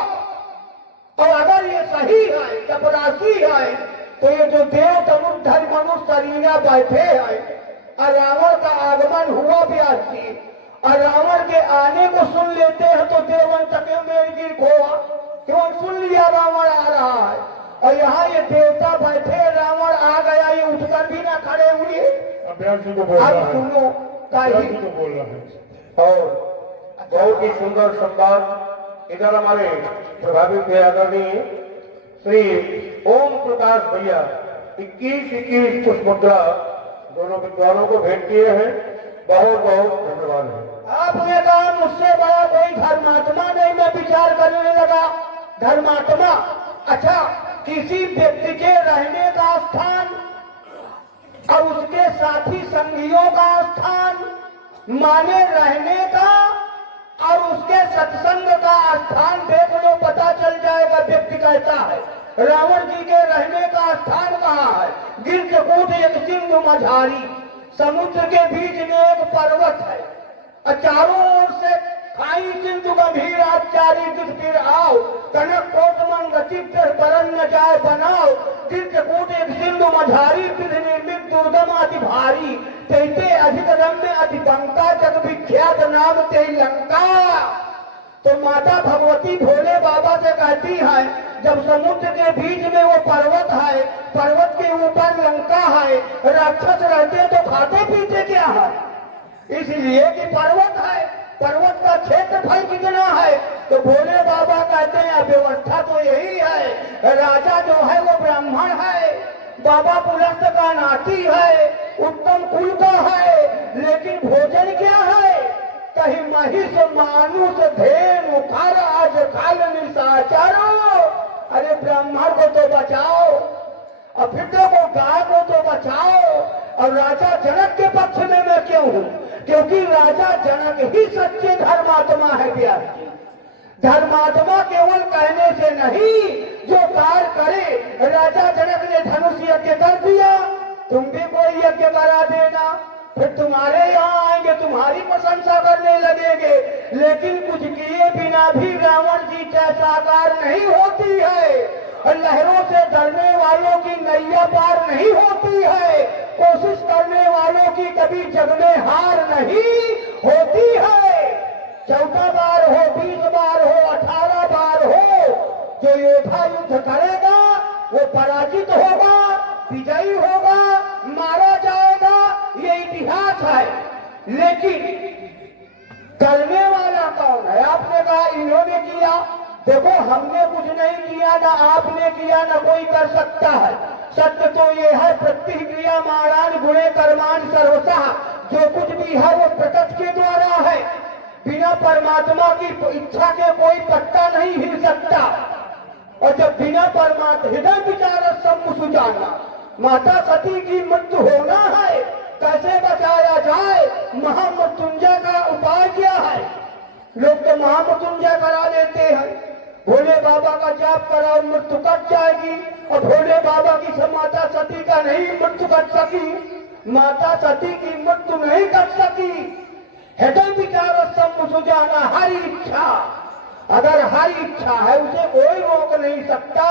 और अगर ये सही है, चपरासी है, तो ये जो देव धनुर्धर मनुष्य शरीरा बैठे हैं और रावण का आगमन हुआ व्यास जी, और रावण के आने को सुन लेते हैं तो देवन तके मेर की घोहा। क्यों सुन लिया रावण आ रहा है, और यहाँ ये देवता बैठे, रावण आ गया, ये उठकर भी ना खड़े हुए। अभ्यास जी को बोल रहा अब है, सुनो अभ्यास जी को बोल रहा है। और बहुत ही सुंदर संवाद इधर हमारे प्रभावित थे आदरणीय श्री ओम प्रकाश भैया 21 पुष्प मुद्रा दोनों विद्वानों को भेंट किए हैं। बहुत बहुत धन्यवाद है। आपने कहा मुझसे बड़ा कोई धर्मात्मा नहीं, मैं विचार करने लगा धर्मात्मा। अच्छा, किसी व्यक्ति के रहने का स्थान और उसके साथी संगियों का स्थान, माने रहने का और उसके सत्संग का स्थान देख लो, पता चल जाएगा व्यक्ति कैसा है। रावण जी के रहने का स्थान कहाँ है? गिरकूट एक सिंधु मझारी, समुद्र के बीच में एक पर्वत है और चारों ओर से खाई सिंधु गंभीर आचारी दिख फिर आओ, कनक कोट मंगति बरन न जाए बनाओ। गिरकूट एक सिंधु मझारी, विध निर्मित दुर्गम अति भारी, तैते अधिक रम्य अति बंका, जग विख्यात नाम ते लंका। तो माता भगवती भोले बाबा से कहती है, जब समुद्र के बीच में वो पर्वत है, पर्वत के ऊपर लंका है, राक्षस रहते तो खाते पीते क्या है? इसलिए कि पर्वत है, पर्वत का क्षेत्रफल कितना है? तो भोले बाबा कहते हैं व्यवस्था तो यही है, राजा जो है वो ब्राह्मण है, बाबा पुलस्त का नाती है, उत्तम कुल का है, लेकिन भोजन क्या है? कहीं महिष मानुष धेनु खर आज काल निशाचरो। अरे ब्राह्मण को तो बचाओ, और फिर देखो गाय को तो बचाओ। और राजा जनक के पक्ष में मैं क्यों हूँ? क्योंकि राजा जनक ही सच्चे धर्मात्मा है व्यास जी। धर्मात्मा केवल कहने से नहीं, जो कार्य करे। राजा जनक ने धनुष यज्ञ कर दिया, तुम भी कोई यज्ञ करा देना, फिर तुम्हारे यहाँ आएंगे, तुम्हारी प्रशंसा करने लगेंगे। लेकिन कुछ किए बिना भी रावण जी साकार नहीं होती है, और लहरों से डरने वालों की नैया पार नहीं होती है। कोशिश करने वालों की कभी जग में हार नहीं होती है। 14 बार हो, 20 बार हो, 18 बार हो, जो योद्धा युद्ध करेगा वो पराजित होगा, विजयी होगा, मारा जाएगा, ये इतिहास है। लेकिन करने वाला कौन है? आपने कहा इन्होंने किया, देखो हमने कुछ नहीं किया, ना आपने किया, ना कोई कर सकता है। सत्य तो ये है, प्रतिक्रिया माणान गुणे कर्मान सर्वतः, जो कुछ भी है वो प्रकृति के द्वारा है। बिना परमात्मा की इच्छा के कोई पत्ता नहीं हिल सकता। और जब बिना परमात्मा हृदय विचार सम्मुख जाना, माता सती की मृत्यु होना है, कैसे बचाया जाए? महामृत्युंजय का उपाय क्या है? लोग तो महामृत्युंजय करा लेते हैं, भोले बाबा का जाप कराओ मृत्यु कट जाएगी, और भोले बाबा की सब माता सती का नहीं मृत्यु कट सकी, माता सती की मृत्यु नहीं कट सकी। हृदय विचार सम्मुख जाना, हर इच्छा, अगर हर इच्छा है उसे कोई रोक नहीं सकता,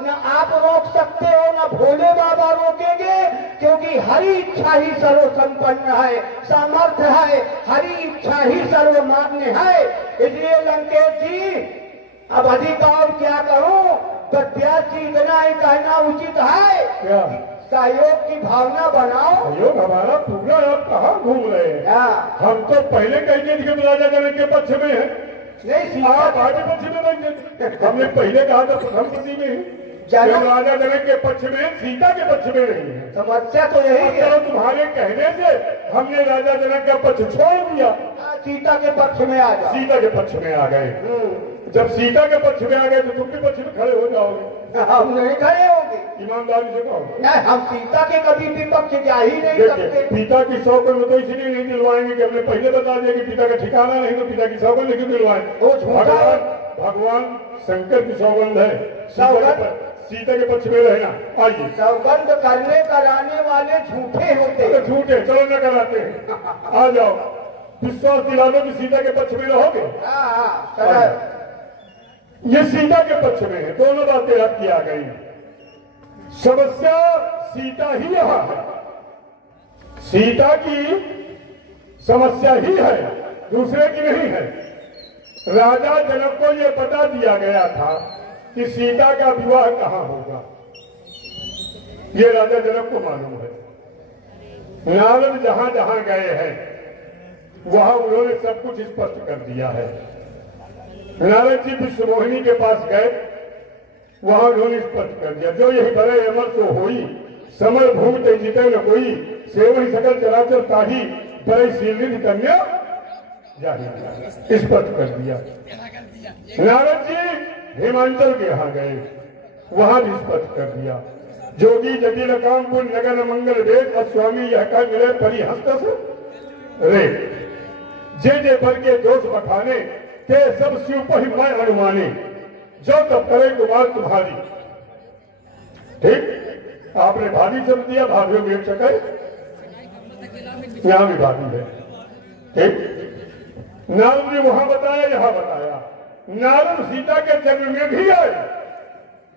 न आप रोक सकते हो, न भोले बाबा रोकेंगे, क्योंकि हरी इच्छा ही सर्व संपन्न है, सामर्थ्य है, हरी इच्छा ही सर्वमान्य है। इसलिए लंकेश जी, अब अधिक और क्या करूं? व्यास जी इतना ही कहना उचित है, क्या सहयोग की भावना बनाओ। सहयोग हमारा पूरा, आप कहाँ घूम रहे हैं? हम तो पहले कहेंगे कि राजा जनक के पक्ष में है, नहीं, आप आगे पक्ष में नहीं। हमने पहले कहा था प्रथम पति में राजा जनक के पक्ष में, सीता के पक्ष में नहीं है। समस्या तो यही है, तुम्हारे कहने से हमने राजा जनक का पक्ष छोड़ दिया, सीता के पक्ष में आ जाओ। सीता के पक्ष में आ गए। जब सीता के पक्ष में आ गए तो तुम भी पक्ष में खड़े हो जाओगे। हम नहीं खड़े होंगे, ईमानदारी से कहो। नहीं, हम सीता के कभी विपक्ष जा ही नहीं देखिए, सकते। पिता की सौगंध तो इसलिए नहीं दिलवाएंगे कि हमने पहले बता दिया कि पिता का ठिकाना नहीं, तो पिता की सौगंध क्यों दिलवाएं? वो झूठा है। भगवान शंकर की सौगंध है सीता के पक्ष में रहना। आइए, सौगंध करने कराने वाले झूठे होते तो झूठे, चलो न कराते हैं। आ जाओ, विश्वास दिला दो कि सीता के पक्ष में रहोगे। हाँ, ये सीता के पक्ष में है, दोनों बातें रख की आ गई। समस्या सीता ही यहां है, सीता की समस्या ही है, दूसरे की नहीं है। राजा जनक को यह बता दिया गया था कि सीता का विवाह कहां होगा, ये राजा जनक को मालूम है। नारद जहां जहां गए हैं वहां उन्होंने सब कुछ स्पष्ट कर दिया है। नारद जी विश्वमोहिनी के पास गए, वहां उन्होंने स्पष्ट कर दिया, जो यही बड़े अमर सो होई, समर भूमि ते जीते न कोई, सेवही सकल चराचर ताही, बड़े शील कन्या जाही, स्पष्ट कर दिया। नारद जी हिमाचल के यहाँ गए, वहां भी स्पष्ट कर दिया, जोगी जटिल काम पुण्य नगर मंगल वेद, स्वामी यह कह मिले परिहस्त रे, जे भर के दोष बखाने ते सब शिव पर ही मैं अनुमाने, जो तब करे कुमार तुम्हारी। ठीक, आपने भाभी शब्द दिया, भाभी में सके, यहां भी भाभी है। ठीक, नारद ने वहां बताया, यहां बताया। नारद सीता के जन्म में भी आए,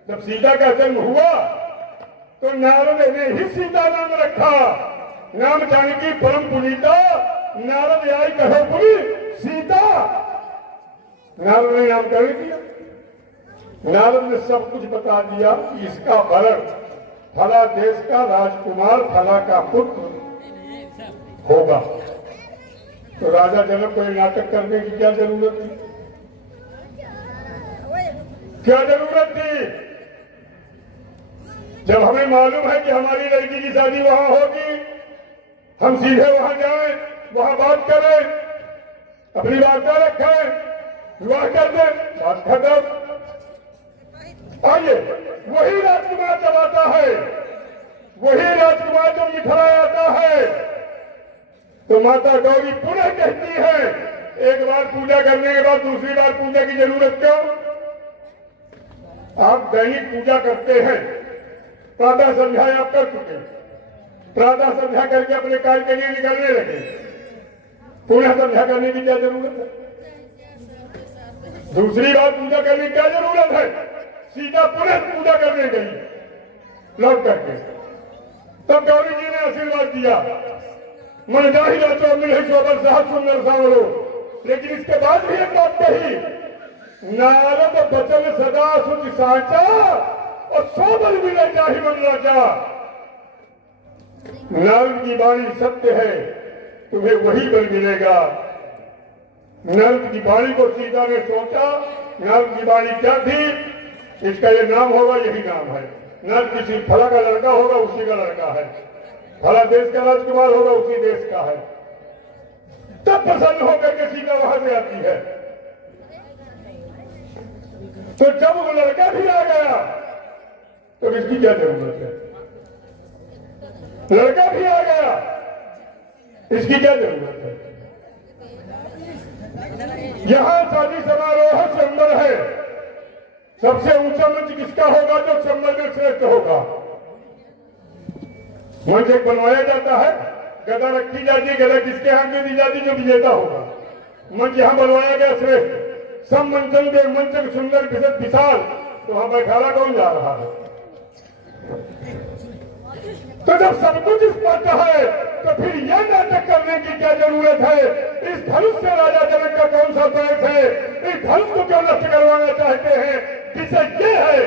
जब सीता का जन्म हुआ तो नारद ने ही सीता नाम रखा। नाम जानकी परम पुनीता, नारद आई कहो पुनी सीता, नारद ने नामकरण किया। नारद ने सब कुछ बता दिया कि इसका वरण फला देश का राजकुमार फला का पुत्र होगा। तो राजा जनक को नाटक करने की क्या जरूरत थी? क्या जरूरत थी? जब हमें मालूम है कि हमारी लड़की की शादी वहां होगी, हम सीधे वहां जाएं, वहां बात करें, अपनी वार्ता रखें, विवाह कर दें, बात खत्म। आइए, वही राजकुमार जब आता है, वही राजकुमार जब मिठाई आता है, तो माता गौरी पुनः कहती है, एक बार पूजा करने के बाद दूसरी बार पूजा की जरूरत क्यों? आप दैनिक पूजा करते हैं, प्रातः संध्या आप कर चुके, प्रातः संध्या करके अपने कार्य के लिए निकलने लगे, पुनः संध्या करने की क्या जरूरत है? दूसरी बार पूजा करने की क्या जरूरत है? सीता पुनः पूजा करने गई लौट करके, तब गौरी जी ने आशीर्वाद दिया, मन जाहि राचो मिले शोभर साहब सुंदर सावरो। लेकिन इसके बाद भी एक बात कही, नारद बचन सदा सुच साचा और सोबर मिले जाहि मन राजा। नारद की वाणी सत्य है, तुम्हें वही बल मिलेगा। नारद की वाणी को सीता ने सोचा, नारद की वाणी क्या थी? इसका ये नाम होगा, यही नाम है। नारद किसी फला का लड़का होगा, उसी का लड़का है, फला देश का राजकुमार होगा, उसी देश का है। तब प्रसन्न होकर के सीता वहां से आती है। तो जब वो लड़का भी आ गया तो इसकी क्या जरूरत है? लड़का भी आ गया, इसकी क्या जरूरत है? यहां शादी समारोह चंबल है, सबसे ऊंचा मंच किसका होगा? जो चंबल में श्रेष्ठ होगा। मंच एक बनवाया जाता है, गदा रखी जाती है, गदा किसके हाथ में दी जाती? जो विजेता होगा। मंच यहां बनवाया गया श्रेष्ठ, सब मंचन देव मंचन सुंदर विशद विशाल, तो वहां बैठाला कौन जा रहा है? तो जब सब कुछ स्पष्ट है तो फिर यह नाटक करने की क्या जरूरत है? इस धनुष से राजा जनक का कौन सा द्वेष है? इस धनुष को क्यों नष्ट करवाना चाहते हैं? विषय ये है,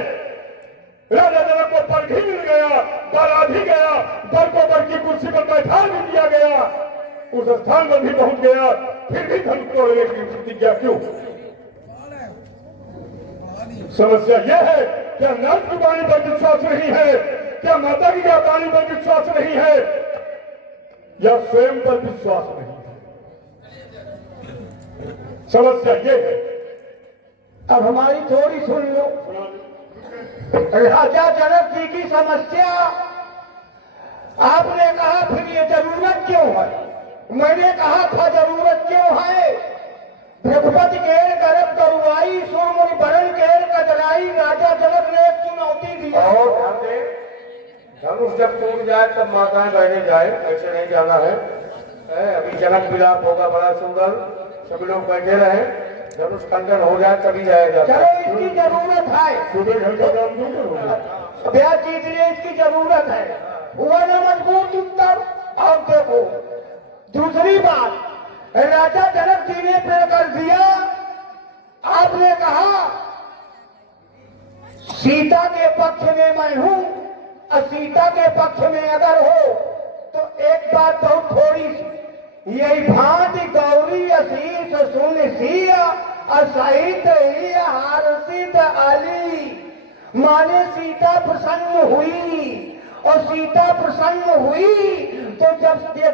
राजा जनक को पर भी मिल गया, बर भी गया, बर को बर की कुर्सी पर बैठा भी दिया गया, उस स्थान पर भी पहुंच गया, फिर भी धनुष तोड़ने की प्रतिज्ञा क्यों? समस्या यह है, क्या नाथ की वाणी पर विश्वास नहीं है? क्या माता की वाणी पर विश्वास नहीं है? या स्वयं पर विश्वास नहीं है? समस्या यह है। अब हमारी थोड़ी सुन लो। राजा जनक जी की समस्या आपने कहा, फिर ये जरूरत क्यों है? मैंने कहा था जरूरत क्यों है? रघुपति केर गर्भ दरुआई सुरमुनि बरन केर कजराई, राजा जनक ने एक चुनौती दी। और ध्यान दे, धनुष जब टूट जाए तब माताएं बहने जाए, ऐसे नहीं जाना है। अभी जनक विलाप होगा बड़ा सुंदर, सभी लोग बैठे रहे, धनुष खंडन हो जाए तभी जाएगा। चलो इसकी जरूरत है, सुबह घर का काम क्यों करोगे? ब्याह चीज इसकी जरूरत है। हुआ ना मजबूत उत्तर। अब देखो दूसरी बात, राजा जनक जी ने पेड़ कर दिया। आपने कहा सीता के पक्ष में मैं हूं, और सीता के पक्ष में अगर हो तो एक बात बहुत थोड़ी सी, यही भांति गौरी अशीष सुन सिया असहित हर्षित आली। माने सीता प्रसन्न हुई, और सीता प्रसन्न हुई तो जब ये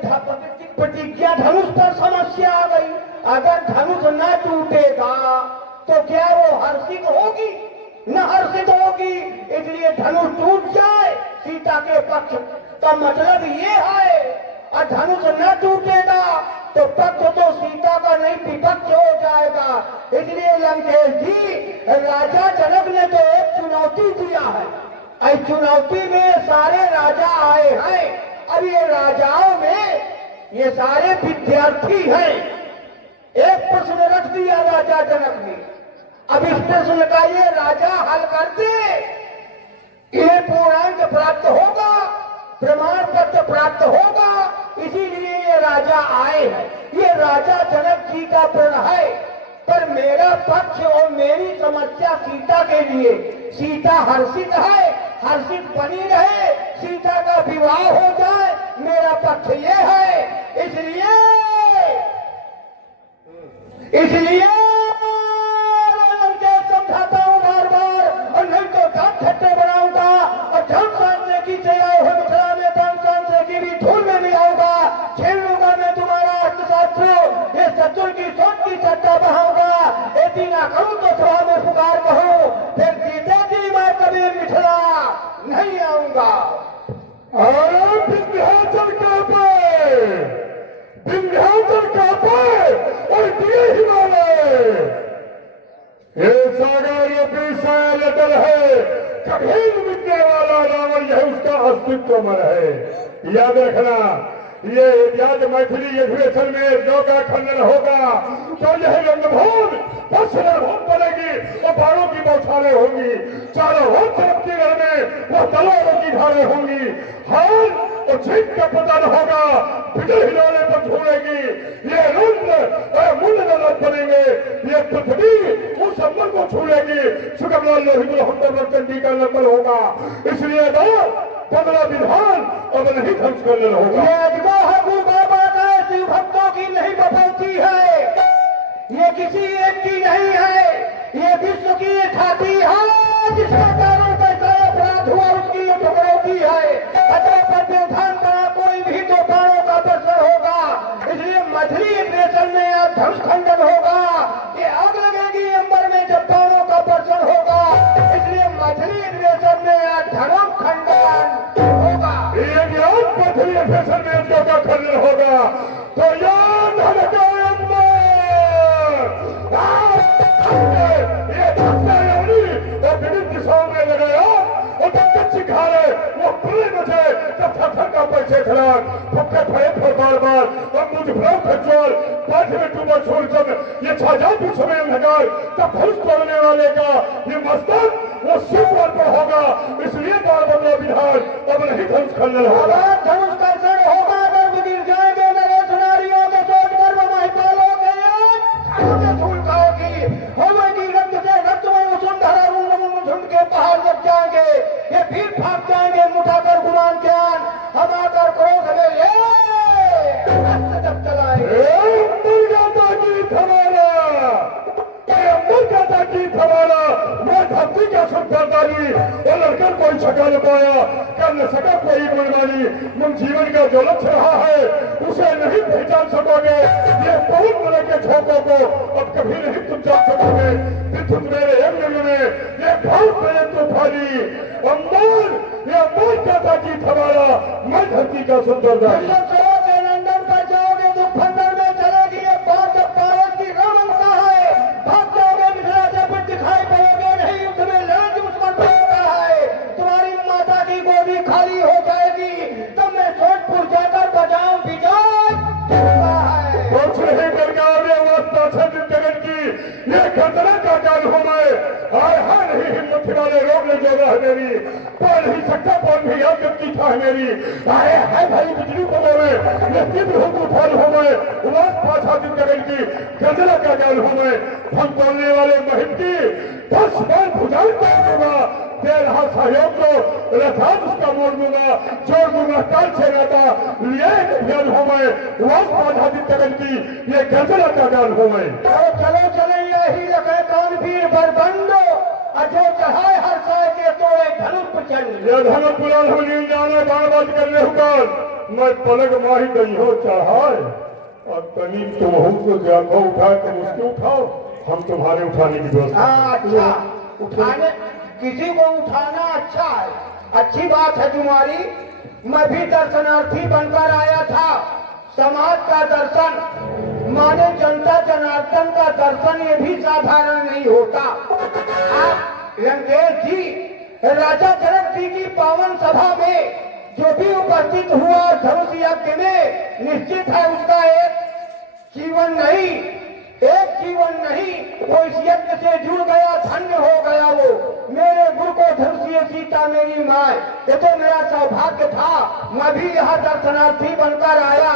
प्रतिज्ञा धनुष पर समस्या आ गई। अगर धनुष न टूटेगा तो क्या वो हर्षित होगी? न हर्षित होगी। इसलिए धनुष टूट जाए सीता के पक्ष का मतलब ये है, और धनुष न टूटेगा तो पक्ष तो सीता का नहीं विपक्ष हो जाएगा। इसलिए लंकेश जी, राजा जनक ने तो एक चुनौती दिया है। इस चुनौती में सारे राजा आए हैं। अब ये राजाओं में ये सारे विद्यार्थी हैं। एक प्रश्न रख दिया राजा जनक ने। अब इस प्रश्न का ये राजा हल करते, इन्हें पूर्णांक प्राप्त होगा, प्रमाण पत्र प्राप्त होगा। इसीलिए ये राजा आए हैं। ये राजा जनक जी का प्रण है। पर मेरा पक्ष और मेरी समस्या सीता के लिए, सीता हर्षित है, हर्षित बनी रहे, सीता का विवाह हो जाए, मेरा पक्ष ये है। इसलिए समझाता हूं बार बार, और नहीं तो दांत खट्टे बनाऊंगा, और धन सांसे की से आए हो मिथिला में, धन सांसे की भी धूल में भी आऊंगा। छीन लूंगा मैं तुम्हारा अर्थशास्त्र, ये शत्रु की सोच की चर्चा बढ़ाऊंगा। यदि ना करूं तो सभा में पुकार कहूं, फिर जीते जी मैं कभी मिथिला नहीं आऊंगा। विंध्याचल कांपे और दिए हिमालय, ये सागर ये विषय अटल है, कभी मिटने वाला रावण यह उसका अस्तित्व में है। याद रखना, ये याद मैथिली अधिवेशन में जो का खंडन होगा तो यह रंगभूमि भूमि बनेगी और बाणों की बौछारें होंगी, चारों ओर चमकती में वो तलवारों की धारें होंगी। हार और जीत का पता न होगा, बिजली हिलाने पर झूलेगी। ये रुद्र मूल्य गलत बनेंगे, ये पृथ्वी उस अंबर को छूलेगी। सुगमलाल लोहित चंडी का नकल होगा। इसलिए बदला विधान अब नहीं ध्वंस करने होगा। ये अजगोह गुरु बाबा का शिव भक्तों की नहीं बपौती है, ये किसी एक की नहीं है, ये विश्व की छाती है। जिसका कारण कैसा अपराध हुआ उसकी ये टुकड़ौती है। अतः पर व्यवधान का कोई भी तो प्राणों का दर्शन होगा। इसलिए मछली अधिवेशन में आज ध्वंस खंडन होगा। ये आग लगेगी अंबर में जब प्राणों का दर्शन होगा। इसलिए मछली अधिवेशन में आज धर्म खंडन होगा। पृथ्वी अधिवेशन में जो का खंडन होगा तो याद रखो और विभिन्न दिशाओं में लगाया और तब कच्ची खा रहे वो खुले बचे तब थर का पैसे खराब फक्के फरे फर बार बार और मुझ भ्रम खचोल पाठ में डूबा छोड़ जब ये छाजा भी समय अंधकार तब धनुष तोड़ने वाले का ये मस्तक वो शिव पर होगा। इसलिए बार बदला विधान अब नहीं धनुष खंडन होगा। धनुष कर्षण होगा। अगर गिर जाएंगे नरेश नारियों के सोच कर वो महिपालों के धूल खाओगी होगी। रक्त से रक्त झुंड के पहाड़ लग जाएंगे, ये फिर भाग जाएंगे मुठाकर गुमान ज्ञान हम आकर क्रोध में ले जब चलाएंगे। गीत हमारा मैं भक्ति का सरदारी वो लड़कर कोई छका न पाया, कर न सका कोई मनमानी। तुम जीवन का जो लक्ष्य रहा है उसे नहीं पहचान सकोगे। ये बहुत बड़े के झोंकों को अब कभी नहीं तुम जान सकोगे। तुम मेरे एक मिनट में ये बहुत बड़े तूफानी अमोल, ये अमोल कहता जीत हमारा, मैं धरती का सुंदरदारी। लंदन पर जाओगे तो खंडर में चलेगी ये बात भारत की रमनता है। भाग जाओगे मिथिला से फिर दिखाई पड़ोगे नहीं, युद्ध में लड़ने दुश्मन पड़ता है। तुम्हारी माता की गोदी खाली हो जाएगी तब मैं सोनपुर जाकर बजाऊं बिजाय कुछ नहीं करके आगे जगन की ये खतरा का काल हो मैं आय है नहीं हिम्मत वाले रोक ले जो है मेरी, पढ़ नहीं सकता कौन भी याद की था मेरी। आए है भाई बिजली को बोले ये तीव्र हो तूफान हो मैं उलास पाछा जगन की खतरा का काल हो मैं। हम तोड़ने वाले महिम की 10 बार भुजाएं तोड़ दूंगा, दे रहा सहयोग को रथात उसका मोड़ दूंगा, जोड़ दूंगा काल से रहता लिए अभियान हो मैं उलास पाछा जगन की ये खतरा का काल हो मैं। चलो चले यही लगे कान वीर पर बंदो अजो चढ़ाए हर साय के तोड़े धनुष प्रचंड। ये धनुष पुराण हो नहीं जाना बाणबाज करने हुकार मैं पलक माही गई हो चढ़ाए और कहीं तुम हो तो जाको उठाए तुम उसको उठाओ, हम तुम्हारे उठाने की व्यवस्था। अच्छा उठाने किसी को उठाना अच्छा है, अच्छी बात है तुम्हारी। मैं भी दर्शनार्थी बनकर आया था, समाज का दर्शन माने जनता जनार्दन का दर्शन ये भी साधारण नहीं होता। आप लंकेश जी राजा जनक जी की पावन सभा में जो भी उपस्थित हुआ धनुष यज्ञ में निश्चित है उसका एक जीवन नहीं वो इस यज्ञ से जुड़ गया, धन्य हो गया वो। मेरे गुरु को धनुषीय सीता मेरी माँ, ये तो मेरा सौभाग्य था। मैं भी यहाँ दर्शनार्थी बनकर आया,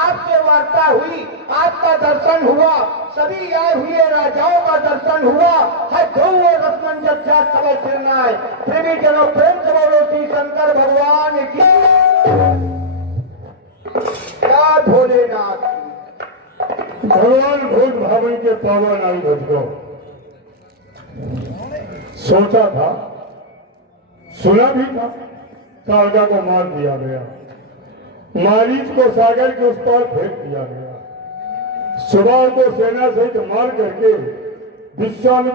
आपसे वार्ता हुई, आपका दर्शन हुआ, सभी आए हुए राजाओं का दर्शन हुआ है। गौ और रत्न जज्जा सबल सिरनाय प्रेमी जनो प्रेम से बोलो श्री शंकर भगवान की जय भोलेनाथ। भगवान भूत भावन के पावन आयु को सोचा था, सुना भी था, कालका को मार दिया गया, मारीच को सागर के उस पार फेंक दिया गया, सुबह को सेना सहित मार करके विश्वामित्र